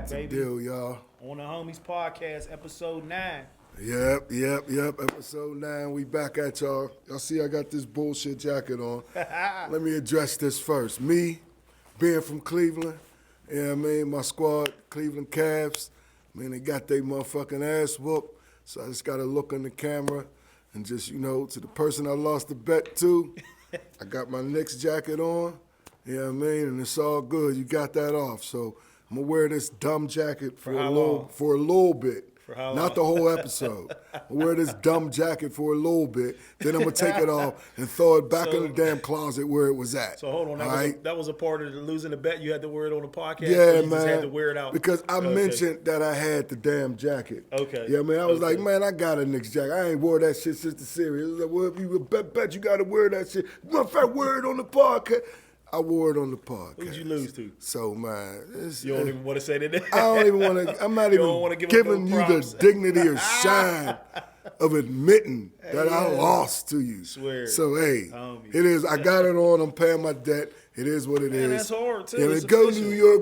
back, baby. Deal, y'all. On the Homiezz podcast, episode 9. Yep. Episode 9, we back at y'all. Y'all see I got this bullshit jacket on. Let me address this first. Me, being from Cleveland, you know what I mean? My squad, Cleveland Cavs, man, they got their motherfucking ass whooped. So I just got to look in the camera and just, to the person I lost the bet to, I got my Knicks jacket on, you know what I mean? And it's all good. You got that off. So I'm going to wear this dumb jacket for a little bit. Not the whole episode. I'll wear this dumb jacket for a little bit, then I'm going to take it off and throw it back in the damn closet where it was at. So hold on, that was a part of the losing the bet. You had to wear it on the podcast? Yeah, or you man. Just had to wear it out? Because I mentioned that I had the damn jacket. Okay. Yeah, man, I was like, man, I got a Knicks jacket. I ain't wore that shit since the series. I was like, well, if you bet you got to wear that shit. Matter of fact, wear it on the podcast. I wore it on the podcast. Who'd you lose to? So, man. You don't even want to say that? I don't even want to. I'm not even giving you the dignity or shine of admitting that I lost to you. Swear. So, hey, it is. I got it on. I'm paying my debt. It is what it is. That's hard, too. Yeah,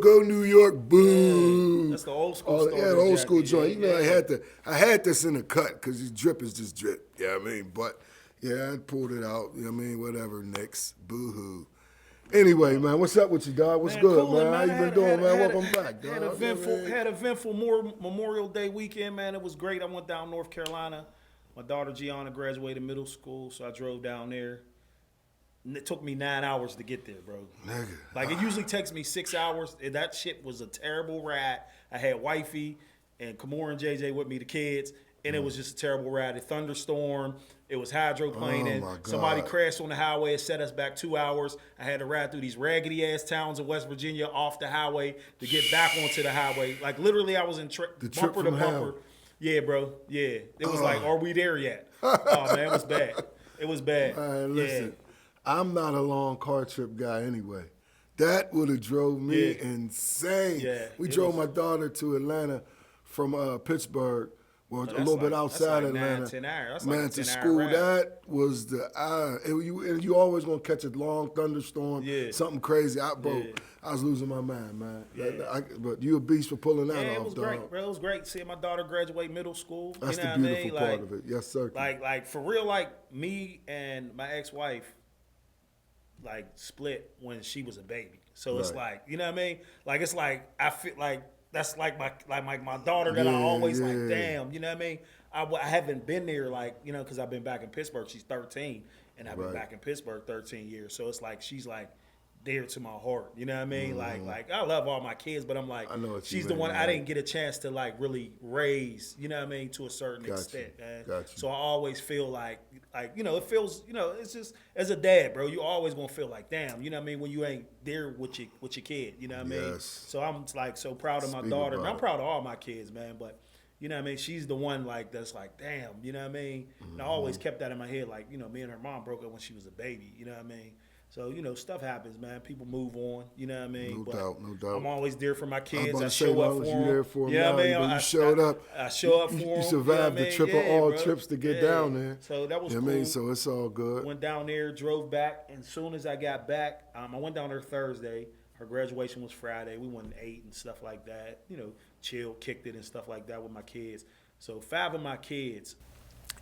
go New York, boo. Yeah, that's the old school the old school joint. I had this in the cut because the drip is just drip. Yeah, I mean, but, yeah, I pulled it out. You know what I mean? Whatever, Knicks. Boo-hoo. Anyway, man, what's up with you, dog? What's good, cool, man? How you been doing, man? Welcome back, dog. Had eventful Memorial Day weekend, man. It was great. I went down North Carolina. My daughter Gianna graduated middle school, so I drove down there. It took me 9 hours to get there, bro. Nigga. Like, it usually takes me 6 hours. That shit was a terrible ride. I had wifey and Kamora and JJ with me, the kids, and it was just a terrible ride. A thunderstorm. It was hydroplaning. Oh, my God. Somebody crashed on the highway. It set us back 2 hours. I had to ride through these raggedy-ass towns in West Virginia off the highway to get back onto the highway. Like, literally, I was in bumper to bumper. Hell. Yeah, bro. Yeah. It was like, are we there yet? Oh, man, it was bad. It was bad. Man, listen, I'm not a long car trip guy anyway. That would have drove me insane. Yeah, we drove my daughter to Atlanta from Pittsburgh. Well, a little bit outside Atlanta. 9, 10 hours. Man, to school, that was you always going to catch a long thunderstorm, something crazy. I was losing my mind, man. Yeah. But you a beast for pulling that off, it was dog. great, bro. It was great seeing my daughter graduate middle school. That's the beautiful part of it. Yes, sir. Like for real, like me and my ex-wife, like split when she was a baby. So it's like, you know what I mean? Like it's like I feel like that's like my daughter that I always like, damn, you know what I mean? I haven't been there because I've been back in Pittsburgh. She's 13, and I've been back in Pittsburgh 13 years. So it's like she's like dear to my heart, you know what I mean? Like I love all my kids, but I'm like, she's the one I didn't get a chance to like really raise, you know what I mean, to a certain extent. So I always feel like it feels, it's just as a dad, bro, you always gonna feel like, damn, you know what I mean, when you ain't there with your kid, you know what I mean? So I'm like so proud of my daughter, and I'm proud of all my kids, man, but you know what I mean? She's the one like that's like, damn, you know what I mean? And I always kept that in my head, like, me and her mom broke up when she was a baby, you know what I mean? So, stuff happens, man. People move on, you know what I mean? No doubt. I'm always there for my kids. I show up for them. There for you know what I mean? You showed up. I show up for them. You survived the trip of all trips to get down there. So that was cool. I mean? So it's all good. Went down there, drove back, and as soon as I got back, I went down there Thursday. Her graduation was Friday. We went and ate and stuff like that. Chilled, kicked it and stuff like that with my kids. So 5 of my kids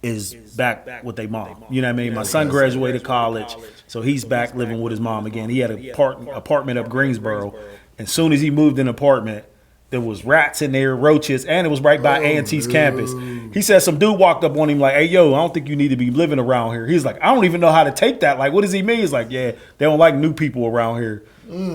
is back with their mom. You know what I mean? My son graduated college, so he's back living with his mom again. He had an apartment up Greensboro, and soon as he moved in an apartment, there was rats in there, roaches, and it was right by A&T's campus. He said some dude walked up on him like, hey, yo, I don't think you need to be living around here. He's like, I don't even know how to take that. Like, what does he mean? He's like, yeah, they don't like new people around here.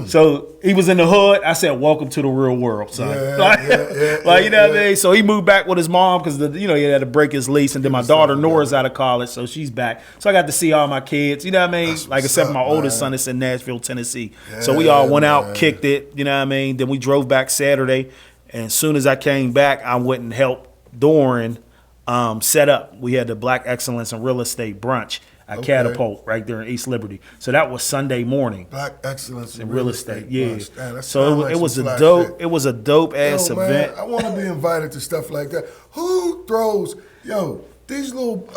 So he was in the hood. I said, welcome to the real world, son. You know what I mean? So he moved back with his mom because he had to break his lease. And then my daughter Nora's out of college, so she's back. So I got to see all my kids. You know what I mean? Like except for my oldest son is in Nashville, Tennessee. So we all went out, kicked it. You know what I mean? Then we drove back Saturday, and as soon as I came back, I went and helped Doran set up. We had the Black Excellence in Real Estate brunch at Catapult right there in East Liberty. So that was Sunday morning. Black Excellence in Real Estate. Yeah. Man, so it was a dope. It was a dope ass event. I want to be invited to stuff like that. Who throws these little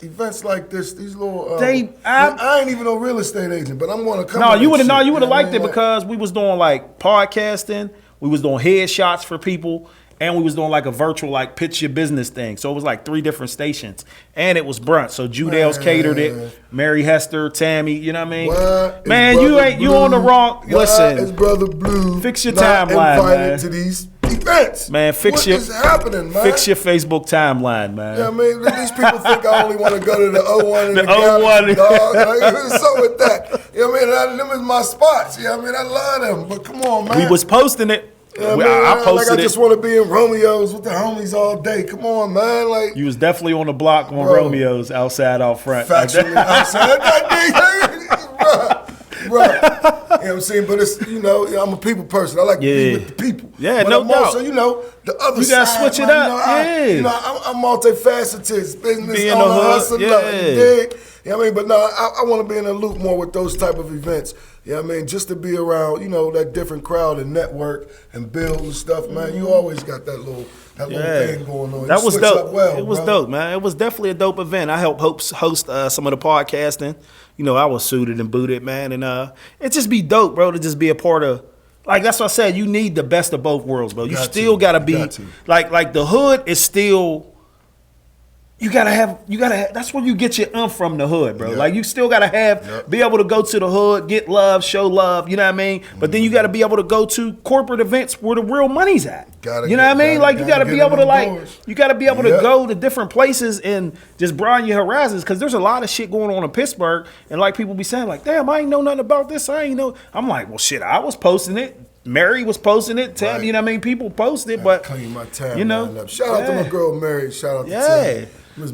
events like this? These little. I ain't even no real estate agent, but I'm going to come. No, you would have liked it because we was doing like podcasting. we was doing headshots for people, and we was doing like a virtual like pitch your business thing. So it was like 3 different stations, and it was brunch. So Judale's catered it. Mary Hester, Tammy, you know what I mean? What Man, you on the wrong. Listen, is Brother Blue fix your not timeline, invited man. to these events? Man, what is happening, man? Fix your Facebook timeline, man. Yeah, I mean, these people think I only want to go to the 01 and the 01. dog. Like, what's up with that? You know what I mean? Them is my spots. You know what I mean? I love them. But come on, man. We was posting it. Yeah, I posted like I just want to be in Romeo's with the homies all day. Come on, man. Like you was definitely on the block on Romeo's outside out front. Factually outside that thing, bro. You know what I'm saying? But it's, I'm a people person. I like to be with the people. Yeah, but no I'm doubt. Also, the other you side. gotta switch it up. I'm multifaceted. Business be owner, hustler. Yeah. You dig? You know what I mean? But no, I want to be in the loop more with those type of events. You know what I mean? Just to be around, that different crowd and network and build and stuff, man. You always got that little thing going on. That was dope. Well, it was dope, man. It was definitely a dope event. I helped host some of the podcasting. I was suited and booted, man. And it just be dope, bro, to just be a part of. Like, that's what I said. You need the best of both worlds, bro. You still got to be. Like the hood is still. You gotta have. That's where you get your from the hood, bro. Yep. Like you still gotta be able to go to the hood, get love, show love. You know what I mean? But then you gotta be able to go to corporate events where the real money's at. You know what I mean? Like you gotta be able to you gotta be able to go to different places and just broaden your horizons. Because there's a lot of shit going on in Pittsburgh, and like people be saying, like, damn, I ain't know nothing about this. I ain't know. I'm like, well, shit, I was posting it. Mary was posting it. Tam, you know what I mean? People post it, but clean my time, shout out to my girl Mary. Shout out to Tam.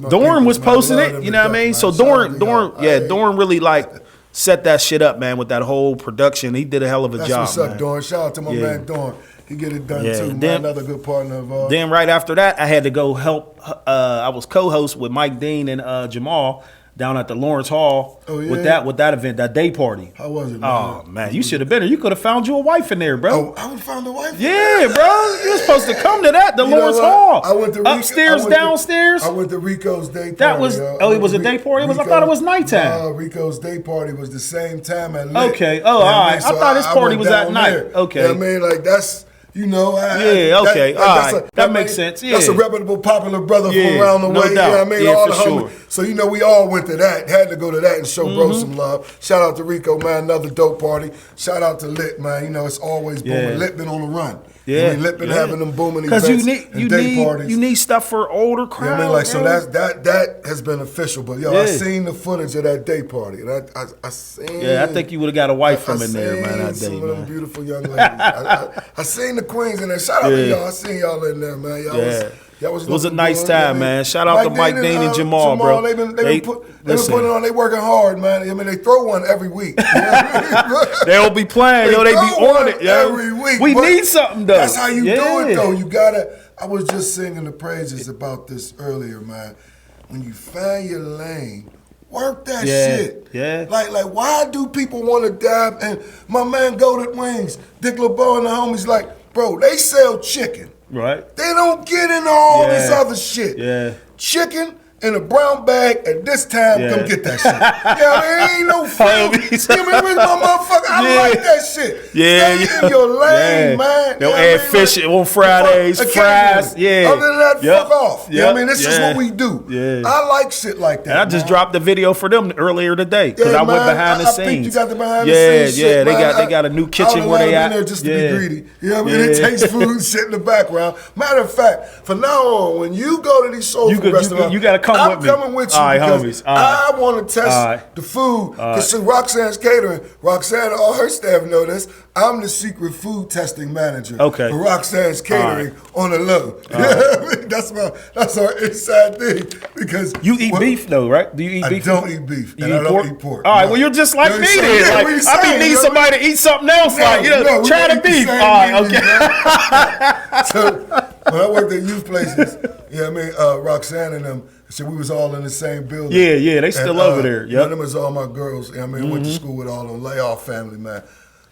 Dorn was posting it, you know what I mean? So Dorn really like set that shit up, man, with that whole production. He did a hell of a job. That's what's up, Dorn. Shout out to my man Dorn. He get it done too, man. Another good partner of ours. Then right after that, I had to go help. I was co-host with Mike Dean and Jamal down at the Lawrence Hall with that event, that day party. How was it, man? Oh, man, you should have been there. You could have found you a wife in there, bro. Oh, I would have found a wife? Yeah, bro. You were supposed to come to that, the Lawrence Hall. I went to upstairs, downstairs. I went to Rico's day party. That was, it was a day party? I thought it was nighttime. Rico's day party was the same time at Lit. Okay. Oh, all right. I thought his party was at night. Okay. You know what I mean? Like, that's... okay. All right. That makes sense. Yeah. That's a reputable, popular brother from around the way. Doubt. You know what I mean? Yeah, all for the sure. So, we all went to that. Had to go to that and show bro some love. Shout out to Rico, man. Another dope party. Shout out to Lit, man. It's always booming. Lit been on the run. Yeah. Lit been having them booming events parties. You need stuff for older crowd. You know what I mean? Like, so that has been official. But, I seen the footage of that day party. And I seen... Yeah, I think you would have got a wife from in there, man, that day, some of them beautiful young ladies. I seen the queens in there. Shout out to y'all. I seen y'all in there, man. It was a nice time, man. Shout out to Mike Dean and Jamal, bro. They been putting it on. They working hard, man. I mean, they throw one every week. They'll be playing, they be on it, every week. We need something, though. That's how you do it, though. You gotta. I was just singing the praises about this earlier, man. When you find your lane, work that shit. Yeah. Like, why do people want to dab? And my man Goated Wings, Dick LeBeau and the homies, like, bro, they sell chicken. Right. They don't get into all this other shit. Yeah. Chicken in a brown bag at this time, come get that shit. Ain't no food. Give me with my motherfucker. I like that shit. Stay in your lane, man. They'll add fish on Fridays, fries. Yeah. Other than that, fuck off. You know what I mean? This is what we do. Yeah. I like shit like that. And I just dropped the video for them earlier today because I went behind the scenes. I think you got the behind the scenes shit, they got a new kitchen where they at. I in there just to be greedy. You know what I mean? It takes food shit in the background. Matter of fact, from now on, when you go to these soul food restaurants, you got to come I'm with me. coming with you because I want to test the food. Because Roxanne's catering, Roxanne and all her staff know this. I'm the secret food testing manager for Roxanne's catering on the low. That's our inside thing. Because you eat beef though, right? Do you eat beef? I don't eat beef. And I don't eat pork. All right, well you're just like me then. Like, I be need somebody to eat something else. Try the beef. All right, okay. So when I worked at youth places, Roxanne and them, so we was all in the same building. Yeah, they still over there. One of them is all my girls. I went to school with all them layoff family, man.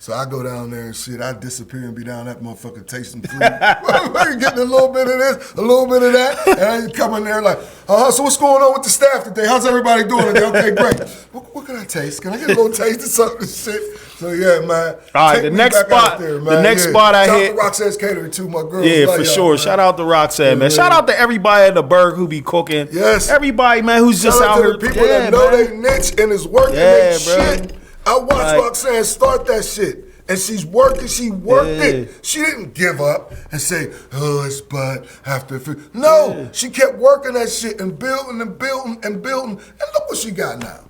So I go down there and shit. I disappear and be down that motherfucker tasting food. Getting a little bit of this, a little bit of that. And I come in there like, so what's going on with the staff today? How's everybody doing today? Okay, great. What can I taste? Can I get a little taste of something? Shit. So yeah, man. All right, the next spot. The next spot I hit. Shout out to Roxanne's Catering too, my girl. Yeah, for sure. Man. Shout out to Roxanne, man. Shout out to everybody in the Berg who be cooking. Yes. Everybody, man, who's just out here. People that know they niche and is working their shit. I watched Roxanne start that shit. And she's working, she worked it. She didn't give up and say, oh, it's but after. No, she kept working that shit and building and building and building. And look what she got now.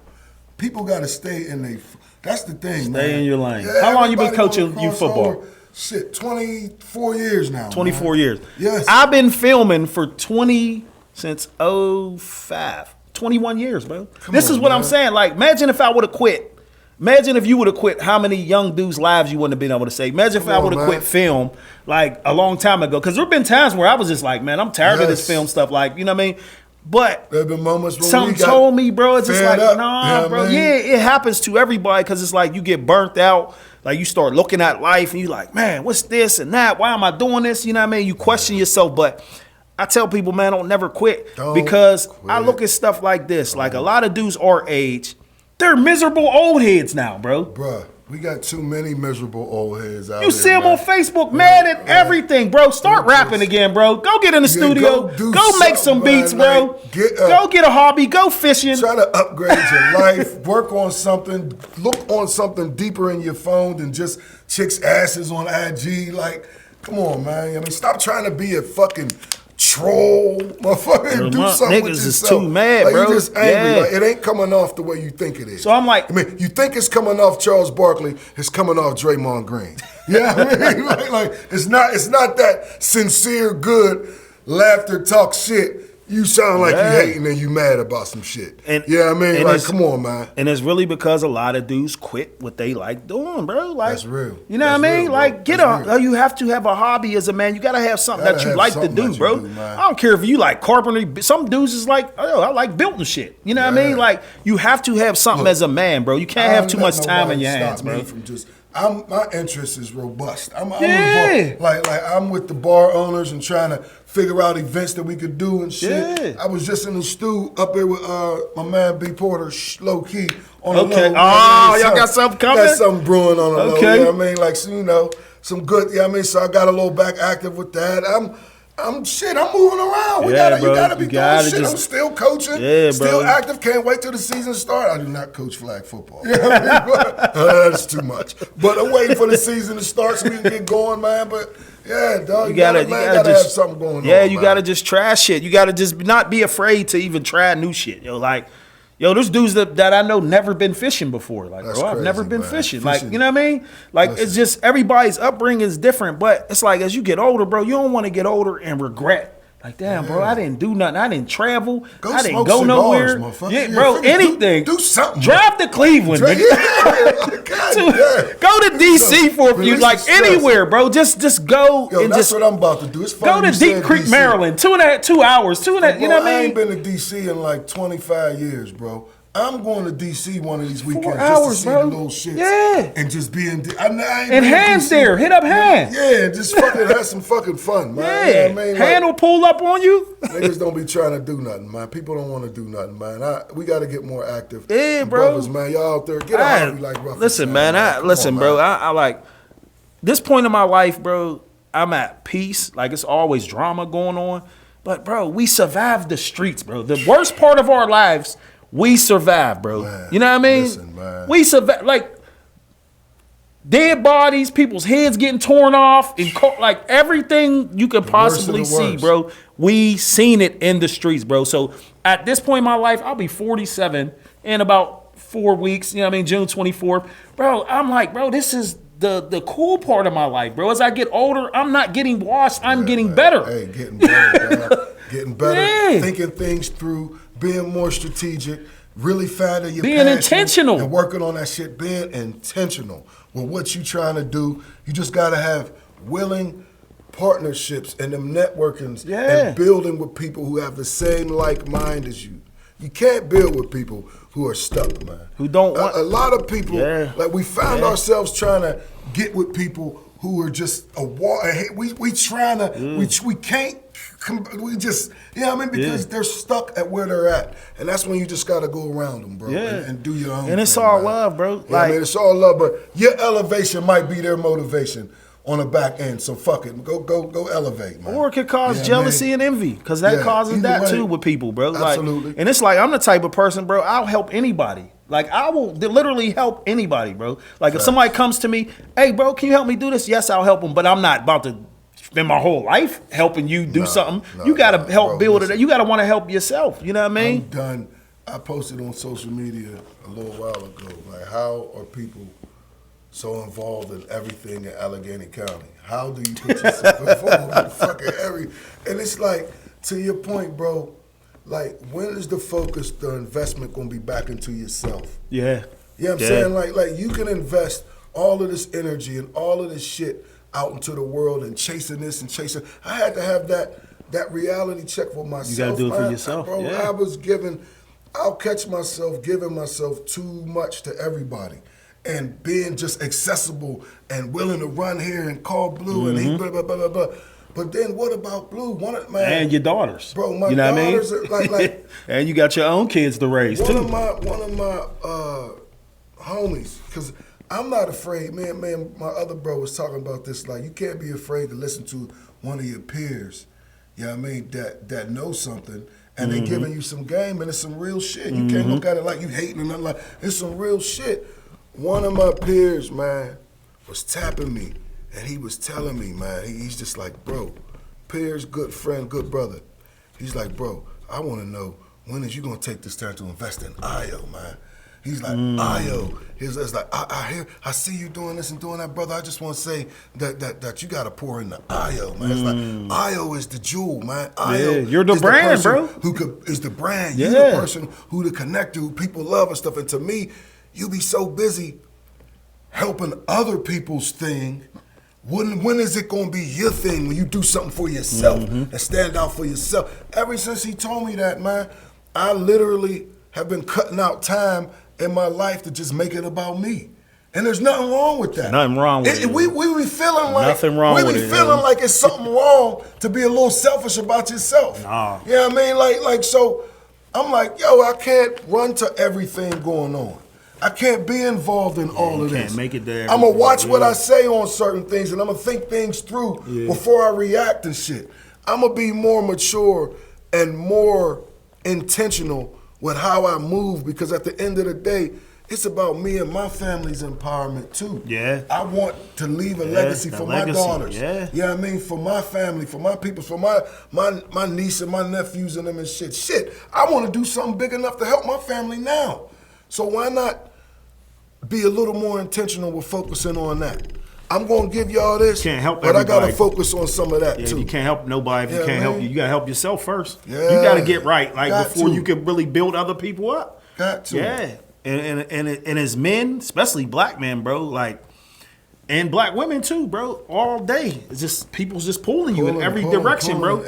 People got to stay in their, that's the thing, man. Stay in your lane. Yeah, how long you been coaching youth football? Shit, 24 years now. 24 years. Yes. I've been filming for since 05. 21 years, bro. This is what I'm saying. Like, imagine if I would have quit. Imagine if you would have quit, how many young dudes' lives you wouldn't have been able to save. Imagine if I would have quit film like a long time ago. Because there have been times where I was just like, man, I'm tired of this film stuff. Like, you know what I mean? But there have been moments when something told me, bro, it's just like, nah, bro. Yeah, it happens to everybody because it's like you get burnt out. Like you start looking at life and you're like, man, what's this and that? Why am I doing this? You know what I mean? You question yourself. But I tell people, man, don't never quit. Because I look at stuff like this. Like a lot of dudes our age, they're miserable old heads now, bro. Bruh, we got too many miserable old heads out You see them on Facebook, mad at everything, bro. Start rapping again, bro. Go get in the studio. Go make some beats, bro. Go get a hobby. Go fishing. Try to upgrade your life. Work on something. Look on something deeper in your phone than just chicks' asses on IG. Like, come on, man. I mean, stop trying to be a fucking troll, motherfucker, do something with yourself. Niggas is too mad, like, bro. You just angry. Like, it ain't coming off the way you think it is. So I'm like, I mean, you think it's coming off Charles Barkley, it's coming off Draymond Green. Yeah, I mean, like it's not that sincere, good laughter, talk shit. You sound like you hating and you mad about some shit. And, yeah, I mean, like, come on, man. And it's really because a lot of dudes quit what they like doing, bro. Like, that's real. You know what I mean? Real, like, you have to have a hobby as a man. You got to have something that you like to do, bro. I don't care if you like carpentry. Some dudes is like, oh, I like building shit. You know what I mean? Like, you have to have something as a man, bro. You can't have too much time in your hands, bro. My interest is robust. I'm involved. Like I'm with the bar owners and trying to figure out events that we could do and shit. Yeah. I was just in the stew up there with my man B Porter, low key on the low. Oh, y'all got something coming? Got something brewing on the low. You know what I mean? Like, so, you know, some good. You know what I mean? So I got a little back active with that. I'm moving around. You gotta be doing shit. I'm still coaching, still active. Can't wait till the season starts. I do not coach flag football. You know what I mean? That's too much. But I'm waiting for the season to start so we can get going, man. But yeah, dog, you gotta have something going on. Yeah, you gotta just try shit. You gotta just not be afraid to even try new shit. There's dudes that I know never been fishing before. Like, bro, I've never been fishing. Like, you know what I mean? Like, it's just everybody's upbringing is different. But it's like as you get older, bro, you don't want to get older and regret. Like, damn, bro, I didn't do nothing. I didn't travel. I didn't go nowhere. Yeah, bro, anything. Do something. Drive to Cleveland, nigga. Go to DC for a few, like anywhere, bro. Just go. Yo, that's what I'm about to do. It's go to Deep Creek, DC. Maryland. 2 hours. You know what I mean? I ain't been to DC in like 25 years, bro. I'm going to DC one of these weekends just to see the little shit. Yeah. And just be in and Hands there. Hit up Hands. Yeah, just fucking have some fucking fun, man. Yeah. You know what I mean? Hand will pull up on you. Niggas don't be trying to do nothing, man. People don't want to do nothing, man. We got to get more active. Yeah, bro. Brothers, man, y'all out there, get out like rough. Listen, man. Bro. I like this point in my life, bro. I'm at peace. Like, it's always drama going on. But, bro, we survived the streets, bro. The worst part of our lives, we survived, bro. Man, you know what I mean? Listen, man. We survived. Like, dead bodies, people's heads getting torn off, and like everything you could possibly see, bro. We seen it in the streets, bro. So at this point in my life, I'll be 47 in about 4 weeks. You know what I mean? June 24th. Bro, I'm like, bro, this is the cool part of my life, bro. As I get older, I'm not getting washed. I'm getting better. Hey, getting better, bro. Getting better, thinking things through, being more strategic, really finding your being intentional and working on that shit. Being intentional with what you trying to do. You just gotta have willing partnerships and them networkings and building with people who have the same like mind as you. You can't build with people who are stuck, man. Who don't want a lot of people. Yeah. Like we found ourselves trying to get with people who are just a wall. We trying to. We can't. We just, you know what I mean? Because they're stuck at where they're at. And that's when you just got to go around them, bro, and do your own And it's thing, all man. love, bro. Yeah, like, I mean, it's all love, but your elevation might be their motivation on the back end. So fuck it. Go elevate, man. Or it could cause jealousy and envy, because that causes that too with people, bro. Absolutely. Like, and it's like, I'm the type of person, bro, I'll help anybody. Like, I will literally help anybody, bro. Like, if somebody comes to me, hey, bro, can you help me do this? Yes, I'll help them, but I'm not about to spend my whole life helping you do something. You got to help build it. You got to want to help yourself. You know what I mean? I'm done. I posted on social media a little while ago, like, how are people so involved in everything in Allegheny County? How do you put yourself involved in fucking and it's like, to your point, bro, like, when is the focus, the investment going to be back into yourself? Yeah. You know what I'm saying? Like you can invest all of this energy and all of this shit out into the world and chasing this and chasing. I had to have that reality check for myself. You got to do it for yourself, bro. Yeah. I'll catch myself giving myself too much to everybody and being just accessible and willing to run here and call Blue and he blah, blah, blah, blah, blah. But then what about Blue? And your daughters. Bro, my you know daughters what I mean? are like and you got your own kids to raise, too. One of my homies, because I'm not afraid. Man, my other bro was talking about this. Like, you can't be afraid to listen to one of your peers, you know what I mean, that knows something, and they giving you some game, and it's some real shit. You can't look at it like you hating or nothing. Like, it's some real shit. One of my peers, man, was tapping me, and he was telling me, man, he's just like, bro, peers, good friend, good brother. He's like, bro, I want to know, when is you going to take this time to invest in IO, man? He's like, IO. He's like, I see you doing this and doing that, brother. I just want to say that you got to pour into IO, man. It's like, IO is the jewel, man. IO you're the brand, bro. Is the brand. You're the person who to connect to, who people love and stuff. And to me, you be so busy helping other people's thing. When is it going to be your thing when you do something for yourself and stand out for yourself? Ever since he told me that, man, I literally have been cutting out time in my life to just make it about me. And there's nothing wrong with that. Nothing wrong with it. We be feeling like nothing wrong with it. We be feeling like it's something wrong to be a little selfish about yourself. Nah. You know what I mean? Like so I'm like, yo, I can't run to everything going on. I can't be involved in all of this. Can't make it there. I'm going to watch what I say on certain things, and I'm going to think things through before I react and shit. I'm going to be more mature and more intentional with how I move, because at the end of the day, it's about me and my family's empowerment too. Yeah. I want to leave a legacy for my daughters. Yeah. You know what I mean? For my family, for my people, for my niece and my nephews and them and shit. Shit, I want to do something big enough to help my family now. So why not be a little more intentional with focusing on that? I'm going to give y'all this, can't help but everybody. I got to focus on some of that too. You can't help nobody if you can't help you. You got to help yourself first. Yeah. You got to get right, like, before you can really build other people up. Got to. Yeah. And as men, especially black men, bro, like, and black women too, bro, all day. It's just, people's just pulling you in every direction, bro.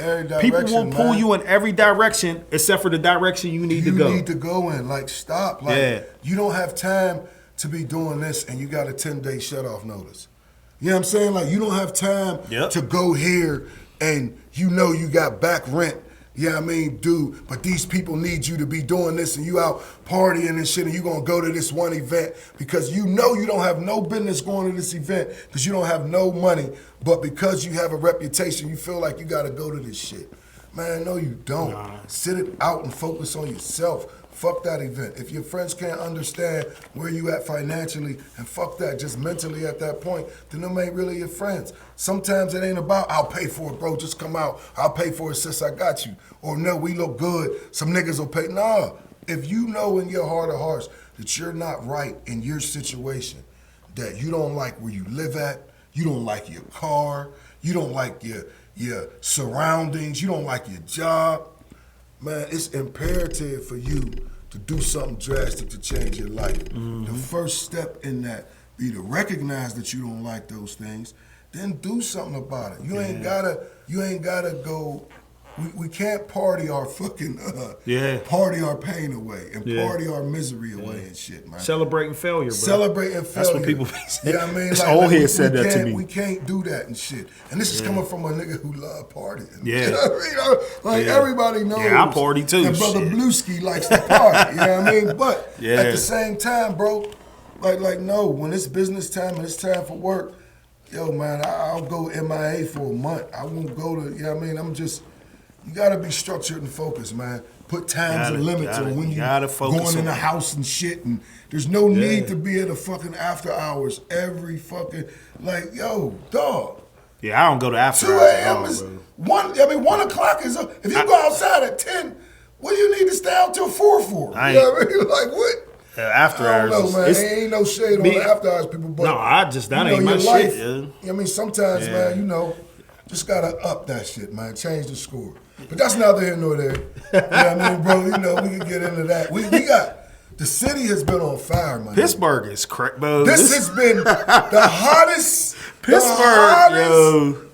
People will pull you in every direction except for the direction you need to go. You need to go in. Like, stop. Like, you don't have time to be doing this and you got a 10-day shut-off notice. You know what I'm saying? Like, you don't have time to go here and you know you got back rent. You know what I mean? Dude, but these people need you to be doing this and you out partying and shit and you gonna go to this one event because you know you don't have no business going to this event because you don't have no money, but because you have a reputation, you feel like you gotta go to this shit. Man, no you don't. Nah. Sit it out and focus on yourself. Fuck that event. If your friends can't understand where you at financially, and fuck that, just mentally at that point, then them ain't really your friends. Sometimes it ain't about, I'll pay for it, bro, just come out. I'll pay for it, sis, I got you. Or no, we look good, some niggas will pay. Nah, if you know in your heart of hearts that you're not right in your situation, that you don't like where you live at, you don't like your car, you don't like your surroundings, you don't like your job, man, it's imperative for you to do something drastic to change your life. The first step in that be to recognize that you don't like those things, then do something about it. You ain't gotta go we can't party our fucking party our pain away and party our misery away and shit, man. Celebrating failure, bro. Celebrating failure. That's what people be saying. Yeah, I mean, Homiezz said that to me. We can't do that and shit. And this is coming from a nigga who love partying. Yeah. You know what I mean? Everybody knows. Yeah, I party too. And Brother Blueski likes to party. You know what I mean? But yeah. at the same time, bro, like no, when it's business time and it's time for work, yo, man, I'll go MIA for a month. I won't go to, you know what I mean? You gotta be structured and focused, man. Put times and limits on when you going in the house and shit. And there's no need to be at a fucking after hours every fucking, like, yo, dog. Yeah, I don't go to after 2 hours. 2 a.m. is 1 o'clock is up. If you go outside at 10, what do you need to stay out till 4 for? You know what I mean? Like, what? After hours. I don't know, man. Ain't no shade on the after hours people. But, no, that ain't my life, shit. I mean, sometimes, man, just gotta up that shit, man. Change the score. But that's neither here nor there. You know what I mean, bro? We can get into that. We got, the city has been on fire, man. Pittsburgh is correct, bro. This has been the hottest,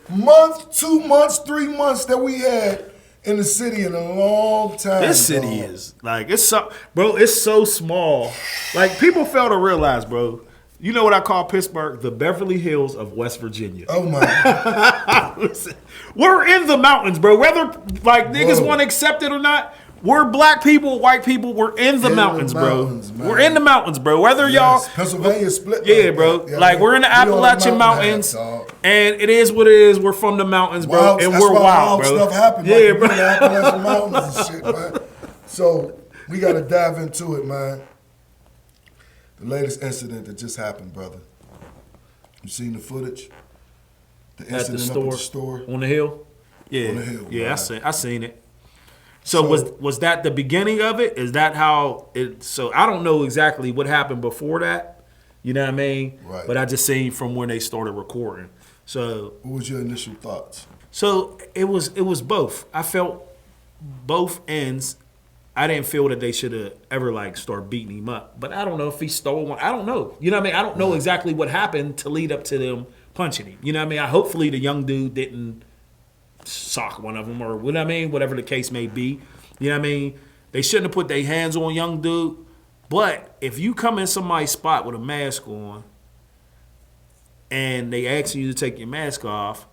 month, 2 months, 3 months that we had in the city in a long time. This city is, like, it's so small. Like, people fail to realize, bro. You know what I call Pittsburgh? The Beverly Hills of West Virginia. Oh, my God. Listen, we're in the mountains, bro. Whether, like, niggas want to accept it or not, we're black people, white people, we're in the mountains, bro. We're in the mountains, bro. Whether y'all... Pennsylvania split. Yeah, bro. Yeah, like, we're in the Appalachian Mountains, and it is what it is. We're from the mountains, bro, and we're wild, bro. Stuff happens. Yeah, like, bro. In the Appalachian Mountains and shit, man. So, we got to dive into it, man. The latest incident that just happened, brother. You seen the footage? The incident up at the store? On the hill? Yeah. On the hill. Yeah, I seen it. So was that the beginning of it? Is that how it? So I don't know exactly what happened before that. You know what I mean? Right. But I just seen from when they started recording. So what was your initial thoughts? So it was both. I felt both ends. I didn't feel that they should have ever like start beating him up. But I don't know if he stole one. I don't know. You know what I mean? I don't know exactly what happened to lead up to them punching him. You know what I mean? Hopefully the young dude didn't sock one of them or what I mean, whatever the case may be. You know what I mean? They shouldn't have put their hands on young dude. But if you come in somebody's spot with a mask on and they asking you to take your mask off,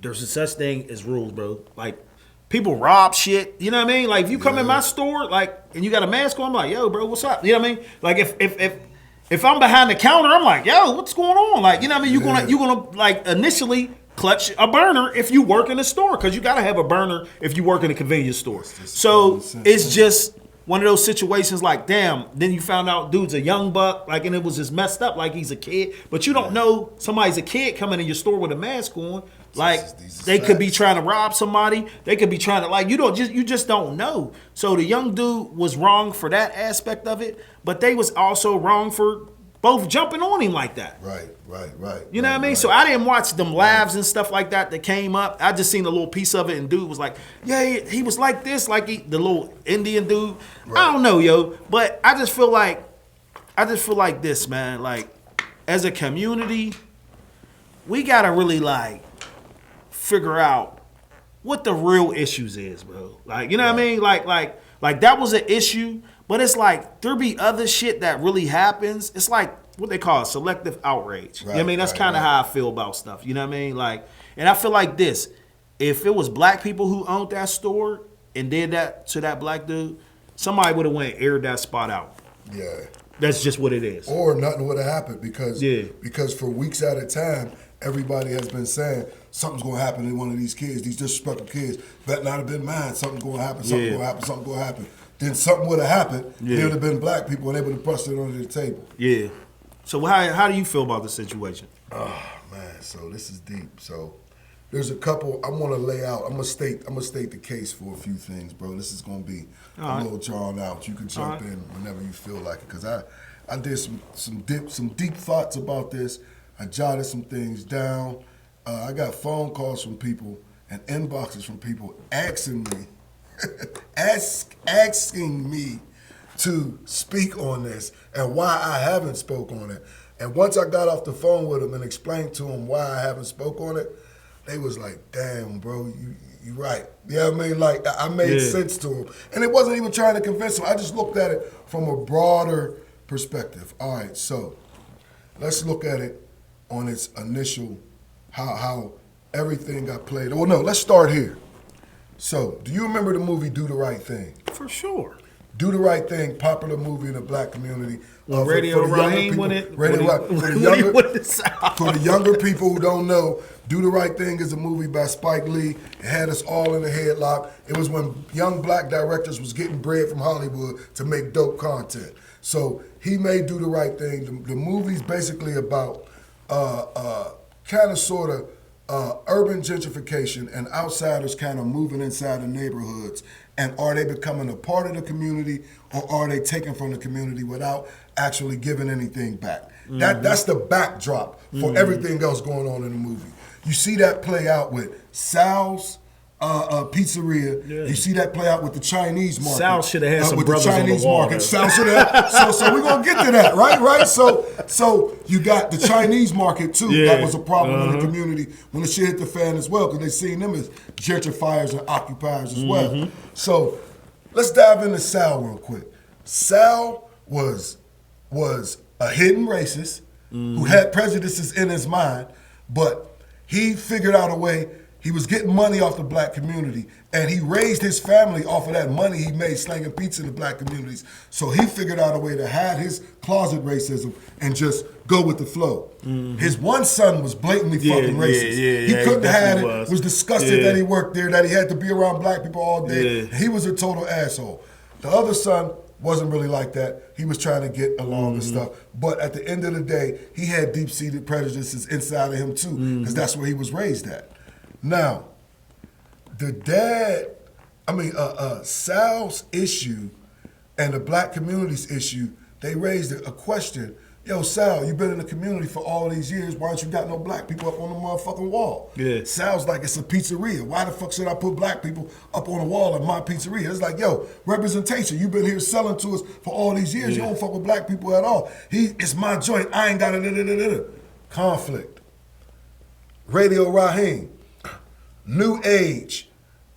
there's a such thing as rules, bro. Like, people rob shit. You know what I mean? Like, if you come in my store, like, and you got a mask on, I'm like, yo, bro, what's up? You know what I mean? Like, if I'm behind the counter, I'm like, yo, what's going on? Like, you know what I mean? You're gonna like initially clutch a burner if you work in a store, because you gotta have a burner if you work in a convenience store. So it's just one of those situations like, damn, then you found out dude's a young buck, like, and it was just messed up like he's a kid. But you don't know somebody's a kid coming in your store with a mask on. Like, they could be trying to rob somebody. They could be trying to, like, you just don't know. So the young dude was wrong for that aspect of it, but they was also wrong for both jumping on him like that. Right. You know what I mean? Right. So I didn't watch them lives and stuff like that came up. I just seen a little piece of it, and dude was like, yeah, he was like this, like the little Indian dude. Right. I don't know, yo, but I just feel like this, man. Like, as a community, we gotta really like figure out what the real issues is, bro. Like, you know what I mean? Like that was an issue, but it's like there be other shit that really happens. It's like what they call selective outrage. Right, you know what I mean? That's kind of how I feel about stuff. You know what I mean? Like, and I feel like this. If it was black people who owned that store and did that to that black dude, somebody would have went and aired that spot out. Yeah. That's just what it is. Or nothing would have happened because for weeks at a time, everybody has been saying something's going to happen to one of these kids, these disrespectful kids. Better not have been mine. Something's going to happen, something's going to happen, something's going to happen. Then something would have happened. Yeah. There would have been black people and they would have busted it under the table. Yeah. So how do you feel about the situation? Oh, man. So this is deep. So there's a couple I want to lay out. I'm gonna state the case for a few things, bro. This is gonna be a little drawn out. You can jump in whenever you feel like it, because I did some deep thoughts about this. I jotted some things down. I got phone calls from people and inboxes from people asking me to speak on this and why I haven't spoke on it. And once I got off the phone with them and explained to them why I haven't spoke on it, they was like, damn, bro, You're right. Yeah, I mean, like, I made sense to him. And it wasn't even trying to convince him. I just looked at it from a broader perspective. All right, so let's look at it on its initial, how everything got played. Well, no, let's start here. So, do you remember the movie Do the Right Thing? For sure. Do the Right Thing, popular movie in the black community. Radio Raheem when it for the younger people who don't know, Do the Right Thing is a movie by Spike Lee. It had us all in a headlock. It was when young black directors was getting bread from Hollywood to make dope content. So he made Do the Right Thing. The movie's basically about kind of sort of urban gentrification and outsiders kind of moving inside the neighborhoods. And are they becoming a part of the community, or are they taking from the community without actually giving anything back? That's the backdrop for everything else going on in the movie. You see that play out with Sal's pizzeria. Yeah. You see that play out with the Chinese market. Sal should have had some with brothers the Chinese on the wall. market. Sal should have. So we're gonna get to that, right? So you got the Chinese market too. Yeah. That was a problem in the community when the shit hit the fan as well, because they seen them as gentrifiers and occupiers as well. So let's dive into Sal real quick. Sal was a hidden racist who had prejudices in his mind, but he figured out a way. He was getting money off the black community, and he raised his family off of that money he made slanging pizza in the black communities. So he figured out a way to hide his closet racism and just go with the flow. His one son was blatantly fucking racist. He couldn't hide it, was disgusted that he worked there, that he had to be around black people all day. He was a total asshole. The other son wasn't really like that. He was trying to get along and stuff. But at the end of the day, he had deep-seated prejudices inside of him too, because that's where he was raised at. Now, Sal's issue and the black community's issue, they raised a question. Yo, Sal, you've been in the community for all these years. Why don't you got no black people up on the motherfucking wall? Yeah. Sal's like, it's a pizzeria. Why the fuck should I put black people up on the wall at my pizzeria? It's like, yo, representation. You've been here selling to us for all these years. You don't fuck with black people at all. It's my joint. I ain't got a conflict. Radio Raheem. New age.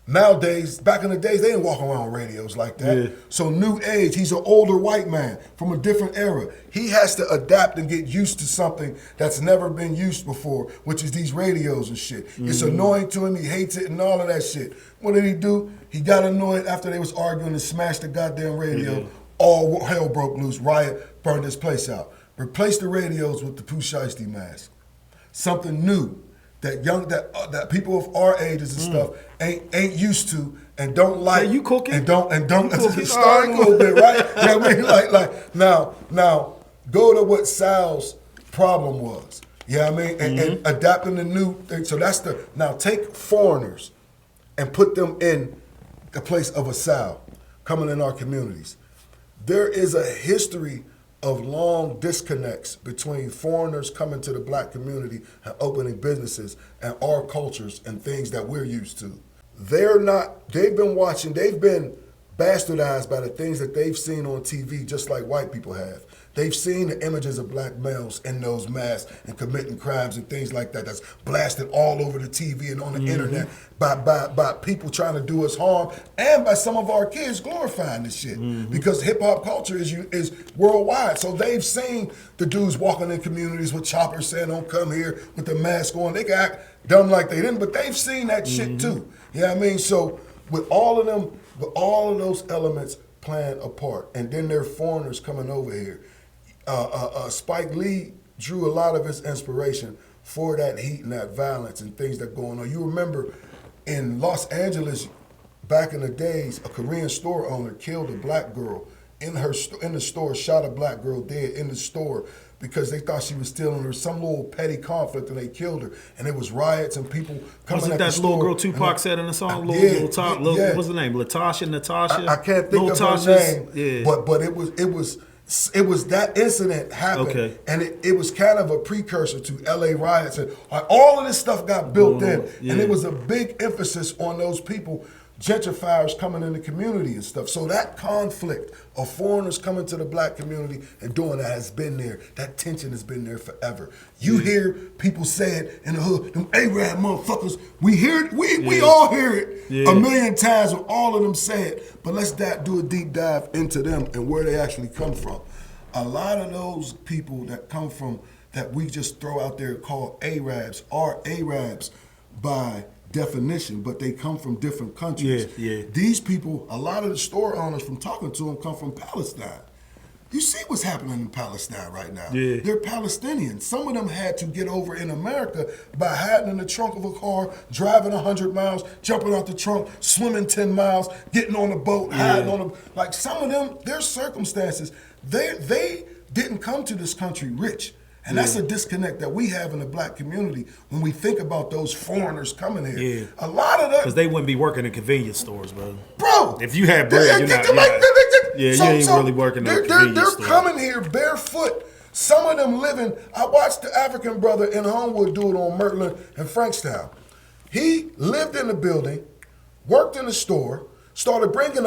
Nowadays, back in the days, they didn't walk around radios like that. Yeah. So new age, he's an older white man from a different era. He has to adapt and get used to something that's never been used before, which is these radios and shit. It's annoying to him, he hates it and all of that shit. What did he do? He got annoyed after they was arguing and smashed the goddamn radio. All hell broke loose, riot, burned his place out. Replaced the radios with the Pooh Shiesty mask. Something new. That people of our ages and stuff ain't used to and don't like. Yeah, you cooking? And don't start a little bit, right? You know what I mean? Like now go to what Sal's problem was. You know what I mean? And adapting the new thing. So now take foreigners and put them in the place of a Sal coming in our communities. There is a history of long disconnects between foreigners coming to the black community and opening businesses and our cultures and things that we're used to. They've been bastardized by the things that they've seen on TV, just like white people have. They've seen the images of black males in those masks and committing crimes and things like that. That's blasted all over the TV and on the internet by people trying to do us harm, and by some of our kids glorifying this shit. Because hip hop culture is worldwide. So they've seen the dudes walking in communities with choppers saying, "Don't come here," with the mask on. They can act dumb like they didn't, but they've seen that shit too. You know what I mean? So with all of them, with all of those elements playing a part, and then there are foreigners coming over here. Spike Lee drew a lot of his inspiration for that heat and that violence and things that going on. You remember in Los Angeles, back in the days, a Korean store owner killed a black girl in the store, shot a black girl dead in the store because they thought she was stealing her, some little petty conflict, and they killed her. And it was riots and people coming at the store. Wasn't that little girl Tupac said in the song? What's the name? Natasha? I can't think of her name. Yeah. But it was that incident happened, and it was kind of a precursor to LA riots, and all of this stuff got built in, and it was a big emphasis on those people gentrifiers coming in the community and stuff. So that conflict of foreigners coming to the black community and doing that has been there. That tension has been there forever. You hear people say it in the hood, them Arab motherfuckers. We hear it, we all hear it a million times when all of them say it. But let's do a deep dive into them and where they actually come from. A lot of those people that come from, that we just throw out there called Arabs, are Arabs by definition, but they come from different countries. These people, a lot of the store owners from talking to them come from Palestine. You see what's happening in Palestine right now. They're Palestinians. Some of them had to get over in America by hiding in the trunk of a car, driving 100 miles, jumping out the trunk, swimming 10 miles, getting on a boat, hiding on a, like some of them, their circumstances, they didn't come to this country rich. And that's a disconnect that we have in the black community when we think about those foreigners coming here. A lot of them, because they wouldn't be working in convenience stores, bro. Bro, if you had bread, you're not. You ain't really working in convenience stores. They're coming here barefoot. Some of them living. I watched the African brother in Homewood do it on Mertland and Frankstown. He lived in the building, worked in the store, started bringing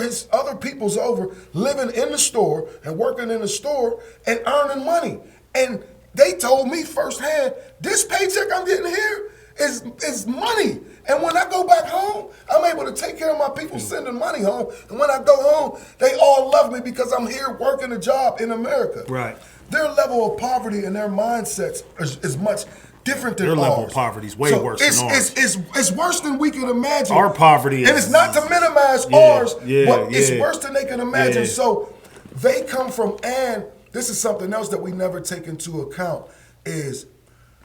his other peoples over, living in the store and working in the store and earning money. And they told me firsthand, this paycheck I'm getting here is money. And when I go back home, I'm able to take care of my people sending money home. And when I go home, they all love me because I'm here working a job in America. Right. Their level of poverty and their mindsets is much different than their ours. Level of poverty is way worse than ours. It's worse than we could imagine. Our poverty is... And it's not to minimize ours, but it's worse than they can imagine. So they come from, and this is something else that we never take into account, is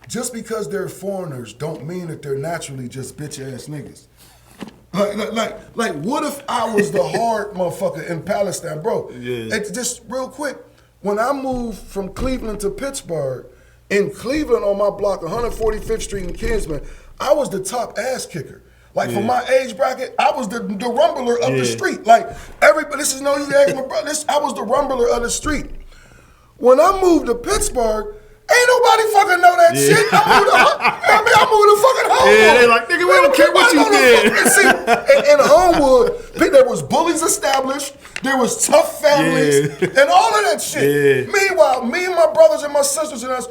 just because they're foreigners don't mean that they're naturally just bitch-ass niggas. Like, what if I was the hard motherfucker in Palestine, bro? It's just real quick. When I moved from Cleveland to Pittsburgh, in Cleveland on my block, 145th Street in Kinsman, I was the top ass kicker. Like for my age bracket, I was the rumbler of the street. Like everybody, this is no you ask my brother. I was the rumbler of the street. When I moved to Pittsburgh, ain't nobody fucking know that shit. I moved to fucking Homewood. Yeah, they like, nigga, we don't care what you did. See, in Homewood, there was bullies established, there was tough families, and all of that shit. Meanwhile, me and my brothers and my sisters and us,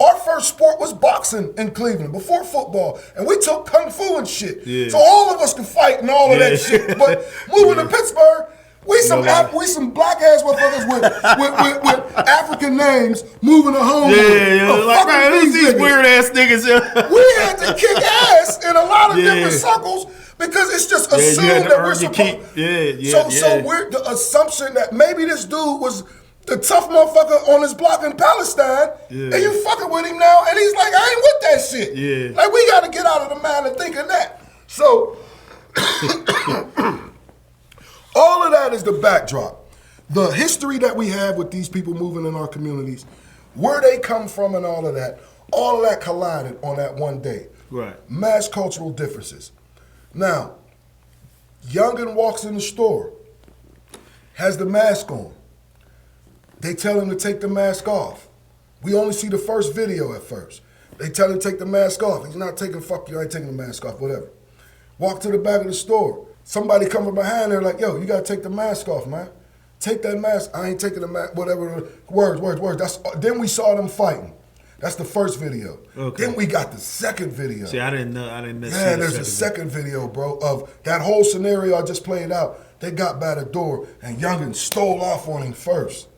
our first sport was boxing in Cleveland before football, and we took kung fu and shit. So all of us could fight and all of that shit. But moving to Pittsburgh, we some black ass motherfuckers with African names moving to home. Like, man, these weird ass niggas. We had to kick ass in a lot of different circles because it's just assumed that we're supposed. So we're the assumption that maybe this dude was the tough motherfucker on his block in Palestine, and you fucking with him now, and he's like, I ain't with that shit. Like, we got to get out of the mind of thinking that. So, all of that is the backdrop. The history that we have with these people moving in our communities, where they come from and all of that collided on that one day. Right. Mass cultural differences. Now, youngin' walks in the store, has the mask on. They tell him to take the mask off. We only see the first video at first. They tell him to take the mask off. He's not taking, fuck you, I ain't taking the mask off, whatever. Walk to the back of the store. Somebody come from behind there like, yo, you gotta take the mask off, man. Take that mask, I ain't taking the mask, whatever. Words. Then we saw them fighting. That's the first video. Okay. Then we got the second video. See, I didn't know. Yeah, there's a second video, bro, of that whole scenario I just played out. They got by the door and youngin' stole off on him first.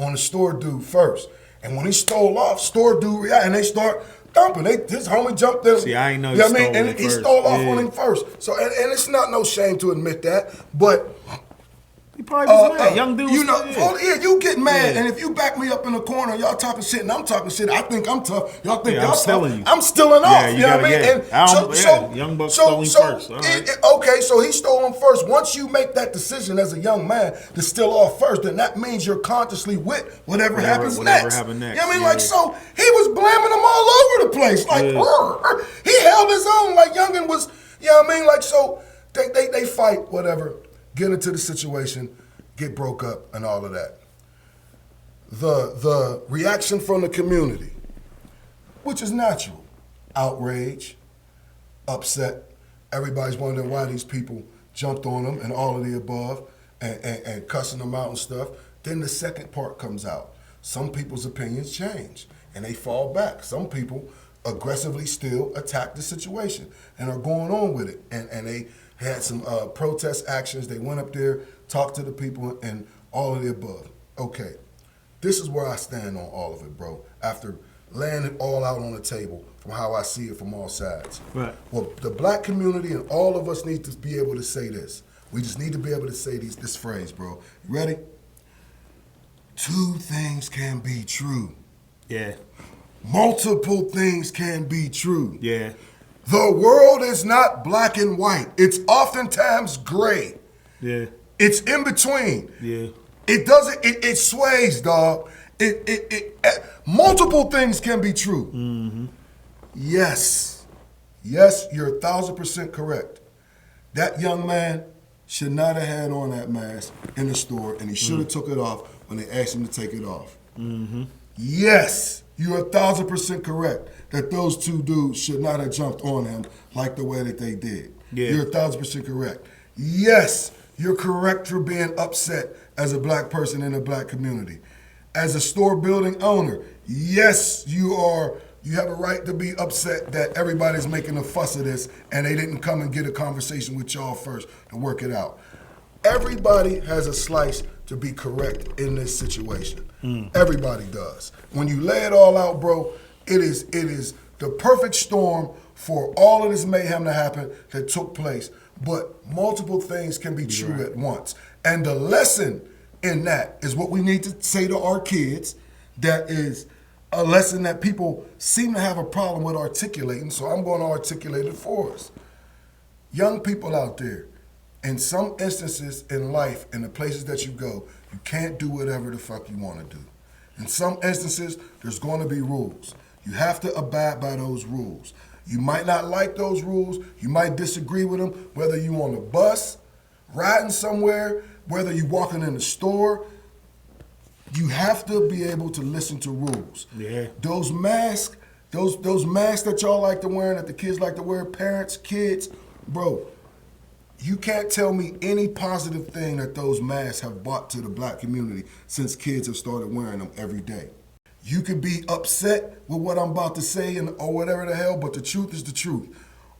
On the store dude first. And when he stole off, store dude reacted and they start thumping. His homie jumped in. See, I ain't know he stole him and first. He stole off on him first. So, and it's not no shame to admit that, but he probably was mad. Young dude. You know, you get mad, and if you back me up in the corner, y'all talking shit, and I'm talking shit, I think I'm tough. Y'all think y'all tough. I'm stealing off. You know what I mean? Young Buck stole him first. Okay, so he stole him first. Once you make that decision as a young man to steal off first, then that means you're consciously with whatever happens next. You know what I mean? Like, so he was blaming them all over the place. Like, he held his own. Like, youngin' was, you know what I mean? Like, so they fight, whatever. Get into the situation, get broke up, and all of that. The reaction from the community, which is natural, outrage, upset. Everybody's wondering why these people jumped on them and all of the above and cussing them out and stuff. Then the second part comes out. Some people's opinions change and they fall back. Some people aggressively still attack the situation and are going on with it. And they had some protest actions. They went up there, talked to the people and all of the above. Okay, this is where I stand on all of it, bro. After laying it all out on the table from how I see it from all sides. Right. Well, the black community and all of us need to be able to say this. We just need to be able to say this phrase, bro. You ready? Two things can be true. Yeah. Multiple things can be true. Yeah. The world is not black and white. It's oftentimes gray. Yeah. It's in between. Yeah. It doesn't, it sways, dog. Multiple things can be true. Mm-hmm. Yes. Yes, you're 1,000% correct. That young man should not have had on that mask in the store, and he should have took it off when they asked him to take it off. Mm-hmm. Yes, you're 1,000% correct that those two dudes should not have jumped on him like the way that they did. Yeah. You're 1,000% correct. Yes, you're correct for being upset as a black person in a black community. As a store building owner, yes, you have a right to be upset that everybody's making a fuss of this and they didn't come and get a conversation with y'all first to work it out. Everybody has a slice to be correct in this situation. Everybody does. When you lay it all out, bro, it is the perfect storm for all of this mayhem to happen that took place. But multiple things can be true at once. And the lesson in that is what we need to say to our kids. That is a lesson that people seem to have a problem with articulating, so I'm going to articulate it for us. Young people out there, in some instances in life, in the places that you go, you can't do whatever the fuck you want to do. In some instances, there's going to be rules. You have to abide by those rules. You might not like those rules. You might disagree with them, whether you on a bus, riding somewhere, whether you walking in the store. You have to be able to listen to rules. Yeah. Those masks, those masks that y'all like to wear and that the kids like to wear, parents, kids, bro, you can't tell me any positive thing that those masks have brought to the black community since kids have started wearing them every day. You could be upset with what I'm about to say or whatever the hell, but the truth is the truth.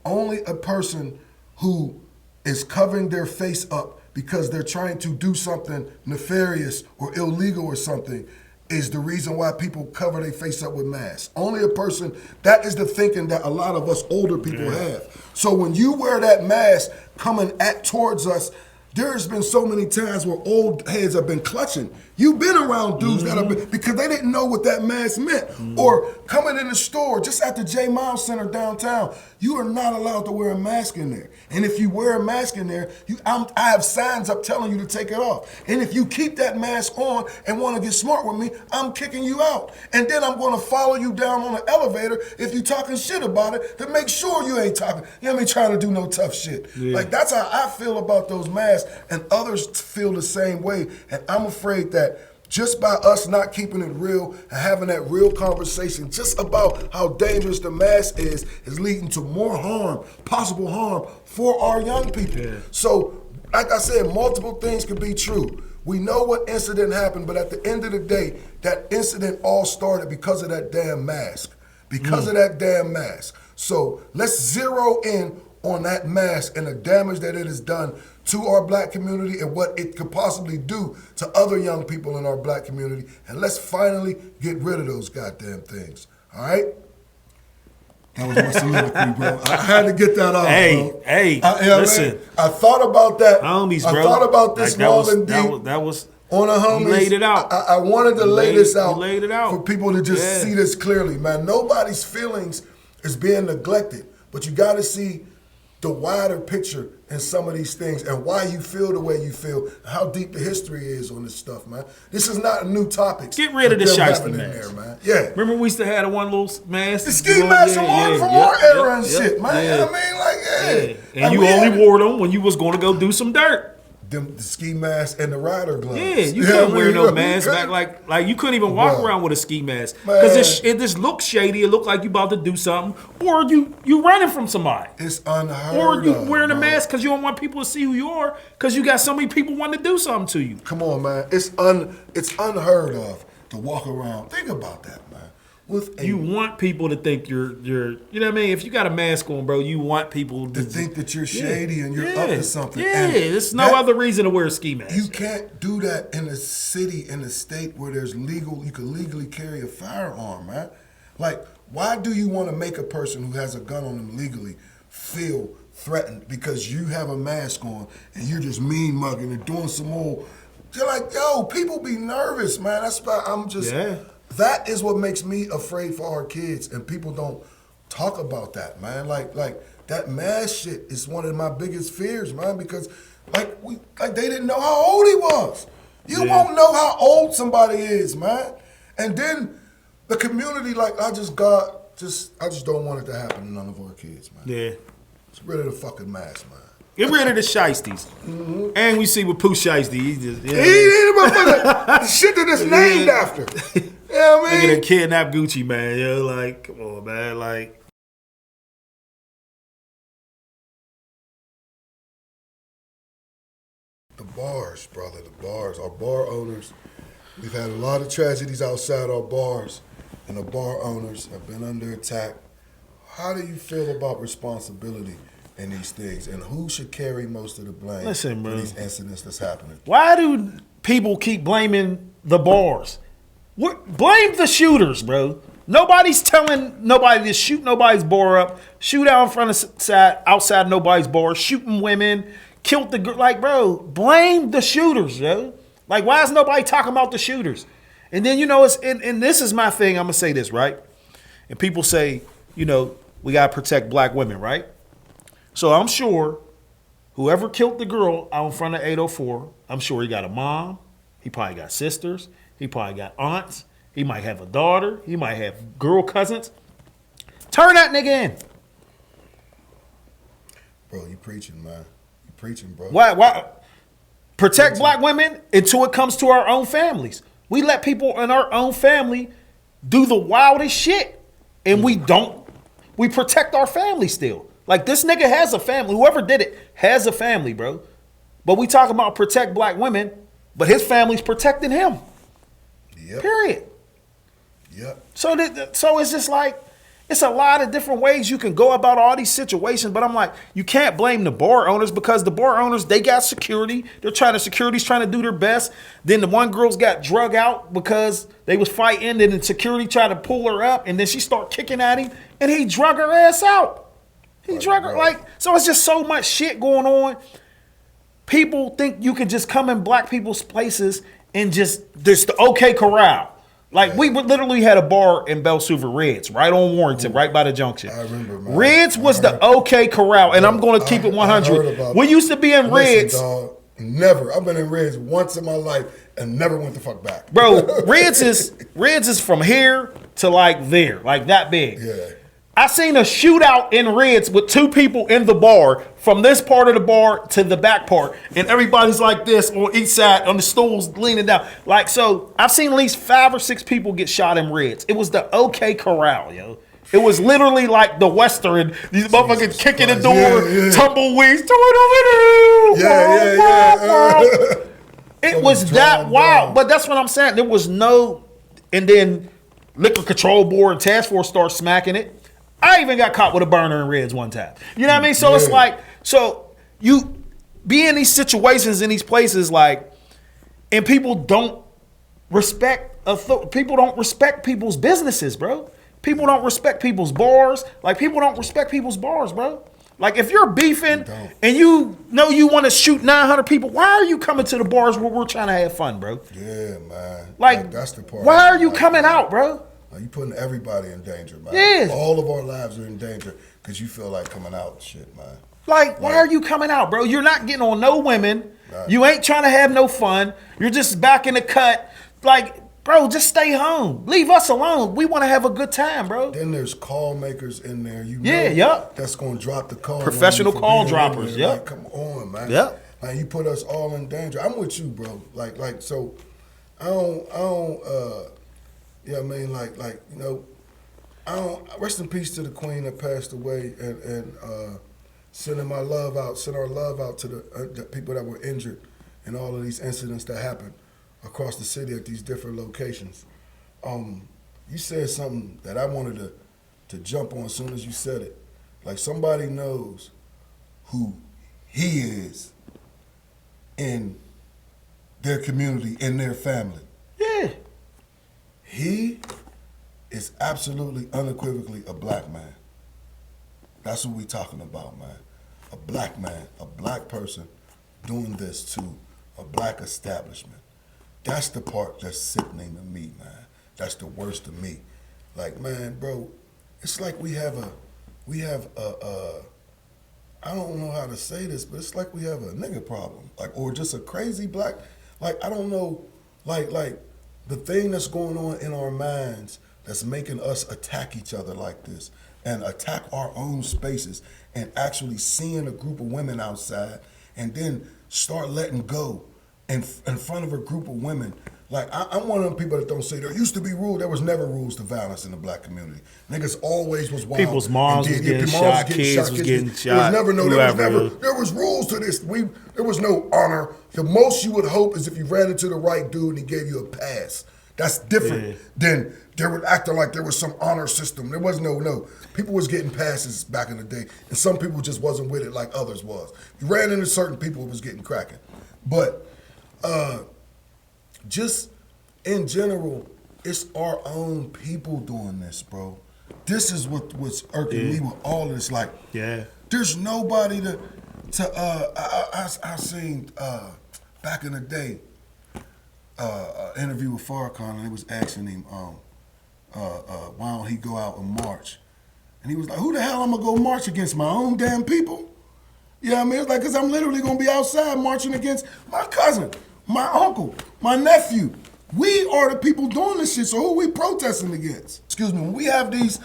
Only a person who is covering their face up because they're trying to do something nefarious or illegal or something is the reason why people cover their face up with masks. Only a person, that is the thinking that a lot of us older people have. So when you wear that mask coming towards us, there's been so many times where old heads have been clutching. You've been around dudes that have been, because they didn't know what that mask meant. Or coming in the store, just at the J. Miles Center downtown, you are not allowed to wear a mask in there. And if you wear a mask in there, I have signs up telling you to take it off. And if you keep that mask on and want to get smart with me, I'm kicking you out. And then I'm going to follow you down on the elevator if you talking shit about it to make sure you ain't talking. You ain't trying to do no tough shit. Yeah. Like, that's how I feel about those masks, and others feel the same way. And I'm afraid that just by us not keeping it real and having that real conversation just about how dangerous the mask is leading to more harm, possible harm for our young people. Yeah. So, like I said, multiple things can be true. We know what incident happened, but at the end of the day, that incident all started because of that damn mask. Because of that damn mask. So let's zero in on that mask and the damage that it has done to our black community and what it could possibly do to other young people in our black community. And let's finally get rid of those goddamn things. All right? That was my soliloquy, bro. I had to get that out, bro. Hey, listen. I thought about that. Homies, bro. I thought about this Marlon D. That was on a Homiezz. You laid it out. I wanted to lay this out, laid it out for people to just see this clearly, man. Nobody's feelings is being neglected, but you got to see the wider picture in some of these things and why you feel the way you feel, how deep the history is on this stuff, man. This is not a new topic. Get rid of the shiesty mask. Man. Yeah. Remember we used to have the one little mask? The ski mask from our era and shit, man. I mean, like, And you only wore them when you was going to go do some dirt. the ski mask and the rider gloves. Yeah, you couldn't wear no mask back. Like you couldn't even walk around with a ski mask because it just looks shady. It looked like you about to do something, or you running from somebody. It's unheard or you of, wearing a bro. mask because you don't want people to see who you are because you got so many people wanting to do something to you. Come on, man. It's unheard of to walk around. Think about that, man. You want people to think you're you know what I mean? If you got a mask on, bro, you want people to think that you're shady and you're up to something. Yeah, and there's no other reason to wear a ski mask. You can't do that in a city, in a state where you can legally carry a firearm, man. Like, why do you want to make a person who has a gun on them legally feel threatened because you have a mask on and you're just mean mugging and doing some more? You're like, yo, people be nervous, man. That's why I'm just... Yeah. That is what makes me afraid for our kids, and people don't talk about that, man. Like that mask shit is one of my biggest fears, man, because they didn't know how old he was. You won't know how old somebody is, man. And then the community, I just don't want it to happen to none of our kids, man. Yeah. Get rid of the fucking mask, man. Get rid of the shiesties. Mm-hmm. And we see with Pooh Shiesty, he just... He the shit that it's named after. You know what I mean? Look at kidnap Gucci, man. Yo, like, come on, man. Like... The bars, brother, the bars. Our bar owners, we've had a lot of tragedies outside our bars, and the bar owners have been under attack. How do you feel about responsibility in these things, and who should carry most of the blame for these incidents that's happening? Why do people keep blaming the bars? Blame the shooters, bro. Nobody's telling nobody to shoot nobody's bar up, shoot out in front of outside nobody's bar, shooting women, killed the bro. Blame the shooters, yo. Like, why is nobody talking about the shooters? And then and this is my thing. I'm gonna say this, right? And people say, we gotta protect black women, right? So I'm sure whoever killed the girl out in front of 804, I'm sure he got a mom. He probably got sisters. He probably got aunts. He might have a daughter. He might have girl cousins. Turn that nigga in. Bro, you preaching, man. You preaching, bro. Why? Protect black women until it comes to our own families. We let people in our own family do the wildest shit. And we protect our family still. Like, this nigga has a family. Whoever did it has a family, bro. But we talk about protect black women, but his family's protecting him. Yep. Period. Yep. So it's just like, it's a lot of different ways you can go about all these situations. But I'm like, you can't blame the bar owners because the bar owners, they got security. Security's trying to do their best. Then the one girl's got drug out because they was fighting. Then the security tried to pull her up, and then she started kicking at him, and he drug her ass out. He drug her, so it's just so much shit going on. People think you can just come in black people's places and there's the OK Corral. Like, we literally had a bar in Belsuva, Reds, right on Warrington, right by the junction. I remember, man. Reds was the OK Corral, and I'm going to keep it 100. We used to be in Reds. Dog, never. I've been in Reds once in my life and never went the fuck back. Bro, Reds is from here to there, like that big. Yeah. I seen a shootout in Reds with two people in the bar, from this part of the bar to the back part, and everybody's like this on each side on the stools leaning down. So I've seen at least 5 or 6 people get shot in Reds. It was the OK Corral, yo. It was literally like the Western. These motherfuckers kicking the door, tumbleweeds, It was that wild. But that's what I'm saying. There was no, and then Liquor Control Board and Task Force start smacking it. I even got caught with a burner in Reds one time. You know what I mean? So it's like, you be in these situations, in these places, and people don't respect people's businesses, bro. People don't respect people's bars. People don't respect people's bars, bro. If you're beefing and you know you want to shoot 900 people, why are you coming to the bars where we're trying to have fun, bro? Yeah, man. That's the part. Why are you coming out, bro? You putting everybody in danger, man. Yeah. All of our lives are in danger because you feel like coming out and shit, man. Why are you coming out, bro? You're not getting on no women. Nah. You ain't trying to have no fun. You're just back in the cut. Bro, just stay home. Leave us alone. We want to have a good time, bro. Then there's call makers in there. That's going to drop the call. Professional call droppers, come on, man. Yep. Like you put us all in danger. I'm with you, bro. Like so. I don't. You know what I mean? Like you know. I don't. Rest in peace to the queen that passed away, and send our love out to the people that were injured in all of these incidents that happened across the city at these different locations. You said something that I wanted to jump on as soon as you said it. Like somebody knows who he is in their community, in their family. Yeah. He is absolutely, unequivocally a black man. That's what we talking about, man. A black man, a black person doing this to a black establishment. That's the part that's sickening to me, man. That's the worst to me. Like, man, bro, it's like we have a I don't know how to say this, but it's like we have a nigga problem. Like, or just a crazy black, like, I don't know, like the thing that's going on in our minds that's making us attack each other like this and attack our own spaces and actually seeing a group of women outside and then start letting go in front of a group of women. Like, I'm one of them people that don't say there used to be rules. There was never rules to violence in the black community. Niggas always was wild. People's moms was getting shot, kids was getting shot. There was rules to this. There was no honor. The most you would hope is if you ran into the right dude and he gave you a pass. That's different than they were acting like there was some honor system. There was no. People was getting passes back in the day, and some people just wasn't with it like others was. You ran into certain people, it was getting cracking. But just in general, it's our own people doing this, bro. This is what's irking me with all of this. Like, there's nobody I seen back in the day an interview with Farrakhan, and they was asking him why don't he go out and march, and he was like, who the hell I'm gonna go march against, my own damn people? You know what I mean? It's like, because I'm literally gonna be outside marching against my cousin, my uncle, my nephew. We are the people doing this shit, so who are we protesting against? Excuse me, when we have these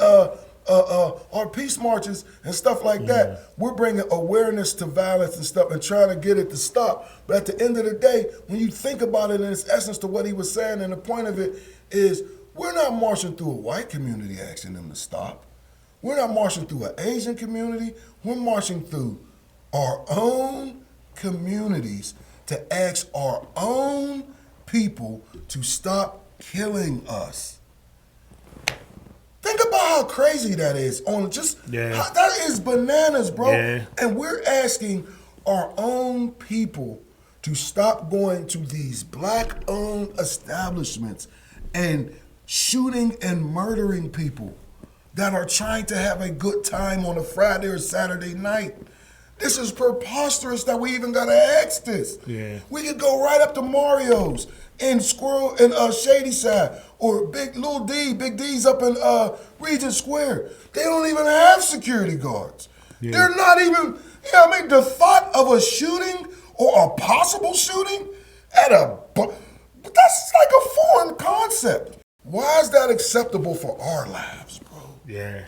our peace marches and stuff like that, we're bringing awareness to violence and stuff and trying to get it to stop. But at the end of the day, when you think about it in its essence to what he was saying, and the point of it is, we're not marching through a white community asking them to stop. We're not marching through an Asian community. We're marching through our own communities to ask our own people to stop killing us. Think about how crazy that is. That is bananas, bro. Yeah. And we're asking our own people to stop going to these black-owned establishments and shooting and murdering people that are trying to have a good time on a Friday or Saturday night. This is preposterous that we even gotta ask this. Yeah. We could go right up to Mario's in Squirrel and Shady Side, or Big D's up in Regent Square. They don't even have security guards. Yeah. They're not even, you know what I mean? The thought of a shooting or a possible shooting that's like a foreign concept. Why is that acceptable for our lives, bro? Yeah.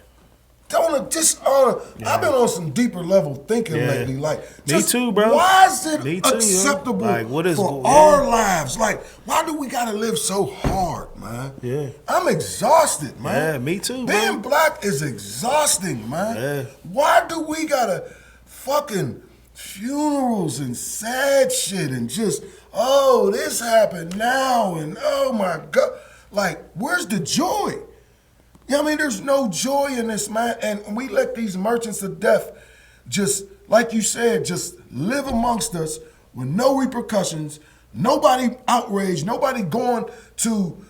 I've been on some deeper level thinking lately. Like, me too, bro. Why is it acceptable for our lives? Like, why do we gotta live so hard, man? Yeah. I'm exhausted, man. Yeah, me too, Being black is exhausting, man. Yeah. Why do we gotta fucking funerals and sad shit and just, oh, this happened now and oh my God. Like, where's the joy? You know what I mean? There's no joy in this, man. And we let these merchants of death just, like you said, just live amongst us with no repercussions, nobody outraged, nobody going to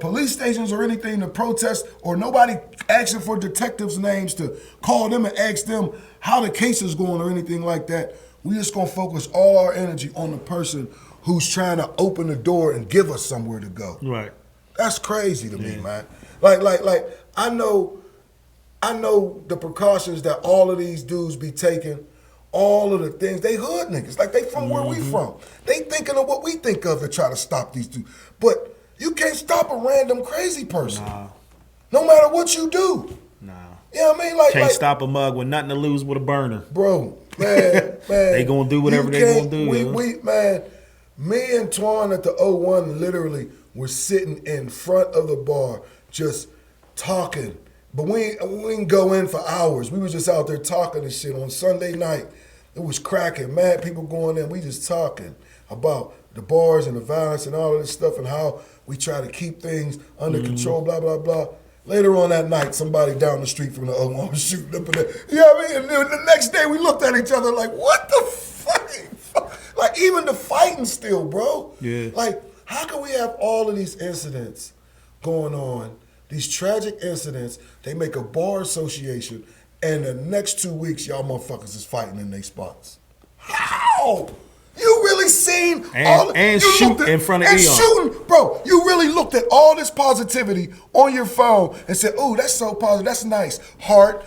police stations or anything to protest, or nobody asking for detectives' names to call them and ask them how the case is going or anything like that. We just gonna focus all our energy on the person who's trying to open the door and give us somewhere to go. Right. That's crazy to me, man. Like I know the precautions that all of these dudes be taking, all of the things. They hood niggas, like they from where we from. They thinking of what we think of to try to stop these dudes. But you can't stop a random crazy person. Nah. No matter what you do. Nah. You know what I mean? Can't stop a mug with nothing to lose with a burner. Bro, Man, They gonna do whatever they gonna do. Man, me and Twan at the 01 literally were sitting in front of the bar just talking. But we didn't go in for hours. We was just out there talking and shit on Sunday night. It was cracking. Mad people going in. We just talking about the bars and the violence and all of this stuff and how we try to keep things under control, blah, blah, blah. Later on that night, somebody down the street from the 01 was shooting up in there. You know what I mean? And then the next day, we looked at each other like, what the fucking fuck? Like, even the fighting still, bro. Yeah. Like, how can we have all of these incidents going on, these tragic incidents, they make a bar association, and the next 2 weeks, y'all motherfuckers is fighting in their spots? How? You really seen all and you shoot in front of and Eon. shooting, bro. You really looked at all this positivity on your phone and said, "Ooh, that's so positive. That's nice. Heart.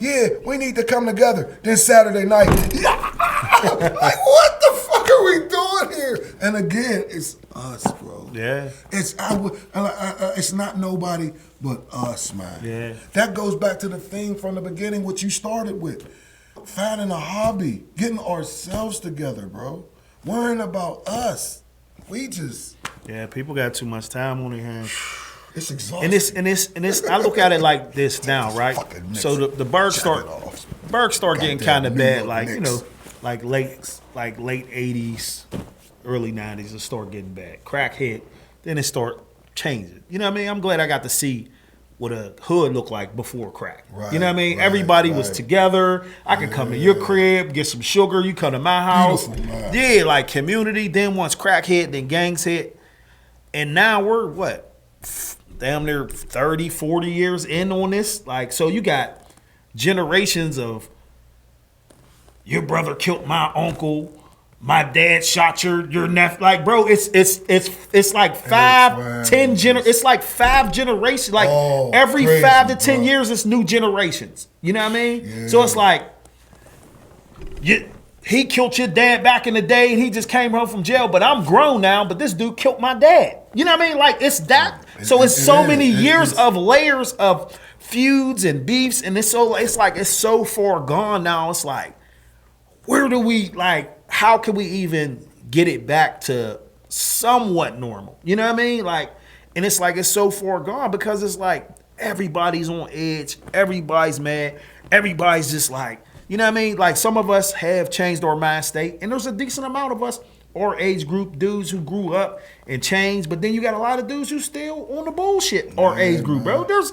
Yeah, we need to come together." Then Saturday night, like, what the fuck are we doing here? And again, it's us, bro. Yeah. It's not nobody but us, man. Yeah. That goes back to the theme from the beginning, what you started with. Finding a hobby, getting ourselves together, bro. Worrying about us. We just... Yeah, people got too much time on their hands. It's exhausting. And it's I look at it like this now, right? So the birds start getting kind of bad, like, you know, like late 80s, early 90s, it start getting bad. Crack hit, then it start changing. You know what I mean? I'm glad I got to see what a hood looked like before crack. Right, you know what I mean? right, Everybody was together. I could come to your crib, get some sugar. You come to my house. Yeah, like community. Then once crack hit, then gangs hit. And now we're what? Damn near 30, 40 years in on this. Like, so you got generations of your brother killed my uncle. My dad shot your nephew. Like, bro, it's like 5 generations. Like every crazy, 5 to 10 years, it's new generations. You know what I mean? Yeah. So it's like he killed your dad back in the day, and he just came home from jail. But I'm grown now. But this dude killed my dad. You know what I mean? Like, it's that. So it's so many years of layers of feuds and beefs, and it's so far gone now. It's like, where do we like? How can we even get it back to somewhat normal? You know what I mean? Like, and it's like it's so far gone because it's like everybody's on edge, everybody's mad, everybody's just like, you know what I mean? Like, some of us have changed our mind state, and there's a decent amount of us, our age group, dudes who grew up and changed, but then you got a lot of dudes who still on the bullshit, our age group, bro. There's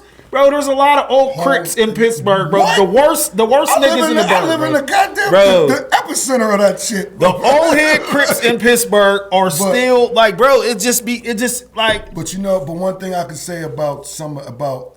a lot of old Crips in Pittsburgh, bro. What? The worst niggas in the burg, I live in the goddamn the epicenter of that shit, bro. bro. The old head Crips in Pittsburgh are still like, bro, it just like. But you know, one thing I can say about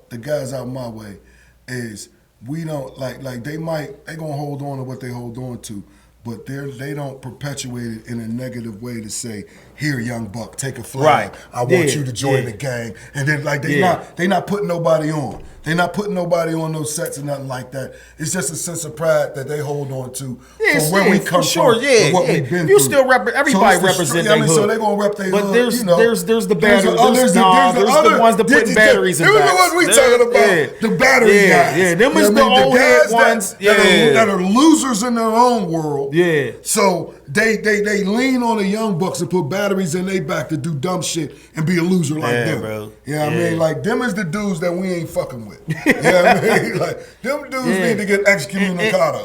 the guys out my way is we don't like they gonna hold on to what they hold on to, but they don't perpetuate it in a negative way to say, "Here, young buck, take a flag. Right. I want you to join the gang." And then like they not putting nobody on. They not putting nobody on those sets or nothing like that. It's just a sense of pride that they hold on to from where we come from, what we've been you through. still everybody represent their hood. So they gonna rep their hood. But there's there's the batteries. There's the ones that put batteries in. Them are the ones we talking about. The battery guys. Yeah, them is the old head ones. That are losers in their own world. Yeah. So they lean on the young bucks and put batteries in their back to do dumb shit and be a loser like them. Bro. You know what I mean? Like, them is the dudes that we ain't fucking with. You know what I mean? Like, them dudes need to get excommunicado.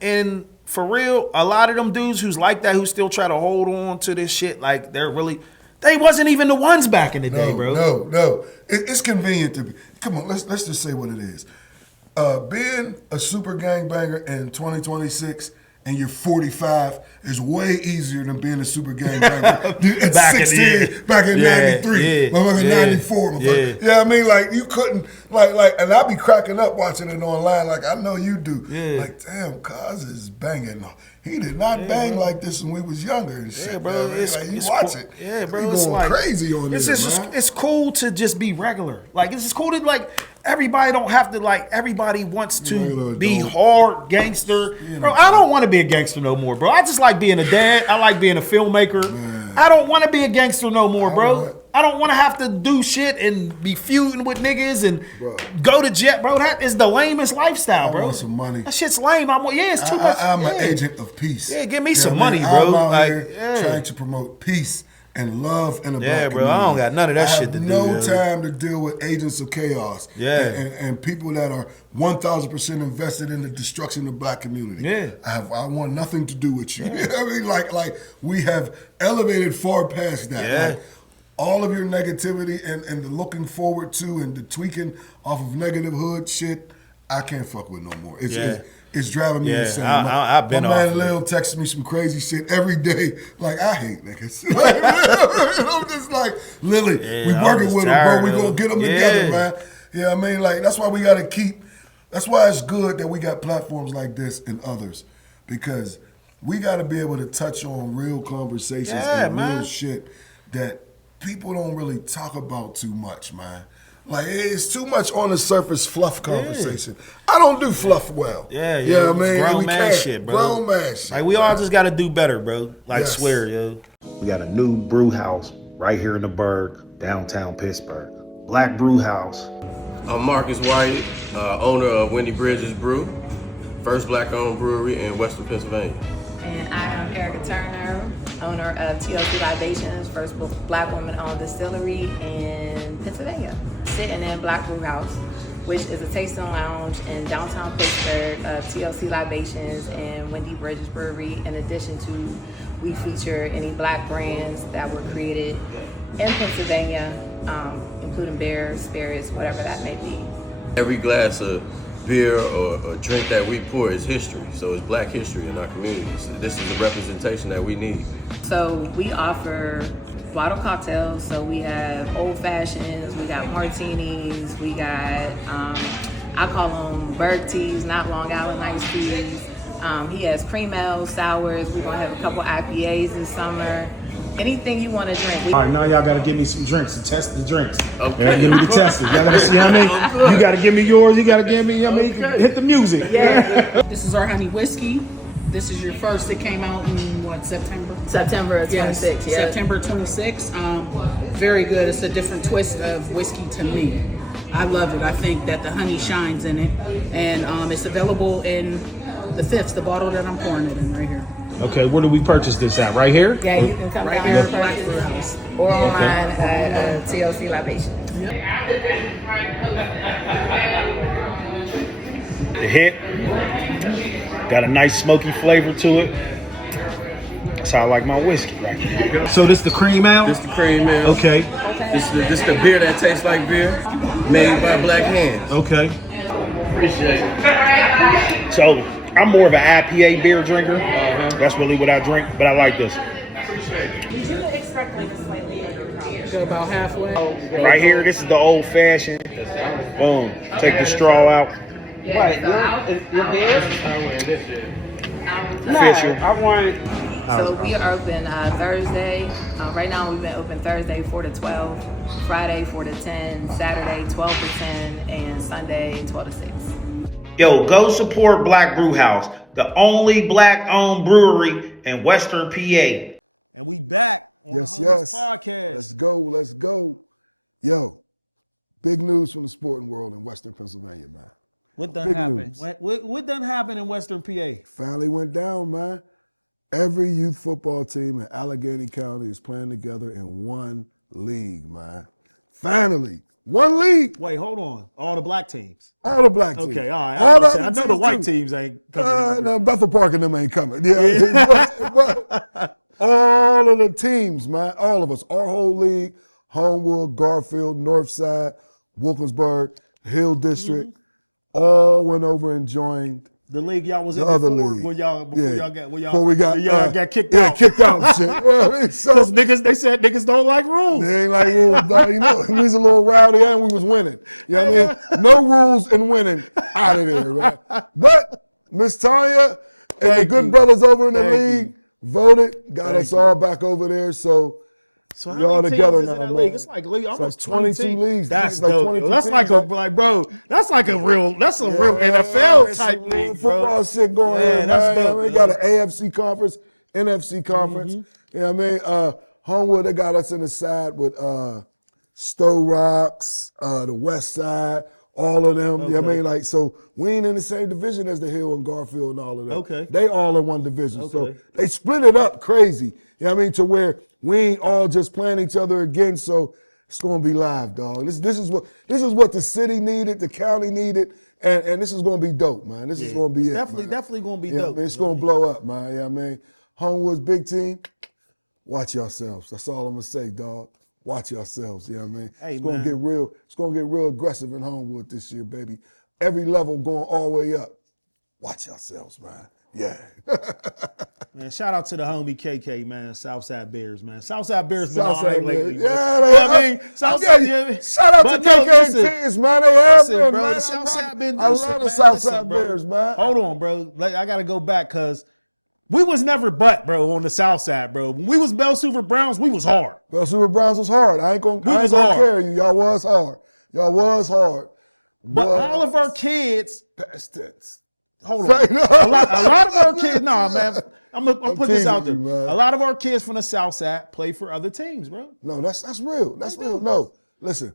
And for real, a lot of them dudes who's like that, who still try to hold on to this shit, like they wasn't even the ones back in the day, bro. No. It's convenient to be. Come on, let's just say what it is. Being a super gangbanger in 2026 and you're 45 is way easier than being a super gangbanger at 16, back in 93, 94. Yeah, I mean, like, you couldn't, like, and I be cracking up watching it online, like, I know you do. Yeah. Like, damn, Cuz is banging. He did not bang like this when we was younger and shit. Yeah, bro. It's watch cool. it. Yeah, bro. It's going crazy on this, man. It's cool to just be regular. Like, it's just cool to, like, everybody don't have to, like, everybody wants to be hard gangster. Bro, I don't want to be a gangster no more, bro. I just like being a dad. I like being a filmmaker. Man. I don't want to be a gangster no more, bro. I don't want to have to do shit and be feuding with niggas and go to jet, bro. That is the lamest lifestyle, bro. I want some money. That shit's lame. It's too much. I'm an agent of peace. Yeah, give me some money, bro. I'm out here trying to promote peace and love in the black bro. I don't got none of that shit to do. No time to deal with agents of chaos. Yeah. And people that are 1,000% invested in the destruction of the black community. Yeah. I want nothing to do with you. You know what I mean? Like we have elevated far past that. Yeah. Like, all of your negativity and the looking forward to and the tweaking off of negative hood shit, I can't fuck with no more. It's driving me insane. I've been my off man Lil texts me some crazy shit every day. Like, I hate niggas. I'm just like, Lily, we working with them, bro. We gonna get them together, man. You know what I mean? Like, that's why we gotta that's why it's good that we got platforms like this and others. Because we gotta be able to touch on real conversations and real shit that people don't really talk about too much, man. Like, it's too much on the surface fluff conversation. I don't do fluff well. Yeah, you know what I mean? Grown man shit, bro. Grown man shit. Like, we all just got to do better, bro. Like, swear, yo. We got a new brew house right here in the Burg, downtown Pittsburgh. Black Brew House. I'm Marcus White, owner of Wendy Bridges Brew, first black-owned brewery in Western Pennsylvania. And I am Erica Turner, owner of TLC Libations, first black woman-owned distillery in Pennsylvania. Sitting in Black Brew House, which is a tasting lounge in downtown Pittsburgh of TLC Libations and Wendy Bridges Brewery. In addition to, we feature any black brands that were created in Pennsylvania, including beer, spirits, whatever that may be. Every glass of beer or drink that we pour is history, so it's black history in our communities. This is the representation that we need. So we offer bottle cocktails, so we have old fashions, we got martinis, we got, I call them Berg teas, not Long Island iced teas. He has cream ales, sours, we're gonna have a couple IPAs this summer. Anything you want to drink. All right, now y'all gotta give me some drinks to test the drinks. Okay. You gotta give me the testers. Y'all gotta see how many. You gotta give me yours. You gotta give me. Hit the music. Yeah. This is our honey whiskey. This is your first. It came out in what, September? September 26th. Yes, September 26th. Very good. It's a different twist of whiskey to me. I love it. I think that the honey shines in it, and it's available in the fifths, the bottle that I'm pouring it in right here. Okay, where do we purchase this at? Right here? Yeah, you can come right down here to Black Brew House or online at TLC Libations. The hit got a nice smoky flavor to it. That's how I like my whiskey right here. So this the cream ale? This the cream ale. Okay. This the beer that tastes like beer, made by black hands. Okay. Appreciate it. So I'm more of an IPA beer drinker. That's really what I drink, but I like this. Would you expect like a slightly bigger crowd? So about halfway. Right here, this is the old fashioned. Boom. Take the straw out. What? Your beer? No, Official. I want. So we are open Thursday. Right now we've been open Thursday 4 to 12, Friday 4 to 10, Saturday 12 to 10, and Sunday 12 to 6. Yo, go support Black Brew House, the only black-owned brewery in Western PA. And we back on Yes, the Homiezz yes. podcast. Let's go. Yo, big news from the sporting world in Western Pennsylvania, man. What done Big happened? news. What done happened in Western PA? Finally went down, man. Every youth football team in Allegheny County is playing together in one league, man. Finally, one league. Wait, hold on. All the black teams. All the black teams. Okay, all right. All the I other know the white too. teams ain't coming. No, Bethel Park and them ain't coming. Yeah, but all of the teams, man, all of us, our whole league, Homewood, Garfield, Northside, Wilkinsburg, Hill District, all went over and joined The league y'all was the in other before, league. before we got kicked out. Yeah, kicked out and shit. Yeah, I mean, so Because they said niggas don't like rules. they ain't like rules, dog. You know, we was a little rowdy and we was winning. You know what I mean? No rules and winning out of there, right? But Miss Tanya and the good brothers over in the league voted, got us all back over there. So So how y'all many together teams is in now, that man. league? It's like league, almost 22 teams. leagues. That's It's like dope. 22 That's like teams. that's like a real NFL it's type some real league, bro. football shit going Yeah, on, that's man. dope, We got an AFC conference, NFC conference. You know what I mean? Homewood, they got us in the side with Stowe Rocks, the West Side, all of them. You know what I mean? Like, so we ain't in the same division as the Hill and Garfield and all of them. Okay. They all in one division. Okay. So they split it up crazy. You know what I mean? To where we ain't all just playing each other again. So it's gonna be live, dog. This is what the city needed, the county needed, and this is gonna be dope, man. This is gonna be Definitely gonna be yeah, dope. man, it's gonna blow up, man. You know what I mean? Homewood's big team. Watch yourselves. That's all I'm gonna say, dog. Watch yourselves. You know what I mean? Hey, it's gonna man. get real. It's gonna get real aggressive in Homewood this year, baby. Every level going all the way up. Watch yourselves, man. Yeah. Man, shout out to the homie KK, man. Southside Bears, man. Southside Bears been Southside all right Bears. lately. Yeah, man. they You know what I are. mean? Southside, yeah. Shout out But to no, KK listen, and Tears, man. They have Listen, been, bro. man. The Southside been I decent, love the man. Southside Listen, bro. Bears, man. Hold on, bro. Like, I gotta go back because we was never butt, bro, on the South Side, bro. When we was Bell Silver Browns, we was hard. Well, Super Browns was hard. I ain't gonna hard. carry you. Y'all was hard. Y'all was hard. But all of our kids, past tense. hold on. No. A lot of our kids, nah, man. I'm put this out there. teasing you, man. A lot of our kids from the South Side play for other teams, bro. No, that's real. That's real. No, listen.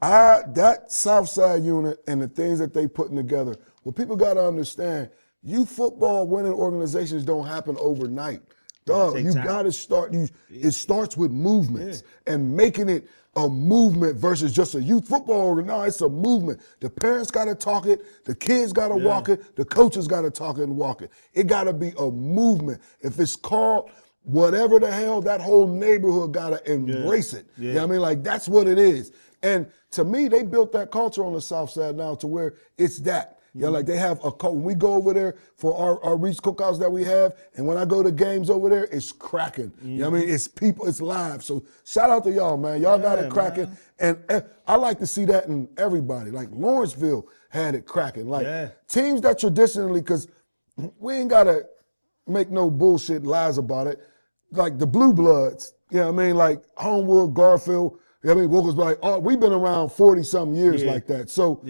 That South Side unit and the things that they putting together. What people got to understand, youth football winning organizations don't happen overnight. Dog, take you time. got to start. It starts with movements and making it a movement versus just a youth football organ. No, it's a movement. The parents got to talk it. The kids got to walk it. The coaches got to talk it and walk it. It got to be a movement. If it's called whatever the hell, that whole neighborhood got to embrace it. You know what I mean? Like, that's what it is. And to me, they built that culture on the South Side now to where it's that. Yeah, like they have when we go over there for our Reach cookouts that we have, and when I go to games over there, it's cracking. You know what I mean? It's people, it's live. So shout out to y'all, man. Y'all got it cracking. And I like to see that in everybody. Like Lawrenceville had it cracking. Like teams that traditionally, because we ain't got to make no bullshit lies about it. Like the Blue Bloods, you know what I mean? Like Homewood, Garfield, you know what I mean? Wilkes, like, we've been around 40-something years like that. So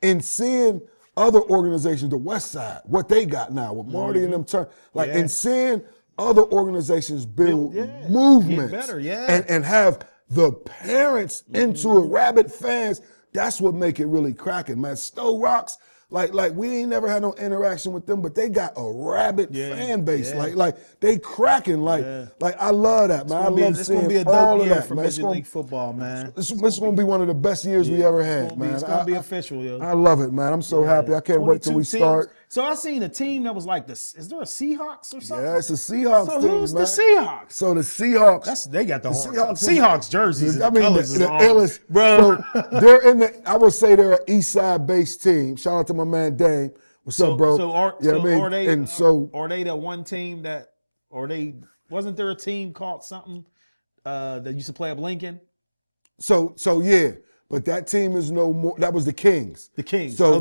in seeing other organizations, the West Side, what they got now with Marty and them and seeing other organizations build movements better, and have the parents into it, rabid fans, that's what make it really cracking, man. Stowe Rocks, like we ain't never had no interaction with them, but they got a rabid fan base. Like they cracking. Like I love that, man. I love seeing all of that, for man. Major League Football, man. It's going to be one of the best years we ever had, man. It's going to be official, yo. I love it, man. I'm so happy. I can't wait till we start. So I seen a team that was like this. Is there a Seahawks or something? Yeah, it's a Seahawks so team, who's man. the Seahawks? So the Seahawks. They got the Seahawks, Seahawks jerseys. I mean, the illest, bro. So they're in the. I would say they're an East Side based team. Shout out to my man Dame. What's up, bro? Are they the one team that, wasn't there a team called something that used to play up Lincoln? So yeah, but that team is no more. That was the Kings. The Kings. So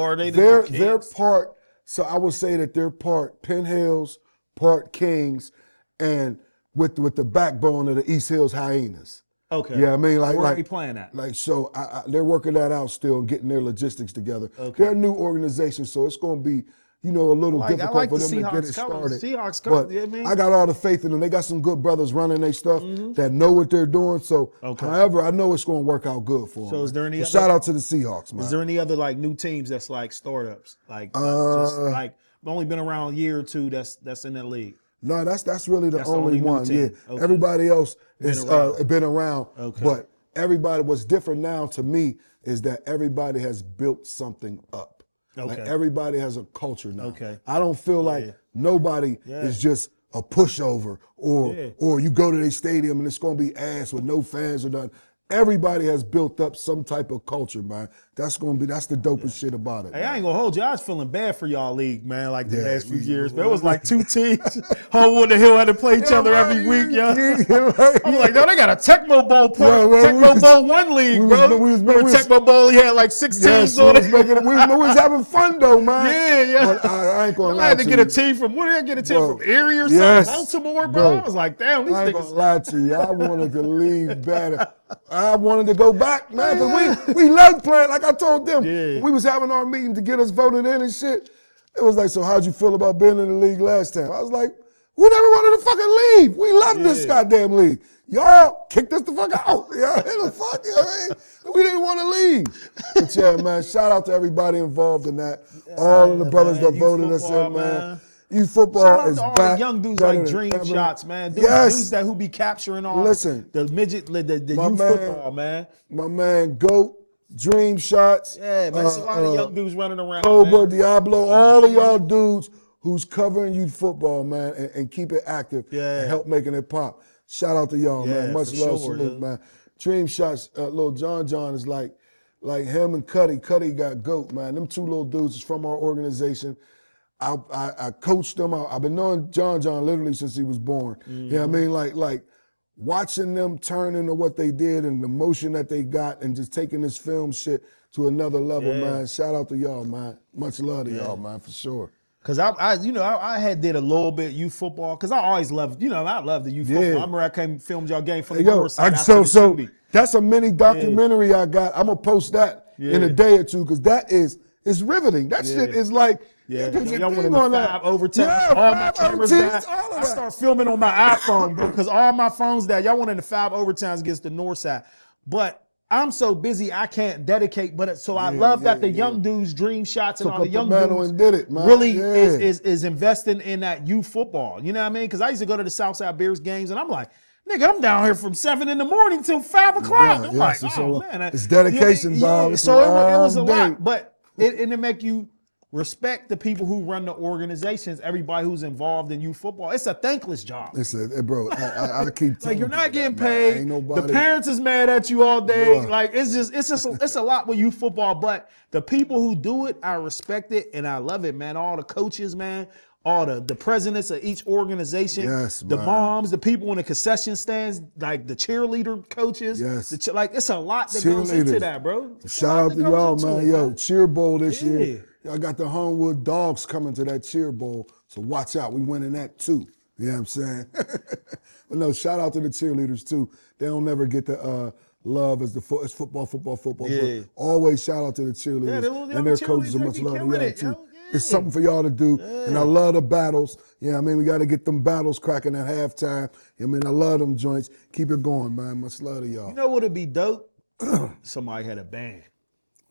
are they the Kings? They're part. So I would say that they're part Penn Hills, part Kings, and with the backbone of the East Hills Hyenas. Okay. Yeah, I mean, where are they playing at? Like, so they're working that out still and getting their logistics together. Okay. They're a new organization, so it's going to be, a little difficult for them to get it started. Seahawks but you know what I mean? I got all the faith in them. They got some good brothers running their stuff that know what they're doing. So, however, I know it's going to work out good for them. So, is there any other, shout out to the Seahawks, man. Is there any other like new teams that's like startups, just only been around a year or two that's in that league? No, that's really the only new one. team. Yeah, Okay. Everybody else is around. been around. Okay. But everybody, what's different now to me is that everybody has built something up. Like everybody has a culture now. Okay. I don't feel like nobody is just a pushover or you go to their stadium and it's going to be ass with no fans or nothing. Everybody has built up some type of culture, man. That's the dopest shit about it. Hey, man. I ain't gonna hold you. I was feeling bad for y'all league, man. Like the last few years, man. It was like two teams. Homewood and Hill had to play each other every week, yo. I'm like, yo, they got a Tecmo Bowl Tecmo Bowl 1 league, bro. Remember Tecmo Bowl? He had like 6 teams on it. We was having fun though, man. Yeah. But I ain't gonna lie. I had to get a team from. What did I get a team from? Erie or something? Baltimore, bro. I was like, damn, these I ain't niggas. gonna lie to you. I wanted to leave better. I wanted to go back, man, because we loved playing. Like I told them, we was having our meeting to get us voted in and shit. It was like, so how'd you feel about being in the league last time? I was like, We never wanted to fucking leave. We love this goddamn league. Y'all kicked us the fuck out. Yeah, the fuck, you know what I mean? We didn't want to leave. But yeah, man, shout out to everybody involved in that. All of the brothers that voted us in, man. Youth football Shout out is to all back. the young dudes better like than Dream ever. Shots, man. Dudes that who be capturing all the midget, the youth football, man. My man, GOAT, Dream Shots. Yeah, man. There's a lot of young dudes running around, Cobra, man. Diablo, all of y'all dudes who's covering youth football, man, and keep it active and help making it pop. Shout out to y'all, man. Much love, salute, man. Dream Shots, little John is like him and Cuddy. Cuddy got GOAT, man. Them two little dudes is from our organization. I coached them. I've been knowing John literally since he was born. You know what I mean? Like watching them turn into what they did and the motion that they got and just taking this film shit to another level, man. Shout out to y'all, man. Much love to y'all, man, for sure. Cause I had did a little bit youth football. Cause I always loved, I love the youth football. I remember I came filmed y'all game from the north side. So that's a mini documentary I got. I'm gonna post that in a day or two, cause it's riveting. That shit is like. Yeah, y'all went in the 5 overtimes. Yeah, all my cameras died. All of I start filming on my iPhone, bro, because all my phones died. Y'all went in the 5 overtimes against the north side. But I'm so busy I can't dedicate. But I love that the young dudes, Dream Shots, and all the young dudes and did it, man. really is investing in that youth football. You know what I mean? Because I used to go to the Southside Bears games, and I'm like, nigga, I'm down here from 7 in the morning till 5 o'clock. I'm like, man. It's dedication, dog. So it was a lot. But it make you respect the people who run the organizations, everybody who's involved in youth football. It's a thankless job. Bro, I keep telling like you're not getting that, paid. Ain't nobody. The parents is mad at you all day. Bruh. Like it's a lot with youth football. But the people who do it, I respect it and I love it, man. All the coaches, man. All the presidents of each organization, the moms, the people in the concession stands, like the cheerleader coaches. Yes. It's a lot that goes into that, bro. Shout out to y'all, man. Yo, cheer bowl this year. Y'all got the Homewood Dogs coming to that cheer bowl, so watch out. We winning that too. You know what I'm saying? But no, shout out to the cheerleaders too. They don't never get the love as it's football. Yeah. But always shout out to the cheerleaders and their coaches, and much love to y'all too. It's something for y'all to do, and I love the battles. Yeah, I mean, we got to get them battles cracking at halftime. I mean, I love them joints. Keep it going, man. Much love to y'all. You know what would be dope? Somebody had a band.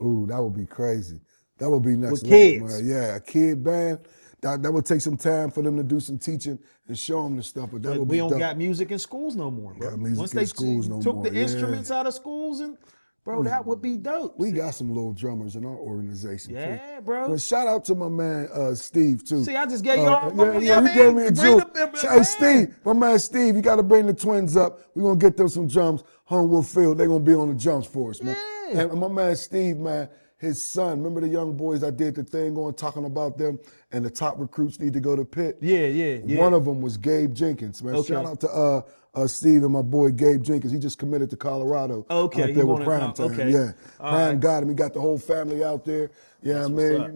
Ooh, that would be crazy. That would be next with level, kids. man. Yeah, a kid band. That would take some time for them to do some teaching and show them the stuff. But that would be dope. We don't got music in schools no more, bro. Once they took the instruments out of schools and. Bro, that would be dope. We got some little drummers in our organization, too. Bro. But shout out to my man, Steve, too. See, I just gave y'all you gave me a jewel. Hey, Steve, my man Steve, you got to bring the twins up. We're going to get them some drums. Homewood Field, they're going to be on the drums for us, man. And my man Steve, man, his son, remember the young boys I did the thing on talking about them and the top recruits need to go to Pitt? Yeah. One of them was Gabe Jenkins, man. Okay. Shout out to Steve and my boy Gabe Jenkins. He just committed to Colorado. Okay. Out there with Prime Time. Okay. Yeah. Prime got him. He got the whole family out there. Yeah, man.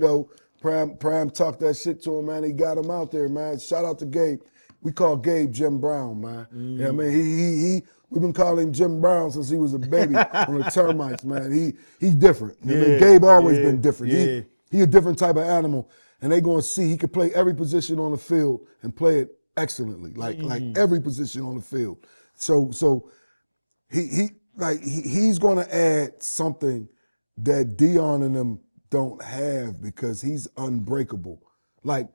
Prime talked that shit to him, man. He got him out there, man. Shout out to Gabe. We call Gabe Jim Brown, man. Yeah, man. We've been calling him Jim Brown since he was a baby on the termites, man. He's different. I mean, Gabe always been different. He a different type of animal. And they gonna see he could play every position on the field and play it excellently, like every position on the field. So he's gonna add something that Dion and them don't have because he's unbreakable. Like,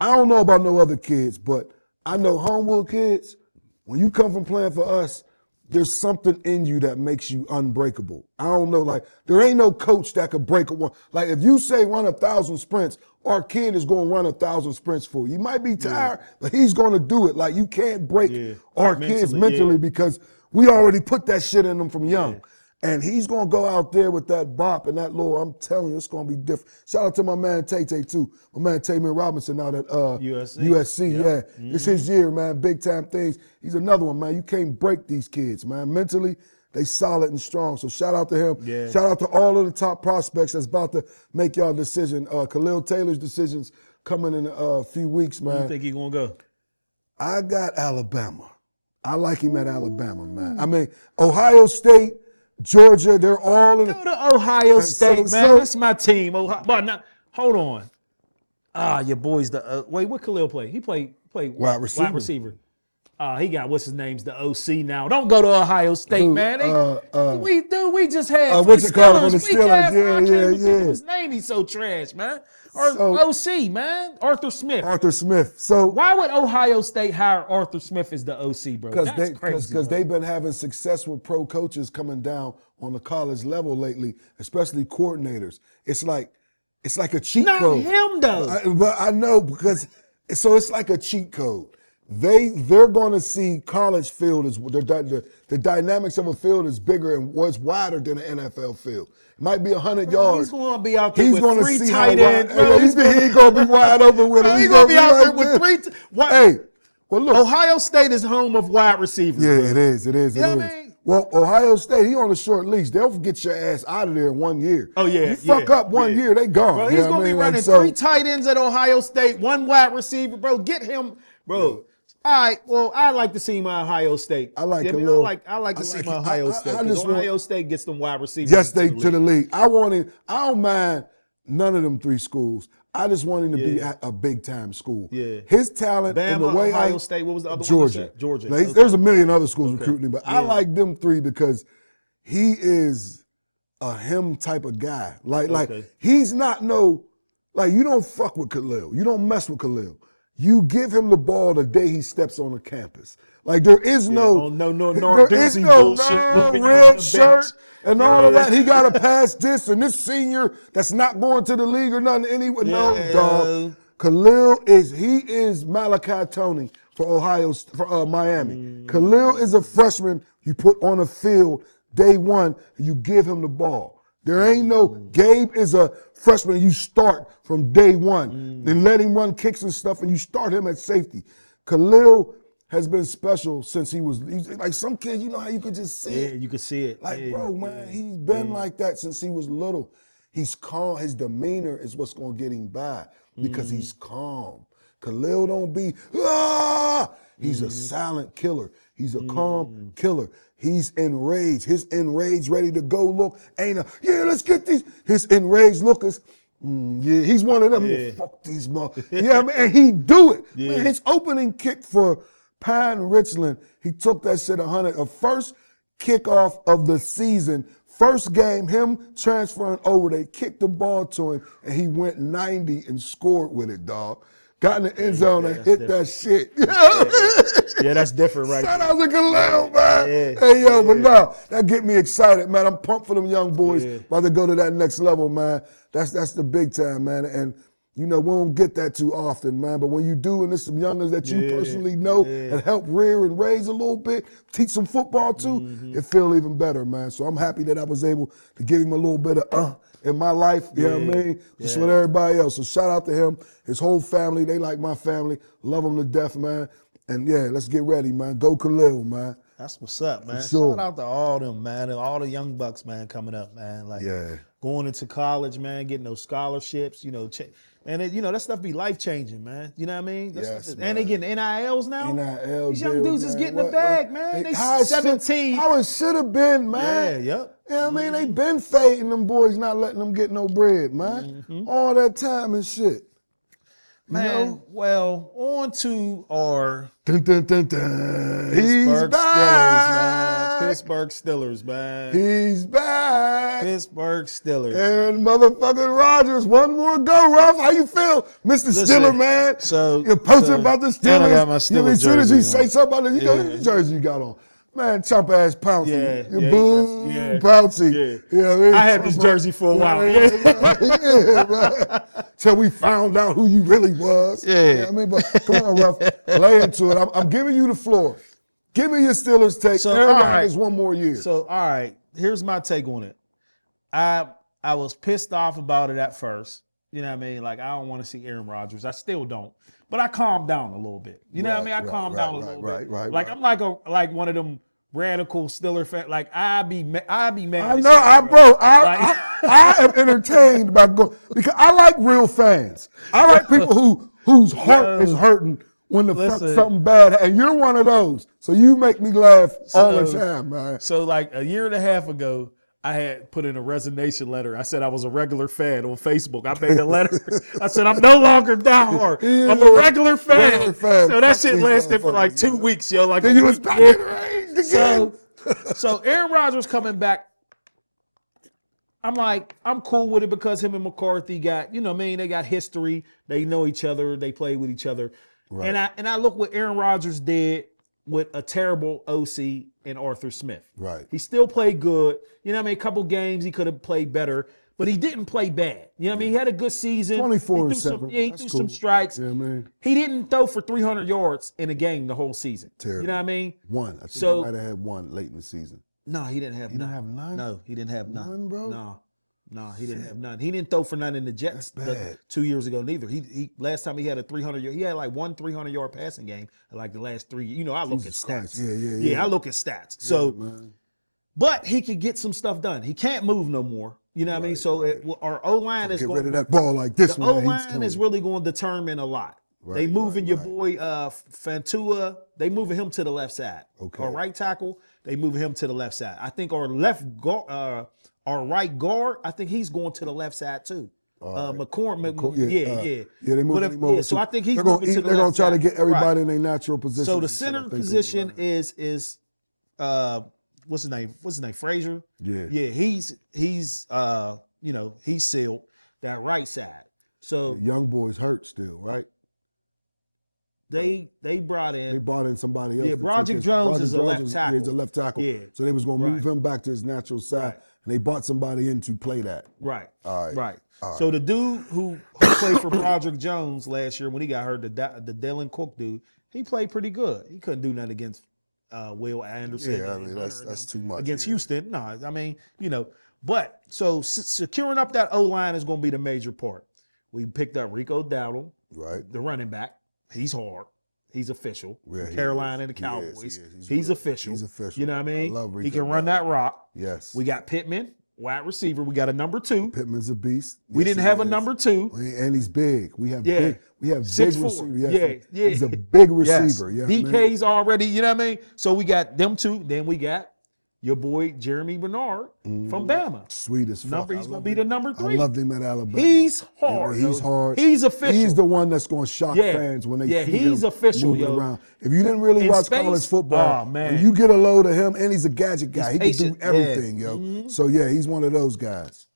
I don't know about no other kids, but I know Homewood kids, when you come from playing for us, there's something in you that makes you unbreakable. I don't know, like, there ain't no coach that could break a one. Like, if you say run 1,000 sprints, our kid is going to run 1,000 sprints for you. He might be tired, but he's going to do it. Like, you can't break our kids mentally because we already put that shit in them from young. And he's going to go out there with that bop and that little, I'm telling you, it's going to be different. Shout out to my man Tay-Tay, too. My man Taymon Robinson out at USC. It's his year, man. Big time things. He's another one, man. You can't break these kids, man. Mentally, they solid and strong. So shout out to him. Yeah. Shout out to all of the top prospects that's about to make y'all decision. Khalil Taylor's decision's coming in a few weeks, man. Where you think he going to go? I got Alabama. I like him at Alabama, man. I mean, Ohio State, Georgia, they're all in. Go to Ohio State, man. That's my team. But now, hold on. Your boys. Wait, what Khalil play? He played Play Wide receiver. He got what's his name's the OC now. Don't go to Ohio State, man. We just had what you call it from the weak ass- Steelers? I can't even think of Yeah. his name. He's so trash, man. Or So- OC, man. Arthur Smith. Arthur Smith. So Why would Ohio State hire Arthur Smith as the OC, bro? That's crazy. because bro. they've been having success with pro coaches coming down on the college level lately, especially coordinators. It's like a cheat Not code. him though. But I know because it's like a cheat code. They're going to see college field as the dynamics of a field is bigger and was wider than an NFL field. It might be 100 yards. He's going to be out there He's with gonna three see tight how wide- ends. Bro. He's going to be wide open with it. He's going to be out there like with this. three. Hey, well look. Ohio State is home of wide receivers. Yeah, bro. it is. You know what I mean? Well, Ohio State, he on a short leash. They'll get your ass out of there in 1 year. Oh, yeah. You fuck up 1 year, they gone. Bro, You he's know going what to I be mean? running Like, so- 3 tight ends at Ohio State, 1 wide receiver. Bro, get him. Bro. All right, well, I like to see my Ohio State. I like I a mean, little- I like to I see like my it. Ohio I State. just 'Cause want- Ohio State gets them wide receivers. Yes, they into to the league. I don't mind none of them 3 schools. I just want him to be at a big time school. Yeah. His talent and the Bama, way Ohio State, what was the other one you Georgia. said? Georgia. Now, Okay. there's a million other schools recruiting him, but I Yeah. like them 3 because he is a him type of guy. Like he's not you don't fuck with Khalil. You don't mess with Khalil. You give him the ball the day he steps on the campus. Like there is no there is no red shirt and all of that. He got to pass this and this senior that's not going to the league or nothing anyway. No, dog. Khalil is Malachi Tony for Miami. Khalil is a freshman you put on the field day one and you give him the ball. There ain't no Gabe is a freshman. You start from day one and let him run kicks and stuff, and you start him at safety. Khalil has been special since he's like some kid. You know how you could just see it. Yeah, you can see it. Like, Yeah, bro, man, he's been like that since he was little. He's calm. His demeanor is what's gonna get him by because he's calm. Khalil don't be He's a silent killer. He's a calm killer. He's enraged. His enraged, ready to go look. Let's get these. His enraged lookers. He's one of them. Yeah. Fuck these mother. Yeah, man, and he do it. Yeah. Man, his opening kick for Pine Richland, he took that shit 100. A first kickoff of the season. First game, him transferring over, they kicked the ball to him, and he went 90 and scored with it, dog. Got in the end zone and hit that shit. Yeah, that's different, right? Shout out to Khalil, man. Yeah. Hey, yo, but no, that get me excited, man. I'm pumped for them young boys about to go to that next level, man. That's the big time, man. And, we don't get that too often, man. But when you do, and there's some youngers that you personally know and help rear and raise a little bit, teach some football too, it feel even better, man. So I'm happy that I was able to give him a little bit of in my life, you know what I mean? Just with everybody else. So shout out to him, his whole family. They like my family. Love them to death, man. And let's get ready, man. Go Khalil, man. That's what's up, man. sure. Shout out to all them, man, and all the young bucks, man, coming up, man. Like going into college, man, getting those scholarships, and that stuff be life changing, man. You know what I mean? Yes, and they getting NILs now. NIL These young deals, dudes is man. getting the bag, man. They how it should- 17. How it should have been, man. Yeah, yep. You know what I mean? They been fading them boys, not letting them get no bread, man. All that time and shit. Man, well, on to our Dun, dun, dun, dun. He's Pittsburgh Steelers, man. back. Pittsburgh Steelers, man. He's back. Pittsburgh Steelers. Aaron motherfucking Rodgers, one more go, Ruff. How you feel, Mr. Steeler, man? so- You're posting so- about the Steelers. and I got my Steelers As soon as you jersey say on. something about it, what jersey you got on? Man, chump ass Pouncy. Yeah, You yeah, boo, yeah. Pouncy. Yeah. You know what I mean? I had this jersey for a while. Yeah, man. Till we found out who you really was. Yeah. You know what I mean? But come on, Ruff. Lay into it. I'm giving you the floor. Give me your Steelers take. So, Aaron all right. Rodgers one more year. So, all right, here's my take on it. I was pissed off about it at first. You know what I mean? Like, I don't want to see Aaron Rodgers. I still don't. But I calmed down a little bit. You know what I mean? I calmed down a little bit. Like, I'm like one of them radical Steeler fan. Like, I be mad. I as know, shit, bro. I am entertained by going because I like real fans. I like people whose heart is hurting when the fuck Listen. something bad, and you're one of those. So you make me laugh all the time, man. So like a year and a half ago, I had put in a resignation letter. I said I was a regular fan on Facebook. I made a letter. I said I'm no longer diehard. I'm a regular fan. Regular fan. So that Fuck shit these lasted for like 2 motherfuckers, weeks, yo. Like Then you was back in the range again. So Aaron Rodgers coming back. I'm like, I'm cool with it because him and McCarthy got, you know what I mean? They got history. They know each other. They play with each other. Right. And I look what Aaron Rodgers did with a terrible OC and Arthur Smith. Right. He still played good. You know what I mean? A couple games he could have played better, but he didn't play bad. You know what I mean? He had a good season. 24-7. He threw some strikes. Yeah, man. He didn't throw for 300 yards in a game the whole season. Terrible. You know what I mean? One. I think So- he might have had one late in the season. No, he didn't have He none. didn't have none? No, he didn't have none. None, bro? No, he didn't have none. He didn't throw for none in the Jets That's bad. 2 years ago neither. He last time he had a 300 yard, he had like one 300-yard passing game in like the last 3 years. You know, I look Jesus at stats. Christ. Yeah. I look at stats. So, man. but he could get some stuff done. He can't move no more. You know what I mean? So our O-line is Get going rid of that ball like this, the man. He's O-line coming. is really going to determine a lot. They Right, moving right, your right. boy Fantua. They moving him to the left side. Okay. Our right tackle, they moving him to the left side. I think our our right guard, I think he's going to the left side too. McCormick, yeah. They moving him over. So I think he's they're gonna moving to the They're going left to try to side. get everybody Right. in their natural position. So the and shit, I center think, position online. is what's his name? What's his name? Frazier. Yeah. He's he's sealed that right side. So The young boys hurt still, right? they brought They in brought in somebody else. Yeah, to Broderick take his- Jones is a Jones left tackle. He's a left tackle. Yeah. So they was going to move Right. him back to his natural side, Right. and they brought somebody in to play that. right. All right. Right. So the dude who played for Broderick Jones last year when he got hurt, the Dylan Cook dude, he played pretty good. He couldn't do nothing against Will Anderson. Yeah, I and mean, Hunter that's and them too much, against yeah. Houston. No, I mean, but so securing up that O line is going to be the major part. We picked up Rico Dowdle, Right. the running back. He's hard. He's official. Yeah, From he Carolina is. and the He is, Cowboys. he is. He's good. official. He's official. You know what I mean? I love He Rico can run Dowdle. that rock. Yes. We got Pittman, wide receiver. We got a number 2. Pittman's a beast. We Yes, didn't he have a is. number 2. And he's big. We have Yeah. big. We have 6'4". big receiver. Yes. Yeah, yeah. He's a big Yes. receiver. Yeah. DK's already, you know what I mean? So we got them 2. Then we got your boy Jeremy Bernard from Bama. Sweet as fuck. He's I gonna love be him. the number 3. I loved him at Alabama. He's hard. Yeah, he's yo. hard. He's official. He's the one that's going to shock Yeah. fans when they Yeah, see he's him official, moving yo. around. If you didn't really In watch space? college football, Oh, man. when you get a load of him, and he's a gadget guy. He He's can do patient. Yeah. everything, yo. So yeah, he's one of those guys.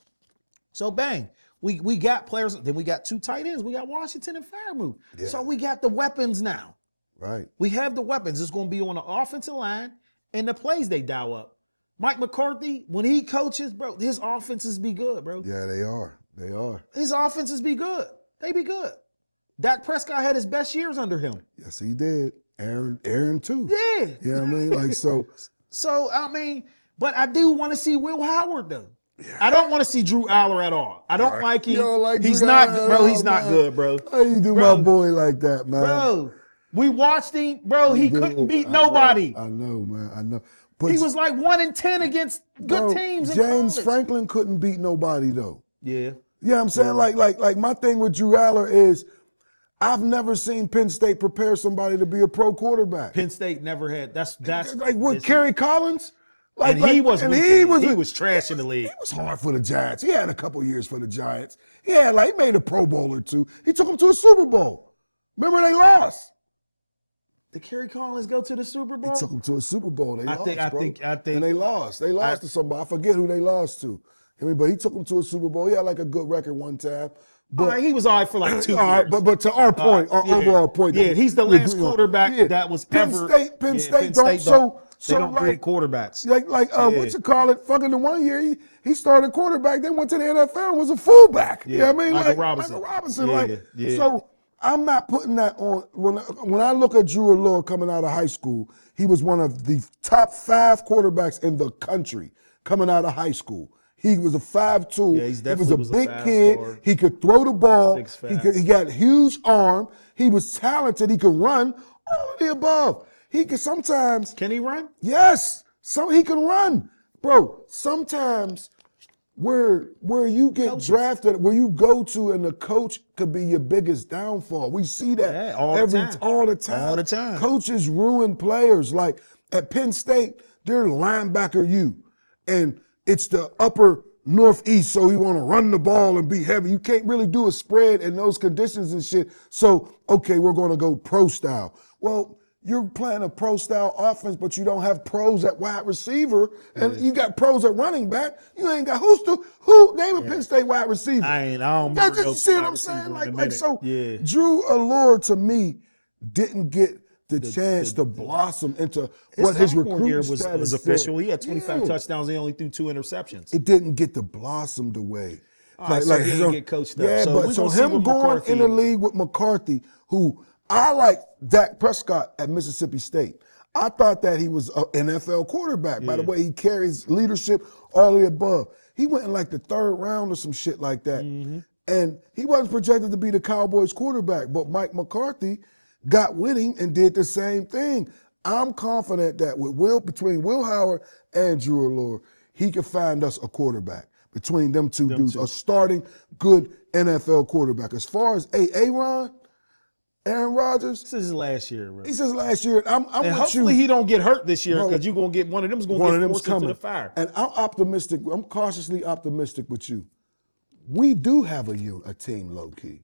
So bang, we got players. Then we got 2 tight ends. We got Washington and Fairmouth. So we got the weapons now. Right. We have the weapons. It's going to be on the offensive line and the plays they dial up. Mike McCarthy, when he coaches, bro, his offenses be good, bro. Yeah, they are. They are. His offenses be good. They be good. Dak Prescott had his best years under him. Yes, he did. Aaron too. Yeah. You know what I mean? Like so. So, I mean, but I do want to see Will Howard, though. I don't want to see Drew Aller at all. I don't like him. You don't like He's Drew not, Aller at bro. all, He's not man. good, bro. How you do Bro. my boy like that, man? Bro, we watched him, bro. He Dude, couldn't beat I know, nobody. I know, man. I know. But He was like 1-10 against good bro, teams in James college. Franklin couldn't beat nobody though. Yeah. Yeah, I'm saying like my thing with Drew Aller is I've never seen Penn State prepare somebody to be a pro quarterback. Penn State never had. That's Like what, it's- Kerry Collins? Like, And he was weak in it. He a- was trash in the league. He was hard for the Giants. He had a couple years for the Giants. He made a Pro Bowl or 2. He took them to a Super Bowl. Remember they lost. Did Kerry Collins go to the Super Bowl? He took them to a Super Bowl. They I lost, think- I bro. think- And they lost. They lost to somebody. I forget who they lost to. I mean, but he took them to a Super Bowl. He had like a good record one time. But All right, he was all right for like 2 all right, years. but to our point, our Yeah. overall point. Yeah, that he's the we last agree on. quarterback Yeah. that was Penn ever. State, Penn State don't. So They don't breed like, quarterbacks. what you call it? Fucking the one year he started quarterback, then went to the NFL and was a fullback. Yeah, You know what I mean? Michael Like Robinson. Michael Robinson. Yeah, yeah. So I'm not putting that on. When I look at Drew Allure coming out of high school, he was one of the top 5 quarterbacks in the country coming out of high school. He was a 5'2". Yeah, he's he definitely was a was a big fast kid. star. He could throw the ball. 6'5". He got huge arm. He was talented. He could run. All of the above. He could sometimes. Can he run? Yes. So he can run. Bro, sometimes where you get drafted, where you go to and the coach could be your biggest downfall. We see that Yeah, all the time. all the time. All the time. Coaches ruin players. Like at Penn State, they're linebacker you. And it's the upper northeast, so you want to run the ball and be heavy. You can't really do a spread in those conditions and shit. So, okay, we're going to go pro style. Well, you're playing a pro style offense, but you don't have pros at wide receiver, and you got pros at running back. You ain't got who name a Penn State wide receiver. I don't remember You those see what wide I'm saying? receivers in a minute. Drew Allure to me didn't get the chance to blossom into what his sophomore year recruiting status was official. said. He had 25 Yeah. touchdowns. He only threw 2 interceptions. It didn't get to blossom the way. So he didn't get coached up. Yeah, So but we so gonna see him what going McCarthy in the is. league with McCarthy, who I like Dak Prescott at Mississippi State. I thought that he was an NFL quarterback by the way he carries leadership, all of the above. He went in like the 3rd round or some shit like that. And he wasn't projected to be the Cowboys quarterback, but Mike McCarthy got winning and did the same thing. I'm confident that between Will Howard and Drew Allure, he could find us a quarterback. Between them two dudes, a starting good NFL quarterback. As far as Aaron Rodgers, This is his last year, bro. he says last year, I'm And with hopefully you. he don't get hurt this year Bro, because you're going to get one of them's going One to of get them's forced into coming. the fire. And I'm optimistic. I'm cautiously optimistic with you. We do have a team low key.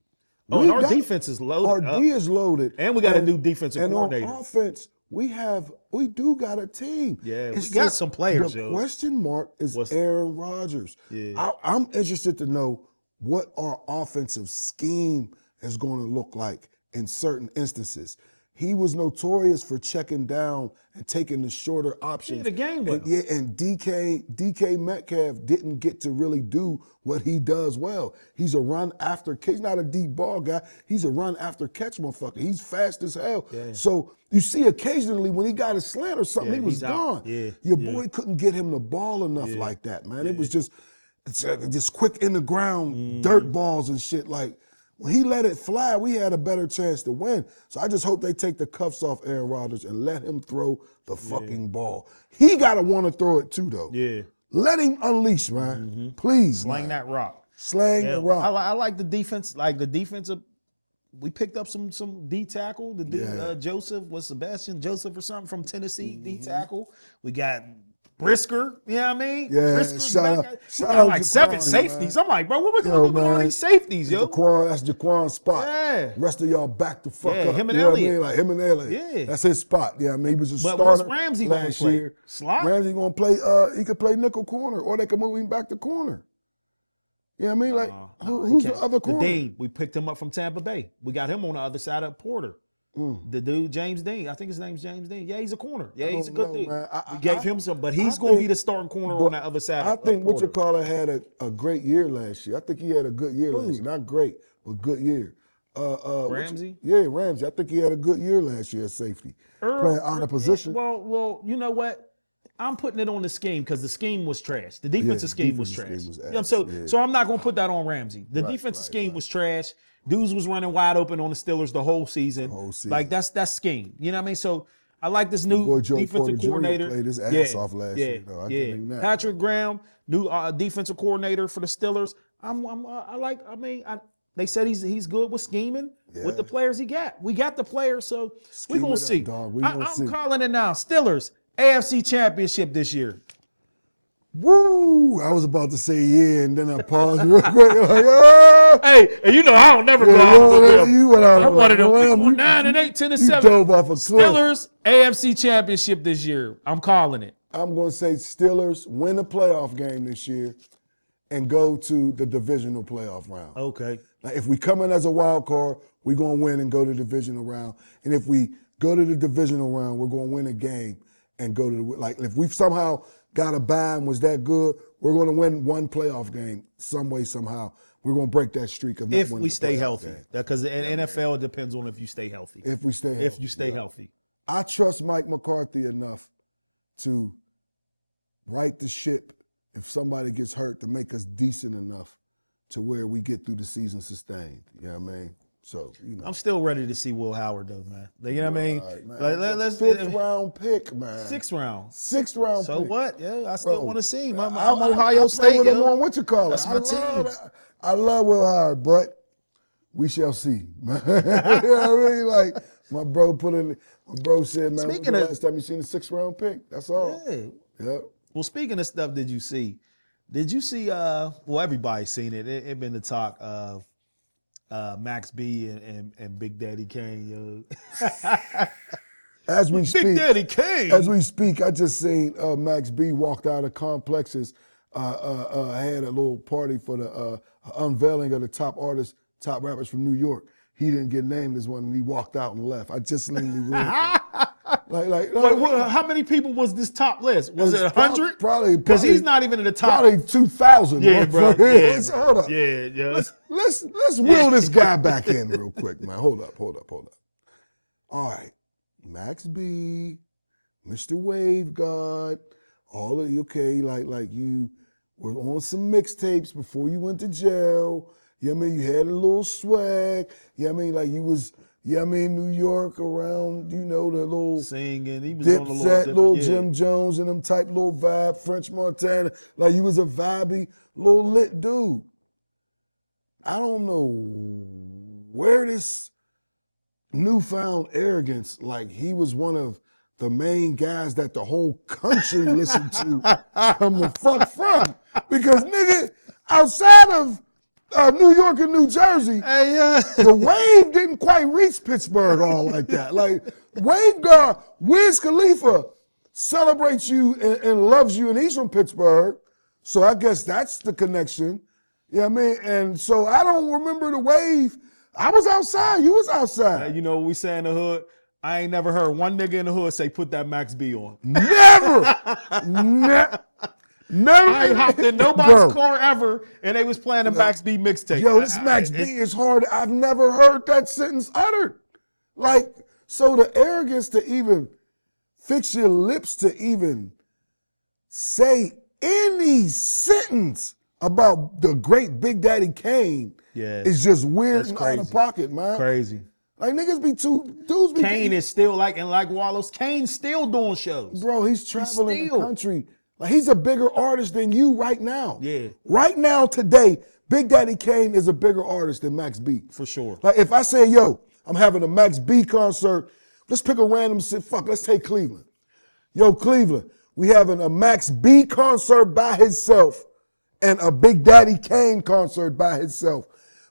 Oh, and our defense is loaded Our up. D is loaded. And we got a new defensive coordinator. And on offense, we do got a team. Yeah, It's we got just some players, The yo. question mark is Aaron Rodgers. Yeah. I'm interested to know what our offensive scheme is going to look like in certain instances. He was notorious for checking down and taking the shorter options. the game well. And DK Metcalf didn't get to really do what he does well. He's a run after catch. He's not a deep ball guy. He's a run after catch motherfucker. He's fast as hell. Yeah. So you see occasionally when he got a slant or something, he was he's out. gone. Yeah, Your boy couldn't get him the ball enough like that, man. It was just quick in the ground, dirt balls and shit. Like, when he let it fly, we had a better chance to win. So I just hope they take the cuffs off Aaron Rodgers and let him throw the fucking ball. He got to want to throw it too, though. Yeah. Let him unleash, man. Please, Slang man. that rock. Slang the rock. I like the defense. Like the defensive, we picked up some D tackle. The dude Joseph was Sebastian Joseph or something from Tennessee. D tackle. We got Brisker. You know what I mean? Yeah, Brisker's shout back. out- We shout got out like Jaquan, 7 safeties. man. I'm like, bro, what we gonna do with all these safeties, yo? That's Jaquan's spot. Yeah. Rest of y'all back the fuck Yeah, up. him and you know Elliott. What I mean? Like him and Elliott. Yeah. That's his spot. Yeah, I mean, he was a But starter what's Ramsey gonna last play? year. Slot? Ramsey gonna play, he could play nickel corner, or they could move him back to corner. You know what I mean? Like, who's the other corner? The Dean. We picked him up from Tampa Bay. We got him on the other side of Porter. The dude, James Dean. I think his name's James Dean. Yeah, he's a corner. Yeah, he's a good dude. We gave him some, but he's going to be the starting corner on that other side. I think Porter. had a great year last year. I think he had a good year last year. Not great, but good year. Ramsey? Ramsey. I think he had a good year last year at safety. Playing out of position. Well, you know what? I'm putting it on the scheme because the scheme was trash. The defensive scheme was trash. scheme was You know, ass, so I'm not going to put that on Ramsey. The defensive scheme was trash. Dudes was running wide open on the Steelers the whole season. Like that's scheme. You know what I mean? So I like this new boy Joe Porter defensive Jr. coordinator. played his ass off last year, though. I give him that. Patrick Graham, new defensive coordinator for the Steelers. They said he's good with scheming with the players he got. We got the players, so we're gonna see. I'm calling it now. Steelers AFC Championship this year. Woo! I was about to say yeah, and then I paused real quick. Like, oh! Hey, and you know I don't never go out with them. I wanted them 9-8, 10-7. Dove off a cliff. Steelers AFC Championship this year. I'm calling it. I'm going to say Steelers win the playoff game this year and go to the divisional playoff round. Okay. Like if we come in as a wild card, we're going to win and go to the divisional round. And if we go to the divisional round, we're going to win a game and go to the, like if we've somehow got a bye and was that good, we're going to win one playoff game some way, somehow. We're going to break that streak of not If winning we the stay playoff healthy. game. Because in NFL, it depends on if you stay healthy. If we stay healthy. If you stay healthy. I trust Mike McCarthy enough to right the ship if somebody gets hurt to make us decent enough to where we get through the season sustained. You know what I mean? So, you know. I'm still ready to see Will Howard, though, man. You know what I mean? Right, man. Let's Fifth round pick, man. 6th round. 6th round So pick. what? Yeah, I still want to see him. I'm I Ohio play State. with him yo. on what you call it. That's my team. I love Will Howard, but we shall see. you know what I mean? Like my bro said, man, Speaking the of- last time you seen a 6th round pick? That's all. Yeah. Yep. Well, speaking of stuff, did you see? Did you see? Well, everybody's seen it. It been the talk of Max B and Big Daddy Kane. Yo. As we speak, Big Daddy Kane. As we speak, I just seen Max B walked out of Complexes. Had a little party for the unveiling of the top artists, top rappers from New York. He didn't get named as one, and he walked out and left. I just literally read that. Wait, how many people was this top list? Was it 100? Probably because he's not even in the top. Probably 2,000. Yeah, bro. Yeah, so hold up. Yeah. Let's wheel this guy back in real quick, man. Hold up. All right, Max B, Mr. Wave God, all of you. Okay, like you were on some mixtapes before you went to jail. You know what I mean? You had a little swag. You know what I mean? Like you was. Yeah, I mean, New York around, the little singing, he was Dipset, on little Jim Jones and them type little vibe, French Montana. Like you was a vibey, little lit dude. I don't know where this newfound arrogance, like he was one of the main guys that the whole country listened to, come the fuck from. Because nigga, outside of New York and New Jersey, the wave didn't quite reach Pittsburgh all like that. Like, Wave God, Wiz Khalifa celebrates you and loves you, and he's from Pittsburgh. So I guess that's the connection. You know what I mean? And so I don't remember the wave. I was outside. You was outside. You know what we say in the hood? I ain't never heard one nigga in the hood say, put that Max B on. Never. Never. I ain't hopped in nobody's car ever, and they was playing a Max B mixtape. Yo, this Max B is hard. I've never heard that sentence uttered. Like, so the arrogance to even fix your lips to even say any sentence about the great Big Daddy Kane is just weird and out of pocket, man. Crazy. Like, niggas be dudes be. Kane is still and like Wallace, Kane's still doing shows. Bro, he's traveling the country. Like, he's a bigger artist than you right now. Yeah. Right now, today, Big Daddy Kane is a bigger artist than Max B. For sure. Like, if I say, yo, I'm having a Max B concert, let's pick a random city. Fuck, let's take Cleveland. Yo, Cleveland, we having a Max B concert by himself and a Big Daddy Kane concert by himself.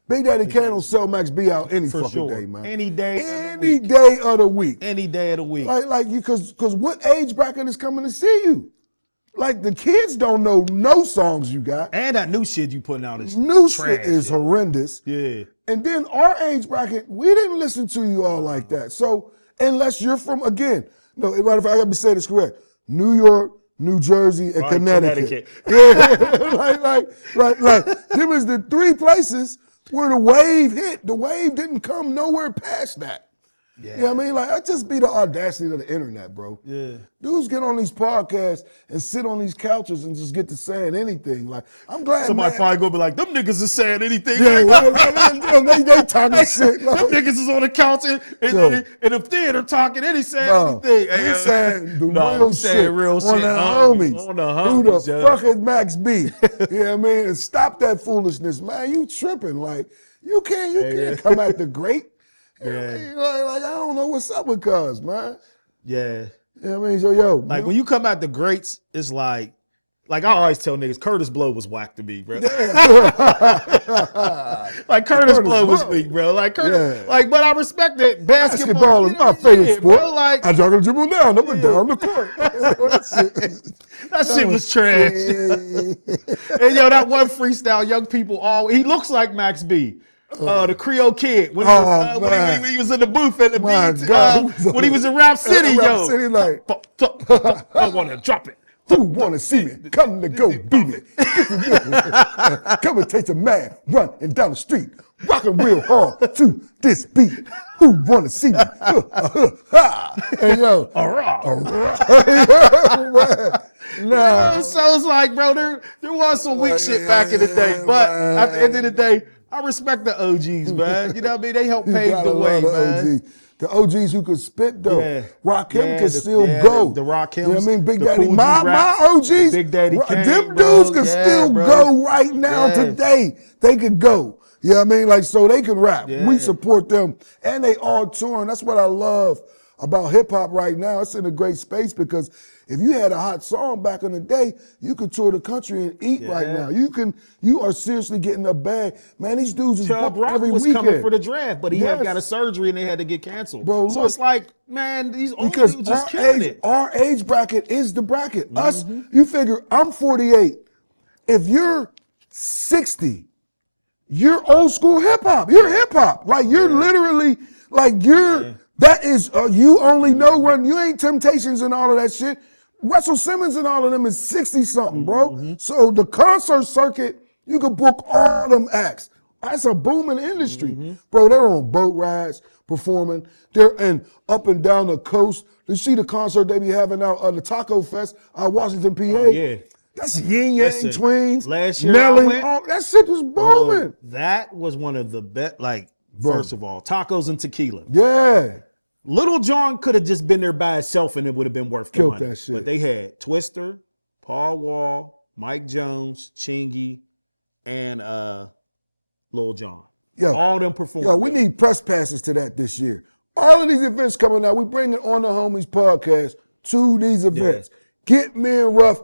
Big Daddy Kane will sell Max B out any fucking day, man. Any day. Any day of the week. Any day of the week. Like you, cause what age bracket is coming to see you? Like, the kids don't know no songs you got. And that new shit you putting out is new trash, shit is horrendous. Yeah. And then our age bracket, we didn't listen to you all like that. So unless you're from, again, no, matter of fact, I gotta say this correct. New York, New Jersey, and Connecticut. Yeah, like them is the three places where the wave hit. The wave didn't come nowhere past that. Yeah. You know what I mean? Like, that just be the audacity of the internet, bro. Yeah. Dudes get on these podcasts and sit on these couches and just get to saying anything. Like, I'm glad somebody probably gonna be like, them niggas is saying anything. Yeah, they talking shit. Like, them niggas is on the couch in the theater talking, and he saying anything. We saying the real shit real on shit. the homies. On the homies. Who the fuck is Max B? You know what I mean? And stop that foolishness, man. You tripping. Like, you can't come at the great. Yeah. Like, I don't know what's up with cuz, man. Yeah. You know what I mean? So, yo. Like, when you come at the greats, it's like I always tell niggas, Curtis Blow was whack to me, bro. Like, Curtis Blow was weak, bro. Like, Curtis, but I respect it. Basketball is my favorite sport. Bro, like, I juggle dribble down, up and down the court. that shit was trash. And, yo, that one freestyle, young people he looks like Max B. The Creole Kid when he was in the booth at the beat, when he was in Rap City, yo. City, like, I want to drop it. Who want to see me? Come to go beat me. Come and taste a man running down the street, rocking real hard to this beat. Who want to see me? Hey, yo. No. So it's like, bro, there was some weak shit back in the day, but at the end of the day, I respect the OGs, man. You know what I mean? They helped pave the way, man. OGs. The OGs who could spit, though. Yeah. Rakim could still go. The Rakim. You know what I mean? Big Daddy. Cool my OGs. Big Daddy Kane, them dudes could still go right now today. They could go. You know what I mean? Like, so they can rap. Yeah. We support them. And they all touring. That's what I love about hip hop right now. It's in a great space because if you had a hot song back in the day, you could tour the country and eat right now. You are seriously getting a bag. Man, these dudes is Chubb booked Rock every was weekend. coming for the draft, but he had Yes. got a surgery and they had to get canceled. Bro, so look, it's like, man, these old because dudes just killing it. our age bracket is the bracket. Us, you figure I'm 48. If you're 60, you're old school hip hop. You're hip hop. Like you're literally like that is you only know run. You ain't Temptations and all of that shit. Russell Simmons and all of them is 60 something, bro. So the concert circuit, you can book all them acts. That's a booming industry, bro. They're on boat rides performing. They're up and down the coast. You see the concert they be having out the Taco Fest out Washington, PA. Oh, yeah. That's Yin Yang Listen, Twins. last year Nelly, I went, all that shit was booming. that was one of the best. Like, Bro. first of all, tacos and tequila. Yeah. Little John could have just been there by itself and it would have been worth the Killed money. that shit. But they had Twister, Paul Wall, Mike Jones, Chingy, and Lil Jon. Yo, all them performing. Yo, we need press passes to that this year. All of these events coming out, we bringing On the Homies podcast to these events. Get me and Ruff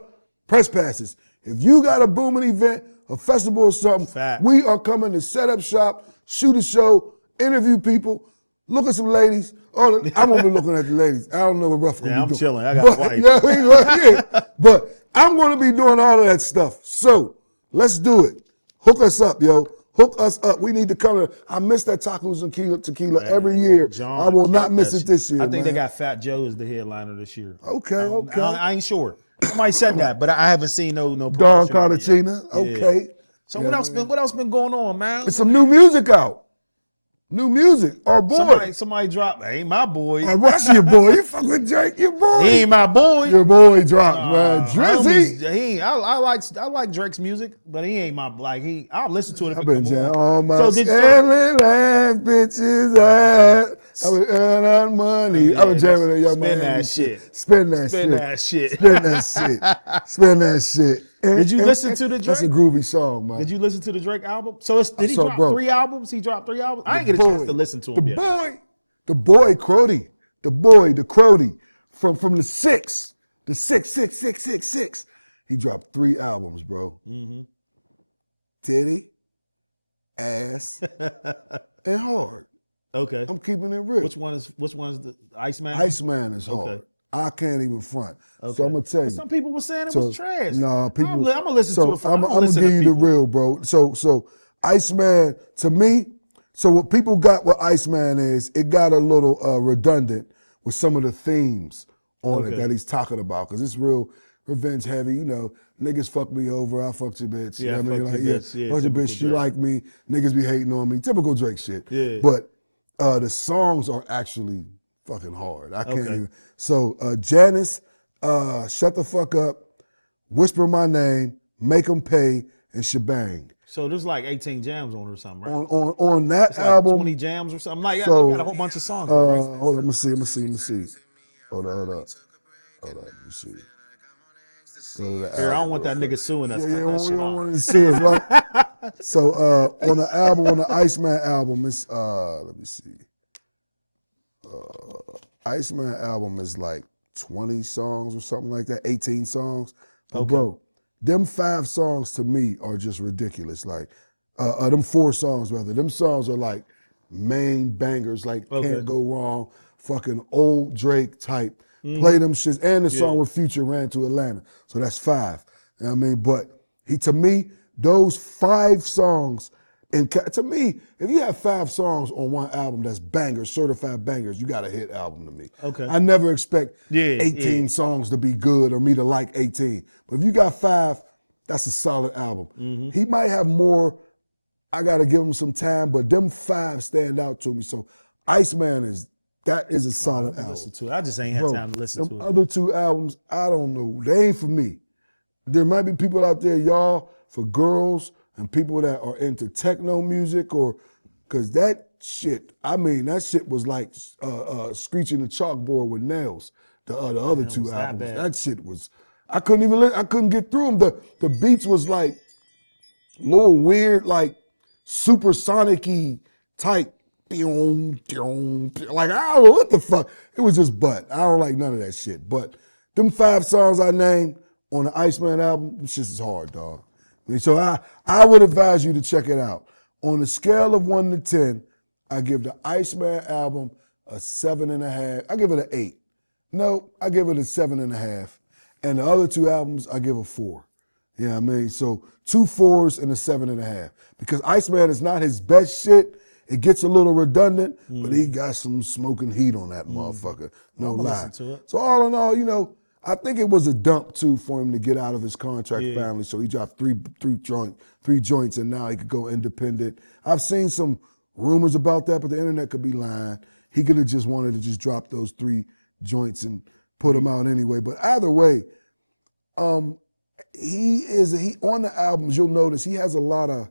press passes. If you got a booming event, a festival or something, we are coming to set up shop, shoot a show, interview people, look at some ladies. Oh, I'm gonna be looking at the ladies. I don't know what Ruff gonna be doing. I'm chilling. I got a wife. Yeah, but I'm gonna be doing all of that stuff. So let's do it. Hook us up, yo. Hook us up. We need to come. I miss that tacos and tequila every year. John I will not miss it this year. I think man. they got Fat Joe as the headliner this year. Okay. I ain't sure. Somebody said that, but I haven't seen no Don promotion on it yet. Cartagena. Okay. So what else been going on, man? There's some new music out. New music. Our boy. Somebody dropped. Ain't my boy. Oh, what's your boy? You fuck with Drake, your boy. He ain't my boy. Your boy dropped, man. Drizzy. He ain't, I like Drake's music, but he ain't my I'll listen to it if I've it been come jamming on. all my So ass bitches at. I've been earning that money. I've been jamming that young man. Spin that shit. Spin that Spin that shit. Spin that shit. Spin that shit. Did you listen to the Drake? That's a groovy song, man. Did you listen to the Drake album? So did he drop 3 albums? He dropped 3 albums? I didn't get a chance to listen to him yet. The boy Crody. The Crody from the six. The six. He dropped 3 albums, bro. Titty, ass, and hard. Okay. I'm keeping it real. Which one is the Iceman? Iceman is hard. Okay. I can't even front. So I'm gonna tell you. Some people were saying it was trash. Nah, people. I'm gonna listen to it. I'm gonna give you the real, bro. So Iceman, to me, so what people got with Iceman is it got a little redundant with some of the themes on it that he's talking about, because it's real revenge heavy. You know, niggas fuck me over, I fucked your bitch. Yeah, you know what I mean? fuck Like, your bitch. Yeah, fuck your bitch, typical she Drake. like me. Niggas be hating on me. Typical Drake shit. Yeah. But the songs are actually fucking hard. I can't even. So Janice, Shut the Fuck Up, Whisper My Name, Make 'Em Pay, and Shebang. So there's like 18 jams on it or something, right? On that It's album, like 20 jams or something. Like, so, they got a whole bunch of songs. hold on, let me see. Hold on, let me see. Go to the Here, I album don't want that real nigga suing us. Yeah, Cut that we shit don't off. want to sue us, right? So on the Iceman album, it's let me see. Iceman album is like 20 songs or something like that, 18 songs. But bro, them 5 songs to me are just ridiculous. Like, them 4 songs rather. Them songs are like main bangers, like Can't Go Wrong, fucking old Drake type. Play them shits, and the song with Future, Ran to Atlanta. So that's 5. You know what I mean? But to me, those 5 songs, and to me, if you have 5 songs on one album that's bangers, certified bangers, you got a hit album to me. Okay. I never expect 18 songs to be good or me to like 18. But if you got 5, that's a solid album. He might have more. I got to give him some time, but them 5 stand out to me. So Iceman is a solid album. Listen to it. I just ain't had time to listen to Them it. other 2 albums, I don't know. They ain't for me. There might be people out there, y'all, for girls and people that are into techno music, or because that shit was like screeching the chalkboard with nails. The other 2 was that albums, bad? that shit was. I couldn't get through them. The beats was like a little weird, like supersonic-y type. Like, I don't know what the fuck. It was just butt. I don't like none of that shit. But them 5 songs I named on the Iceman album, this shit is hard, dog. I mean, so I would advise you to check it out. On a scale of 1 to 10, I give the Iceman album a 7.5. I give it an 8. No, I give it a 7.5. And the other 2 albums, I give a 4. You know what I mean? So 2 4s and a 7.5. Because Iceman is not his best shit. It gets a little redundant, but he got some smoking heat on that motherfucker. No I'ma lie. listen to it. So all in all, you know, I think it was a dump too for him to get out of his contract family. So he dropped three joints, and now he could go independent. I've seen some rumors about that, but the internet could be lying. He could have just wanted to just drop those 3 joints and put them out anyway. But either way, he on the albums. You'll notice he has a lot of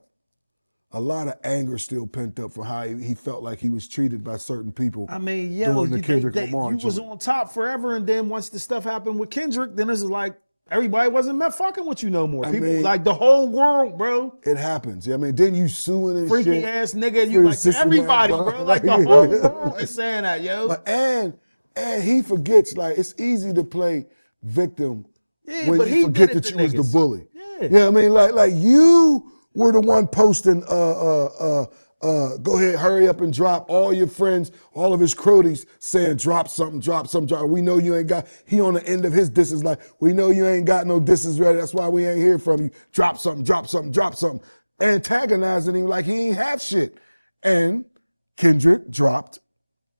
anger still pent up for how he felt like he was treated by certain people. I mean, yo, during the Kendrick Lamar you was joint. on top forever, and then once the stuff happened with Kendrick, then this is like everybody wasn't fucking with you no more. People, mean, like the whole world, bro. It happens. I mean, then you suing and Freaky shit. ass nigga, and you like Freaky everybody, ass dog. bro. Like the whole world is saying that, yo. But and he forgets, like, it's easy to play victim when but you he forget did it that to you was the niggas. bully. Yeah. You know what I mean? Like you were the one posting go ahead, hurry up and drop. All your friends, all of his cronies saying drop something. We know you ain't got, he on the end of his disses like, we know you ain't got no disses ready. That's why we ain't hear from you. Drop something. Antagonizing him like he ain't have shit. And Kendrick dropped,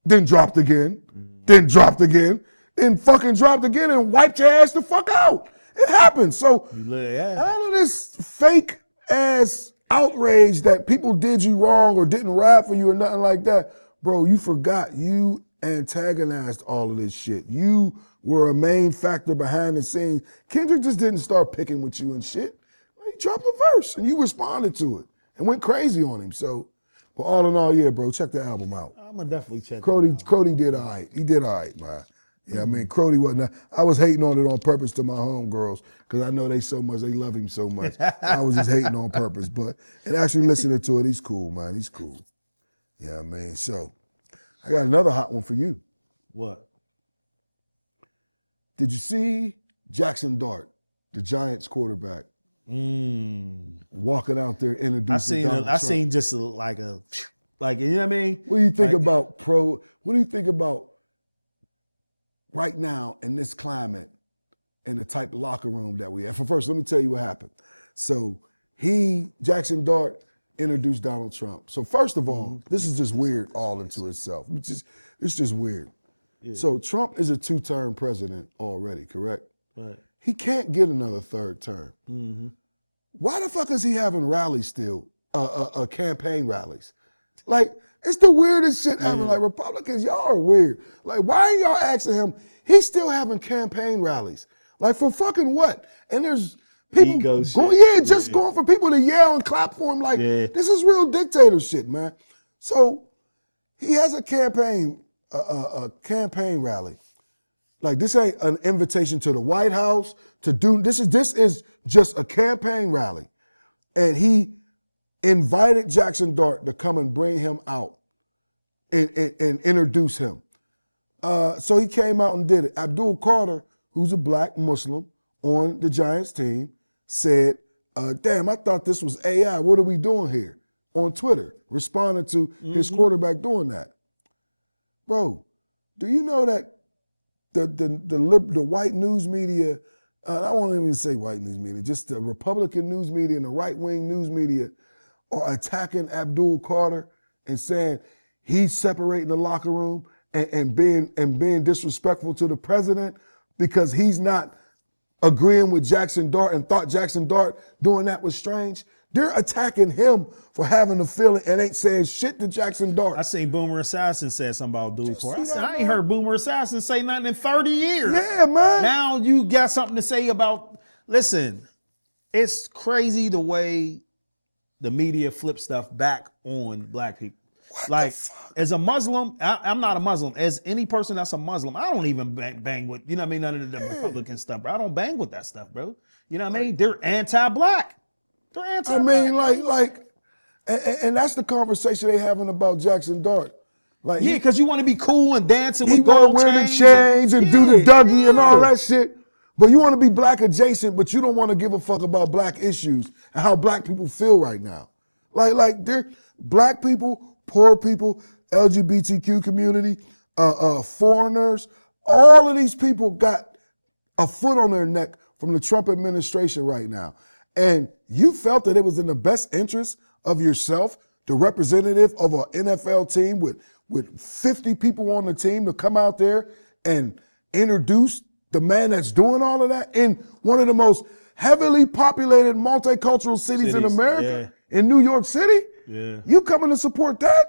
then dropped again, then dropped again, then fucking dropped again and wiped your ass the fuck out. It happens. So all of this fake ass outrage that people did you wrong or didn't rap for you or nothing like that, bro, you forgot you antagonized all of this shit. You were a main factor behind the scenes. Kendrick just didn't start picking with you and shit. He dropped a verse and you responded to it and went crazy on him. So, but all in all, yeah, bro, check the album out. I'm gonna definitely check. Crody did all right. He did all right, man. Yeah, I mean, Crody wasn't. I was hating on it on purpose to my homegirls because I know they love him so much. I was just hating on purpose, but and actually listening to it, he's cool, man. He's cool. Yeah, I mean, so I got another hot one for you. What? Did you see Jackson Dart, the Giants quarterback, walking out there introducing Donald Trump? I seen just like you know what I mean? What do you think about What do you think about right now in this climate and the type of locker room that we have? First, let me tell you what happened. So Jackson Dart introduced Donald Trump. So first of all, this is just weird all into itself. It's just weird. Yeah. So Trump is a 2-term president already, correct? Right. He can't get another 3rd term. Mm-hmm. Why the fuck is he having rallies still, campaign rallies? Like, it's the weirdest shit ever. Like, Republicans, y'all are weird. Like, why ain't y'all asking him? He's still having campaign rallies. Like, for fucking what? And there's people going for people to yell and clap for him. Like, this is real dictator shit, man. So he has a campaign rally. Like, this ain't an invitation to the White House to do, this is just a campaign rally. And he invited Jackson Dart to come and bring him out and introduce him. So he came out and did it. Abdul Carter, who's a black Muslim on the Giants team, said, damn, I thought this was AI. What are we doing here? On Twitter, responding to his quarterback doing that. Bro, do you know that the white news media, I won't even say white news media, just the Republican news media and the right-wing news media are attacking Abdul Carter and saying he's separating the locker room and being disrespectful to the president because he's not agreeing with Jackson Dart and thought Jackson Dart doing that was strange? They're attacking him for having a feeling and ain't saying shit to Jackson Dart. I seen Boomer Assassin said something about Abdul Carter. I that, ain't heard Boomer Assassin say nothing in 30 years. Yeah, man. Now you got something to say about, listen, it's crazy the way the media flips stuff back on black people. Like, as a Muslim, I'm not a Muslim. As any person that's a Muslim, I don't even bang with, you know what I mean, none of the Republican stuff, bro. I don't bang with that stuff, bro. You know what I mean? They're anti-black. They're anti-black. I mean, like, And that's the conversation they having about Jackson Dart. Like, Yeah, because you want to be cool and dancing he with want to gold wear the chains chains and do the Yeah, Dougie and all yeah. that shit. But you want to be black adjacent, but you don't want to give a fuck about black issues and how black people feel right now. Like they're black people, poor people, LGBTQ community, foreigners. All of these people got a foot on their neck from the Trump administration right now. And you felt that it was in the best interest of yourself, the representative of an NFL team with 50 people on the team, to come out there and introduce the man that's doing all of that in one of the most heavily populated multicultural cities in America, in New York City. Yeah. You coming to support that?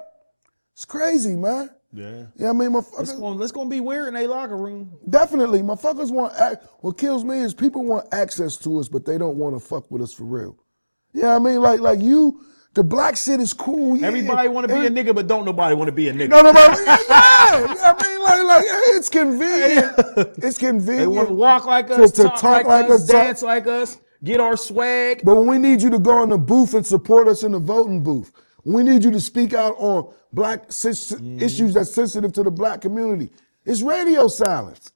It's crazy, man. Yeah. Yeah, I mean, motherfuckers. Let's gonna be weird in a locker room. Definitely, motherfuckers want. What kills me is people want access to us, but they don't want to fuck with us for real. Yeah, I mean, like you, the black shit is cool. Yeah. Everybody want to be a nigga, but don't nobody want to be a nigga. No, nobody. Yeah, I mean, like it's convenient. It's convenient. They want to walk like us, to talk like us, dance like us, get our swag. But when we need you to go in the booth and support us in the voting booth, we need you to speak out on black issues that's sensitive to the black community. It's radio silence.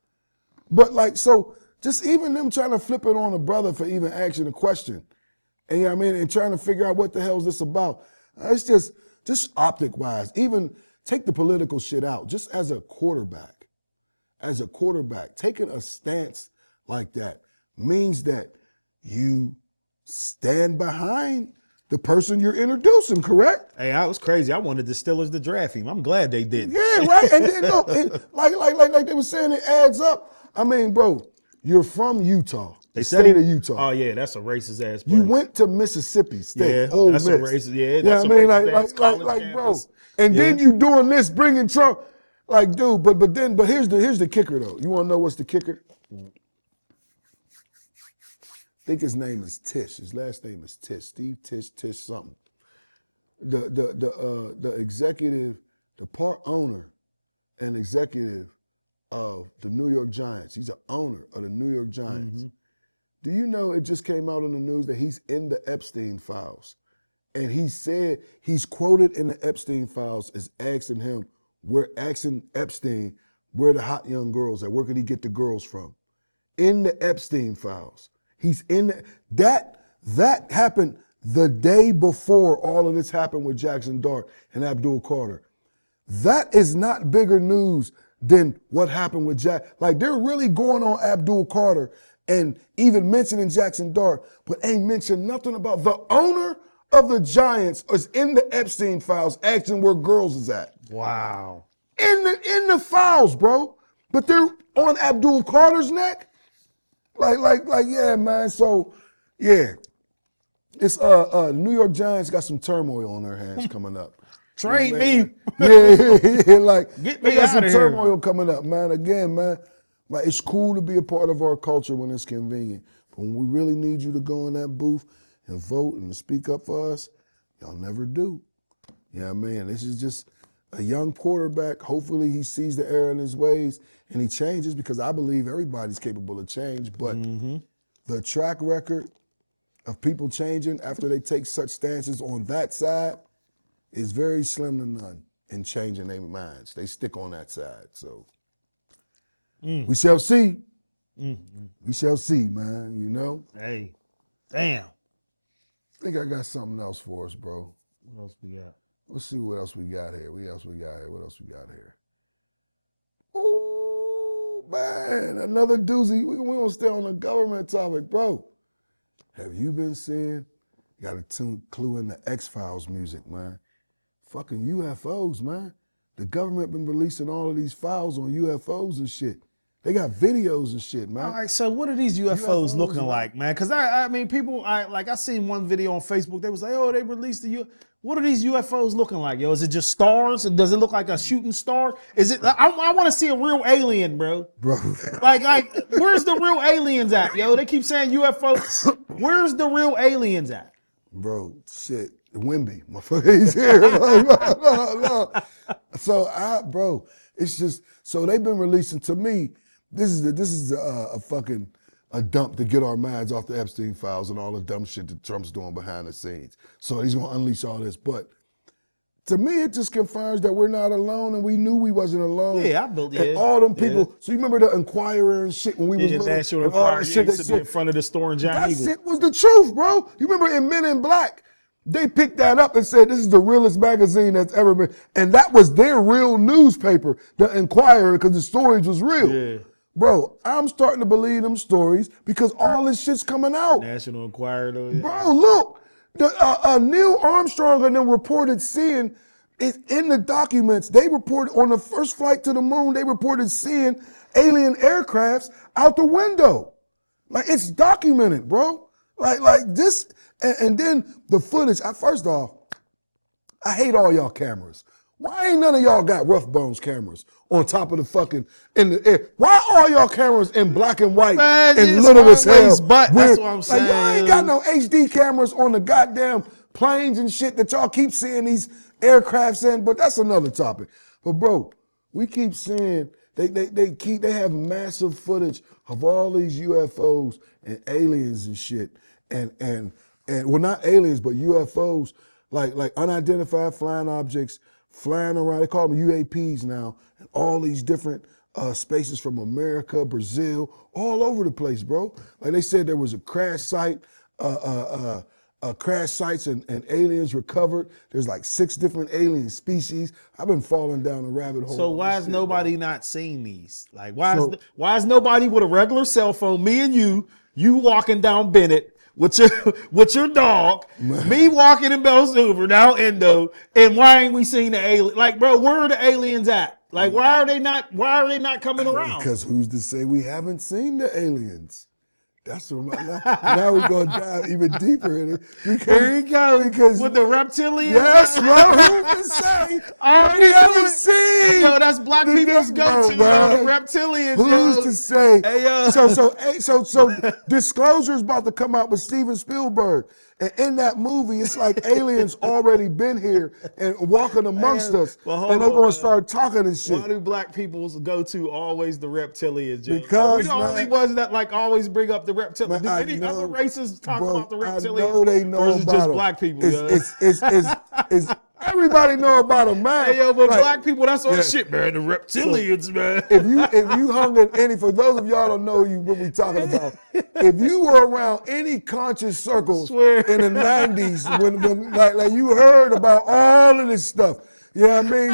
But like, so just even them trying to flip it on a brother for even asking a question, and you know what I mean, and trying to figure out what the hell is this about. It's just optic wise. Even take the political shit out. Just as a quarterback, taking a stance like that means that you stand behind the person you're introducing, correct? Hey, I was crazy. I wanted the Steelers to draft him. I'm glad they did. Yeah, right. And then look, like they were saying, it adds up. I mean, bro, you're from Utah, the state of Utah. Oh yeah, that's a racist ass place. You went to Mississippi State, Yeah, Ole that's Miss. a racist. Yeah, You know that's what I mean? a racist ass college Like, bro. campus. And Yeah. then you doing this, bringing Trump. Like, dude, but here's the kicker though. You want to know what's the kicker? I think his name is Tish. His last name is Tish. Steve Tish something. The executive, the part owner and executive of the New York Giants. He's an owner of the New York Giants. Mm-hmm. Do you know it just came out in the news that he's in the Epstein files? And he said he's quoted in the Epstein files as asking Epstein where the hot young girls at, where could he get the girls from? In the Epstein files. He's in that happened the day before all of this happened with Jackson Dart and Abdul Carter. That is not bigger news than what happened with Jack. Like, they're really going on Abdul Carter and even mentioning Jackson Dart, but ain't mentioned nothing about the owner of the Giants is in the Epstein files asking where girls is at. Wow. In the files, bro. But they're on Abdul Carter's neck. Like, yeah, man. So, yeah. It's New York Giants got some turmoil on their hands coming up. Trade me. me. Yeah, like Get they me got some out of here. turmoil coming up, man. Again, man, like it's cool to be a part of our culture when it's convenient. But when we really need you to go in that booth and vote and speak up for us, y'all never do. You know what I mean? This is just a young quarterback. Hopefully he sees the error in his ways and he changes, because I believe everybody's capable of change. But the track record of people changing after they take such stances on that side is very slim to none in changing their minds. They stick on that side. So we shall see. We shall see, man, you know? Hey, damn. I think I got something else for us, bro. What else we got? Let's see what else we got here. What else we got here? Oh, man, another doozy. We gonna stay on the government topic, bro. Have you been seeing? You gotta clue in the X-Files music, man. Fucking UFOs, man. The government been releasing all of these files on UFOs and shit. They got videos and shit, man. All right, so what are these UFOs looking man. like, man? Because I mean, people, I seen one video on Facebook. They was like, oh, they released the What are these UFOs looking like, yo? Is it just stars? And does it look like a shooting star? Is it? I want to see a real alien, bro. Like, where's the real aliens at, yo? They keep saying UFO. Where's the real aliens at? Bro, shit. Wimby, motherfucker, he's here. Like, no. So, bro, it's just, so they've been releasing, to me, this is a fucking a dump to get our minds off the Epstein files and all the dumb shit that Trump's doing behind the scenes. So he's gonna unleash all this. But to me, it just confirms that we're not alone, and we knew we wasn't alone. Yeah, I believe and all them people. So you remember the Enquirer and shit when we was little? National and all Enquirer, that shit used to be in front of the store in Giant That Eagle. shit was the truth, bro. You remember in Men in Black, they picked that up and said this is the realest magazine that's ever been. And that was their real newspaper, the Enquirer, because the stories was real. Yeah. Bro, I'm starting to believe them stories because all this shit's coming out. National Enquirer, though. Yeah. Bro, look, Neil Armstrong and them reported seeing it in the documents. They reported on the first flight to the moon, they reported seeing alien aircrafts out the window. Like, it's documented, bro. Like this, and then the footage. First off, I hate all y'all cameras. Why ain't none of y'all got Rough Bones cameras on top of the fucking in the air? Why all y'all cameras in black and white Man, and it's little as hell? always but that's what I'm Like, saying. y'all ain't got no HD cameras on the goddamn planes and shit that y'all keep seeing these aircrafts in. But that's another topic. But bro, we keep seeing they have massive footage of all these UFOs and aliens and shit, and well, not aliens but UFOs, like unidentified flying objects flying around. They call them UAPs now, and all these different spaces from America, Brazil, all over the place, bro. Like they said, there was a crash site. Crash sites and aliens recovered. There's like 6 different alien species. I've been falling down a rabbit hole. So why is nobody not seeing these? Like, why is nobody with a regular cell phone? Me and you walking down Bennett with your dog, me walking in Bells Hoover, now Endo, and why ain't we seeing the alien? Like, bro, where are the aliens at? Like, why are they not coming around? Because who's to say we haven't seen the aliens? That's what now we're gonna dive even deeper in it. Here you go. Because with the reptilians. Yes, bro. Who's to say? Already haven't seen. Hey, yo, that's black people's go-to. Yo, the reptilians. Who's to say? Hey, yo. So Disclosure's about to come out with Steven Spielberg. And in that movie, it's like aliens already been here and walking amongst us. And they're going to start talking and shit. Why do black people's go-to always the reptilians, Joe? Because, Are we the only ones that like always bring up the reptilians? Do any know, other races talk about the reptilians? I know they know or is it about just them. black people? It's everybody know about them, man. Hey, yo, but like, black people, that's all shit, man. The reptilians, man. If you hung in any, for those of y'all don't know what we talking about, if you were around any conscious circles in the 90s, when like you heard about all of this stuff, I mean?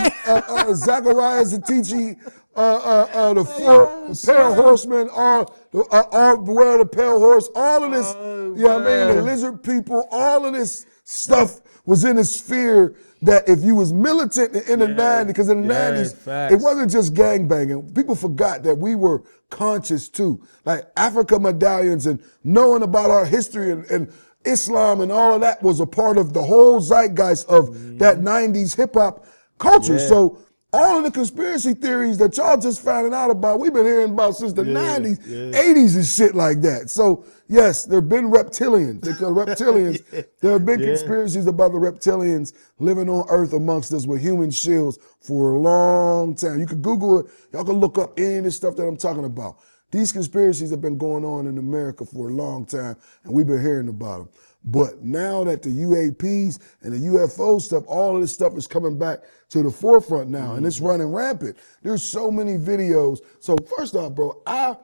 Zachariah Zatichi, the pale horsemen, all beware the pale horse, all of this, I mean? The lizard people, all of this stuff was in a sphere that if you was militant in the 90s, because in the 90s, facts. it wasn't just gangbanging. People forgot that we were conscious too. Like Africa medallions and knowing about our history and Islam and all of that was a part of the whole zeitgeist of that 90s hip hop culture. Yeah. So all of the conspiracy theories that y'all just finding out about, we've been hearing about since the 90s, 80s and shit like that. So yes, there have been reptilians. Because reptilians, there have been conspiracies about the reptilians living on Earth amongst us with human shields for a long time. You can Google it. Y'all can look up any of this stuff that I'm talking about. These conspiracies have been going on in America for a long time, and we've been hearing about them. But now that the UAPs and the UFO stuff, all of this stuff is coming back to the forefront now, and it's running rampant. There's so many videos. So first off, bro, I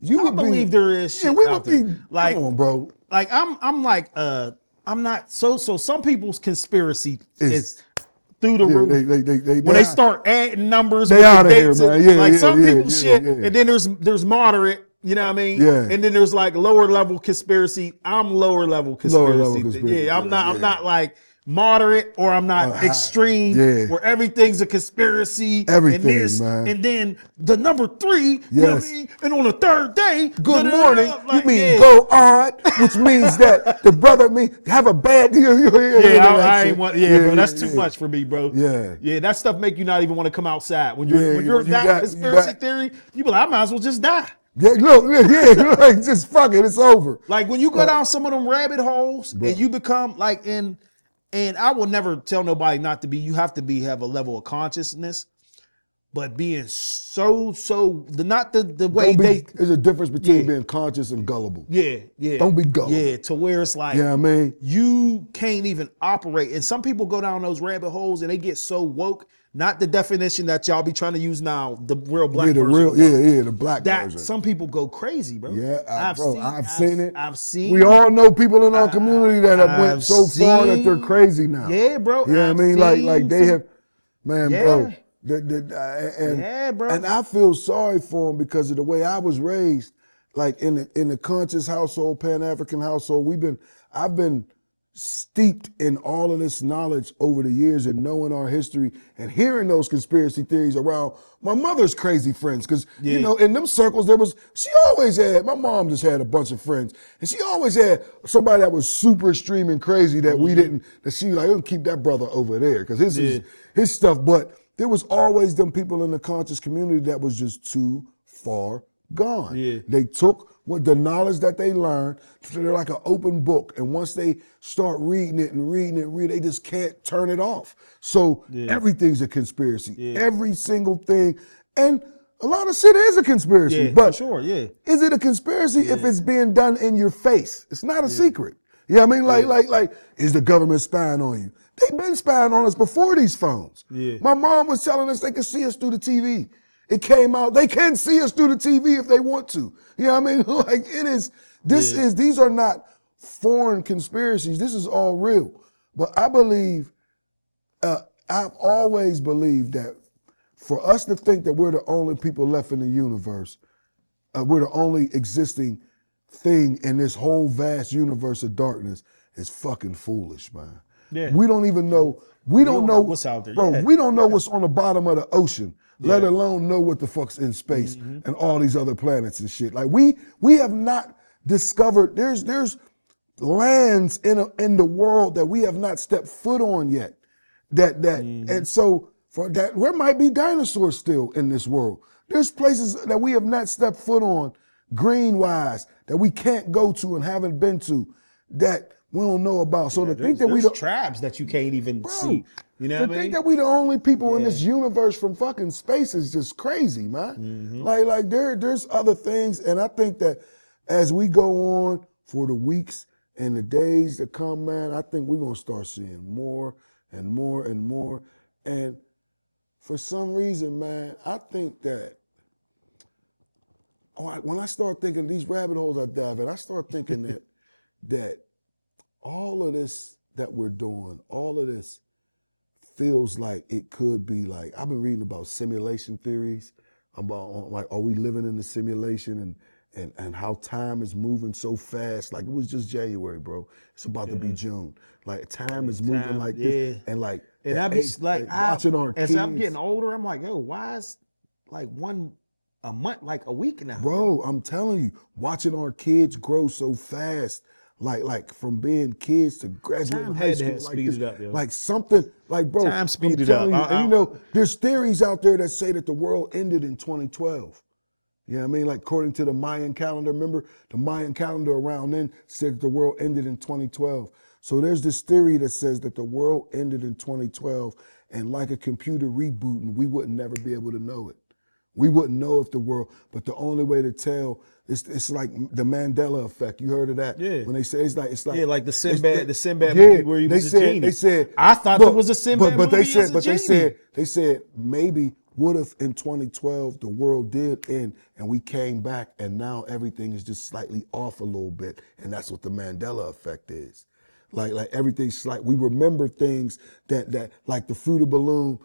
believe there is shit we out would be, there. Like, come on, bro. Like I'm not so some people's conspiracy is through the roof. When they start adding numbers, they with out of the here, dates man. and, like some people's shit, and then there's moderate. You know what I mean? Yeah. And then there's like lower level conspiracy. I'm lower level conspiracy. Yeah, I'm not like moderate or I'm not extreme where everything's a conspiracy. Everything, and this, man. And then the number 3, you know what I mean? And on the 3rd day, good morning. Like, you mean go on, which means that the brother have a bad deal. I ain't want. Bro, that's too much for me, bro. Yeah, that stuff make you not even want to come outside when you're that conspiracy theory. You be like, I might as well just die. Yeah, look, like, just fuck it, it's over. Like when you go down some of them rabbit holes and you become like and I will never tell nobody not to be. You have to have a level of consciousness. but being not the way there's a difference between Yeah. being conscious and gullible. Yeah. Don't be gullible. Yeah, to where it's like, You know what I mean? you can't even operate. And some people go down those rabbit holes and they get so woke. Not the definition that y'all be trying to use now, the real black the version. real, of woke. the black That version. some people go crazy, bro. Yeah, I've seen it. I've seen. We all know people in our community that have went so far that they're crazy now. Yeah, bro. You know what I mean? Like they have, man, Yeah. bro. And, Yeah, bro. And I feel sorry for them because of the way I was raised. Like in the conscious household, Pan-African household, I've been steeped in all of this knowledge over the years and knowing our history and hearing those conspiracy theories around my mother's crazy friends. Cause you know, in them circles, she always had, my mom just had a bunch of friends and she always had somebody that was super extreme and crazy that that she was like, "Oh, keep that brother over there." Cause his stuff, but there was always them people in the conscious community that was just too far gone. Yeah. They took the knowledge that they learned, they're like an open book. And once they start reading it, they just can't turn it off. So everything's a conspiracy. Yeah. Every single thing. And a lot of shit is a conspiracy. Yeah, but for sure, yeah. Is it a conspiracy if it's being done in your face? It's not a secret. You know what I mean? Like, is the government spying on you? They've been spying on us before these phones. Yeah. My mom was telling us they could see us through the TV. It came out, they can see us through the TV if they want to. You know what I mean? Like these are not foreign conspiracies. This is all real. But I believe, I've always believed that for us to think that we're the only people left in the universe, we're the only existing thing in this whole vast universe of darkness is fucking foolish, man. Yeah. We don't even know, we don't know what's out there. Bro, Yeah. we don't know what's on the bottom of the ocean. Let alone know what the fuck's in space and all these other planets and shit. Like we have not discovered. There's lands in the world that we have not stepped foot on yet. And so for that, there might be dinosaurs still in this world. There's places that we have not stepped foot on, green wise, that we can't go to and haven't been to, that we don't know about. So to think that we there's don't. tribes that you can't even Bro, see. You know to what I mean? think that we the only people in this universe from fucking space is just crazy, man. Like there's other things, and I think that as we go on for the weeks and the days to come, man, I think we're gonna start seeing more and more and more. And for some reason, man, I think that when I start thinking these rabbit holes I dive in, I start thinking that all of this that we're doing, all of this feels like it could be like, I've been reading about simulation theories, about like, are we living in a simulation and how time is moving so fast. Like it was just January, bro. It's about to be June. Like time is moving like this. And like, and I be like, watching our kids. As I'm getting older, I'm like, yo, why is like a month, like a week now? Bro, I'm telling you, watching our kids grow so fast, like from being kids to graduating Time high had to school, have like speeded this, up, yo. like something, like bro, Time speeded I'm telling up. You, and you know, there's theories out there that say that the world ended in 2012. You know what I mean? Like according to the Mayan calendar, remember the Mayan calendar around then said that the world ended in 2012. So there's this theory that says that the world ended in 2012, and like a computer rebooting, we would never be able to know it. We wouldn't know if the world, but the only way to tell, it's like the Mandela effect. You heard of that? Yeah. When they say it's like Yeah, like the Sinbad movie where he was a genie. They said I thought look, it was a Sinbad but movie they said, as a but genie. they said maybe what if in 2012 the world did end and we came back and now everything is just slightly off a little bit, and that's what the Mandela effect is. Like everything's like we remember things that like the Fruit of Balloon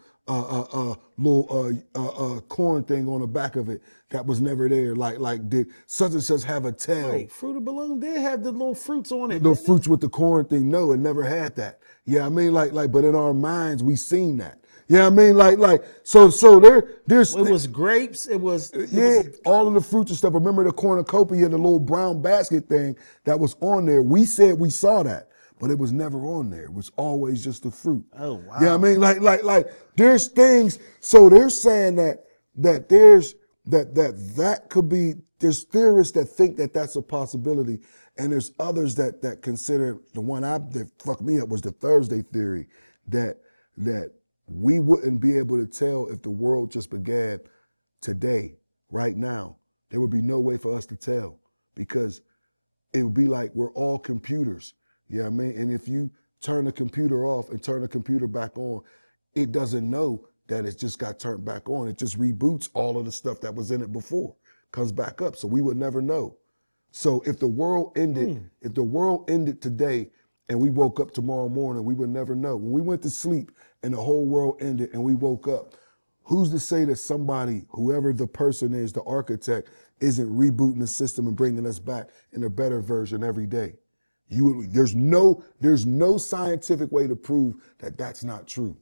little corn thing on the back of it that was never there. Like did such and such have a tail? Wait, Fruit of Balloon did have the little fruits on it. The fruits with the corn thing. No, it never had that. Yeah, I mean like but in our minds we seen that. Yeah, I mean like so there's It was grapes. It was all of the fruits and stuff. Remember the cornucopia, the little brown basket thing that was on there. We said we saw that, but it was never on there. It was always just the fruit. Oh, wow. Yeah, I mean, like there's things. So they're saying that there's that could be. There's theorists that think that that's a possibility, and there's others that consider the one that fucked me up was the Thursday theory that we wouldn't be able to tell if the world just began today, right now. There would be no way for us to tell because it would be like we're all computers. You know what I mean? And if you turn the computer off and turn the computer back on, it doesn't know that it just got turned back on. It just reboots all of the stuff that was in it before, comes back up. So we would never know. So if the world ended today and we woke up tomorrow morning, we would never know. When we went to sleep and the whole world ended and we woke up, who's to say that somebody, whoever the person is, the architect, isn't rebooting the system and bringing us back in a better version every day? There's no scientific way to prove that that's not true.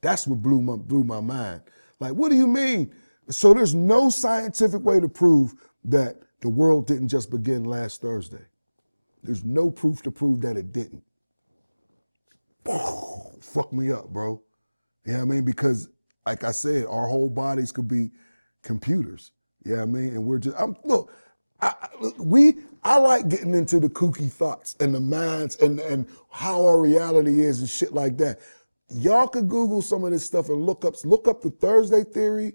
That's what blew my mind. Like, what do you mean? So there's no scientific way to prove that the world didn't just begin last Thursday. There's no proof to prove that it didn't. Fuck me up, bro. You know what I mean? Because, like I said, our whole bodies could be computers. You know what I mean? And we're just, I like getting into the kooky thoughts and the minds and how our reality is and shit like that. Y'all could Google some of this stuff and look up the Thursday theory,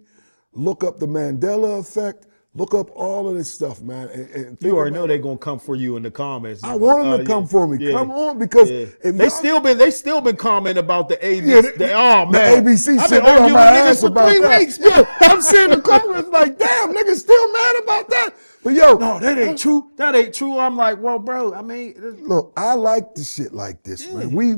look up the Mandela effect, look up all of this stuff, man. And You already know they're gonna come for you in the comments. I want them to come for me. Yeah. Come on, because if they still been commenting about the ABC. the Man, ABC I've shit. been They on arguing my with ass niggas for about 3 that. weeks. Yo, I'm seeing the comments like, damn, niggas still mad about that. But yo, No, that ain't true. That ain't true. I'm like, well, bro. I mean, look, I like the shit like this, man. We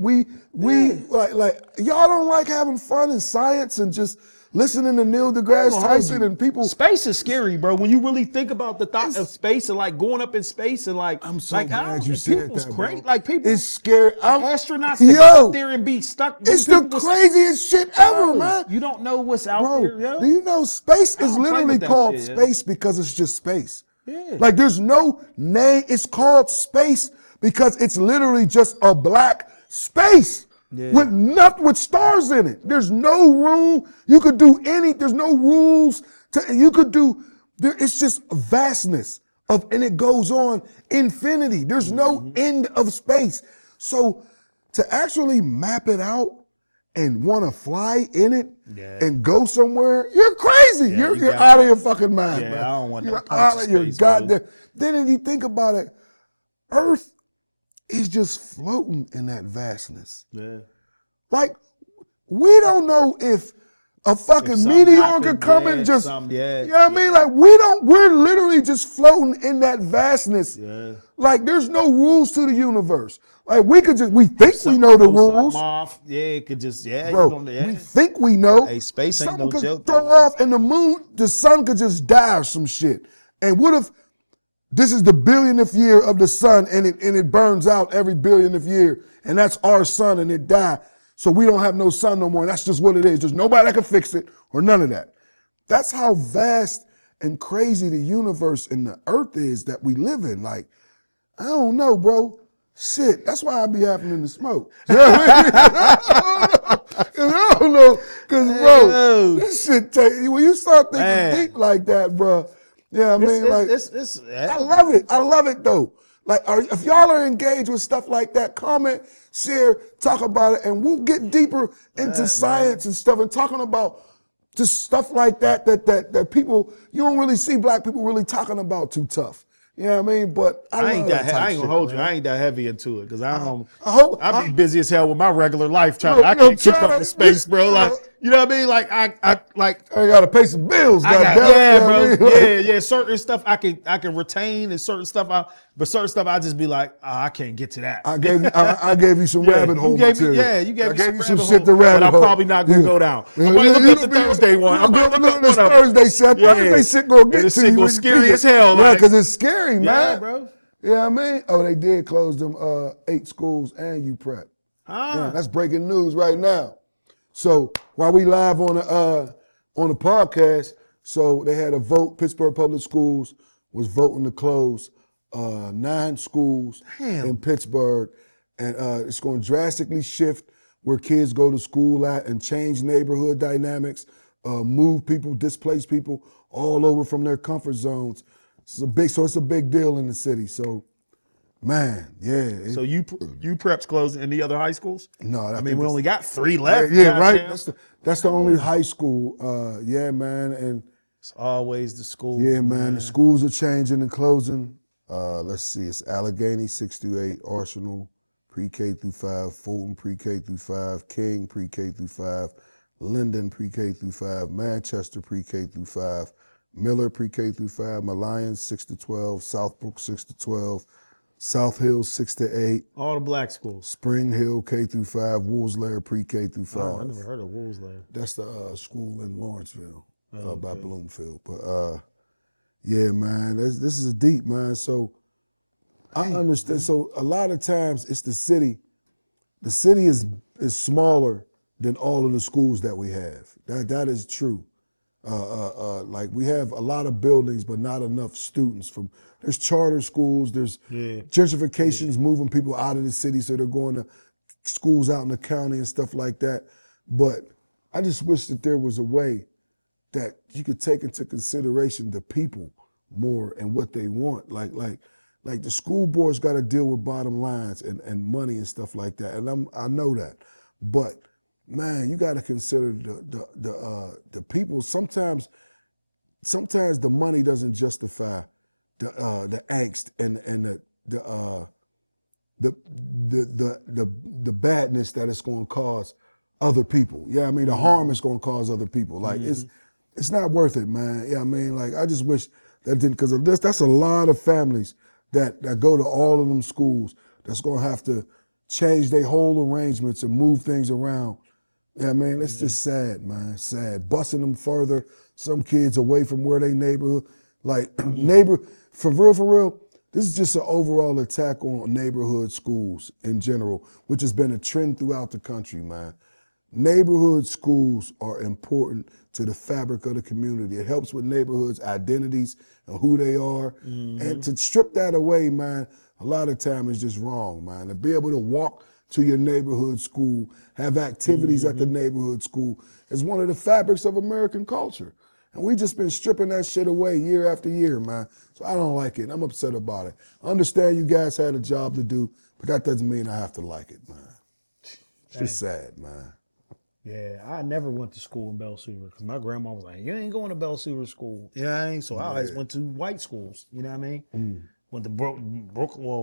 like y'all don't like having fun in science and just listening to Neil deGrasse Tyson and people. Space is scary, bro. When you really think about the thought of space and like going up in space and like, I'm so like, glad you said people's that, crazy. bro. Like people, It's scary. astronauts to go up there and be stuck. It's the craziest shit ever, man. You don't know what's out Bro, there, yo. do you know space I is don't play literally with that called shit, space because it's just space. Yeah. Like there's no name. It's called space because it's literally just a black space with stars in it. There's no room. You could do there's no rules it's just vastness and it goes on infinity. There's no end of space. So to actually map it out and want to fly in it and go somewhere, you're crazy. You're out of your fucking mind, man. I don't want no You're parts out of of your space, goddamn. Then if you think about it, Earth is just floating in that vastness. Yeah. Like, we don't know if a fucking something meteor happened, could come and just, yeah, you know what I mean? Like, we're literally just floating in that vastness. Yeah. Like, there's no rules to the universe. Like, we think we know the rules. Off. Yeah, it could just, Bro, we think we know. Hey, space ain't Something no could joke, throw though. off and the sun could just die or some shit. And what if this is the billionth year of the sun and it burns out every billionth year and that's our sun and it died. So we don't have no sun no more. And that's just what it is. There's nobody that can fix it or none of that. That's how vast and crazy the universe and the earth is that we live in. Like, I don't know, bro. Shit, that's why I be happening to smoke. You know what I mean? I don't know, because, bro, this shit when you start thinking deep like that, bro, you know what I mean? I love it. I love it, though. Like, if y'all are engaged with stuff like that, comment, share, talk about it, and we'll get deeper into science and stuff and talking about just stuff like that people, you don't really see black people really talking about too tough. You know what I mean? But I ain't love that type I ain't shit, gonna hold man. you. I ain't that heavy into it because I be busy as hell with my regular life. Look, I can't keep up with space, bro. Like, you know what I mean? Like I gotta pay some bills. Bro. Certain stuff I can retain, and certain stuff but certain stuff I just be like, I can't get to that. I gave you some rabbit hole material. You gave me some shit to rabbit hole. But I'm probably not gonna go down. I might look up the Thursday one. I might look up this one of Thursday shit. Thursday shit gonna get to you. Gonna scary as hell. Yeah, because it's scary, man. Bro. Yeah, I mean, they did close them 8 schools and UPrep. Yeah, that's breaking news right now. So while we live on the podcast, so they had a vote. Pittsburgh Public Schools was voting to close 9 schools in Pittsburgh, and it's going to drastically shift where kids go to school at and change neighborhood dynamics, move people, displace people all over from their comfort zones. It's a big deal in the city. So Man, yeah. So you preps closed in the other high schools? No, I mean we only got 3 yeah, left. yeah, right. goddamn. That's the only high school. Yeah, man, and It's always the schools. yeah, man. The schools are changing and closing. Let's see, it's Allegheny 6 through 8, Arsenal pre-K through 5, Fulton pre-K through 5, King pre-K through 5, Linden pre-K through 5, Manchester pre-K through 5, Miller pre-K through 5, Mallions 6 to 12, Southbrook 6 to 12, South Hill 6 to 8, All the black schools. Spring Hill K through 5, Woolslair pre-K through 5. Oh, I never heard of Woolslair. That's the school in Lawrenceville by Bloomfield. But yeah, man, this is a deep, man. So I understand. So a lot of times it's the city. The city is smaller than all of the schools that we have. That is true. Like we have a lot of buildings, but not enough students. There's charter schools. There's gentrifications moving people out of the city, so they're going to schools out in the county and stuff like that. But I just wish that there was a way that you could take into consideration the people more and what they want. Like the school board's got to deal with bottom lines and money and stuff like that. And I know that, but man, you got to consider the people. Sometimes the money doesn't justify the angst and the badness that it's going to cause other people. Yeah, I mean the harm it's going to cause other people. Like it's not worth it, man. Yeah, I mean, like I just wish that didn't, because of this. That's a lot of families that go to all of them schools that's going to have to change their whole arrangements and move things around. Yeah, man, it's just sad, man. Sad. Busing them further, some kids away from where they neighborhood. Like for real, this is just an overall attack on neighborhood schools in general, which has been a trend throughout the country, man. Neighborhood schools are important to the fabric of the community. It helps with neighborhoods' identities and who they are. And to strip that away, man, a lot of time is just wrong, man. To be able to walk to your neighborhood school, have activities at the neighborhood school is one of the fabrics of American culture. And we just been stripping that shit away year after year, man. So I don't like it. I'm upset about it. I understand you guys had a job to do, but that doesn't mean I have to like it, man. It's just sad, man. Yeah, I never went to school in Bell Sewer because my grandma was like, "You ain't going to Bell Sewer school." You know what I mean? So I always went to white schools. You know what I mean? Went to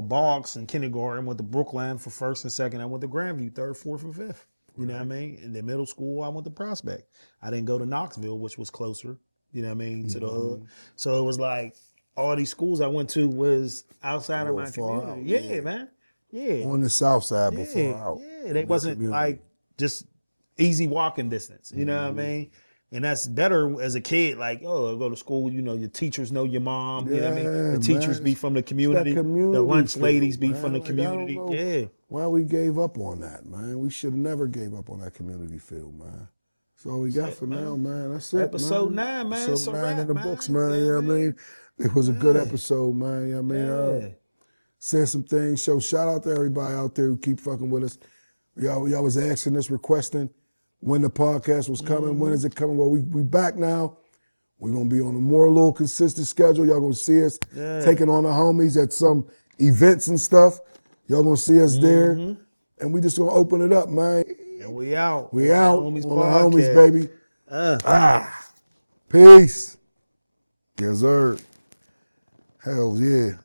Boggs in kindergarten. Went to Brookline for first and second. I went to Grandview third, fourth, and fifth. You know what I mean? In the middle school, I went to Prospect. I didn't go to Knoxville, which was closer. You know what I mean? To the hood. So it was like all these schools I went to was outside of my community. Out, yeah, man. Yeah. On the south side before out. Yeah, they wasn't like just easy walking distance. You know what I mean? And that's better as a kid. Like, oh, I go to school. You know, your teachers know your mom. You know what I mean? The teachers be from the community. The lunch ladies be from the community. Yeah. Why we gave up on that, man? We should have never gave up on that community feel, man. That's all we got for now, man. That's it, Episode 9, man. Episode 9 in the books, man. You know what I mean? It was a good episode, man. You know what I mean? Said some things. So shout out to everybody out there who keep fucking with us. Y'all was asking us, requesting when the podcast was coming. When is it coming? Well, we back now. We're going to be on a little consistent schedule. Y'all going to see us taking on the homies at some events and stuff. Y'all going to see us there. And we just going to open it up, man. And we out. We out Homies on the podcast. homies, baby. Peace. Yes, sir. Hell yeah.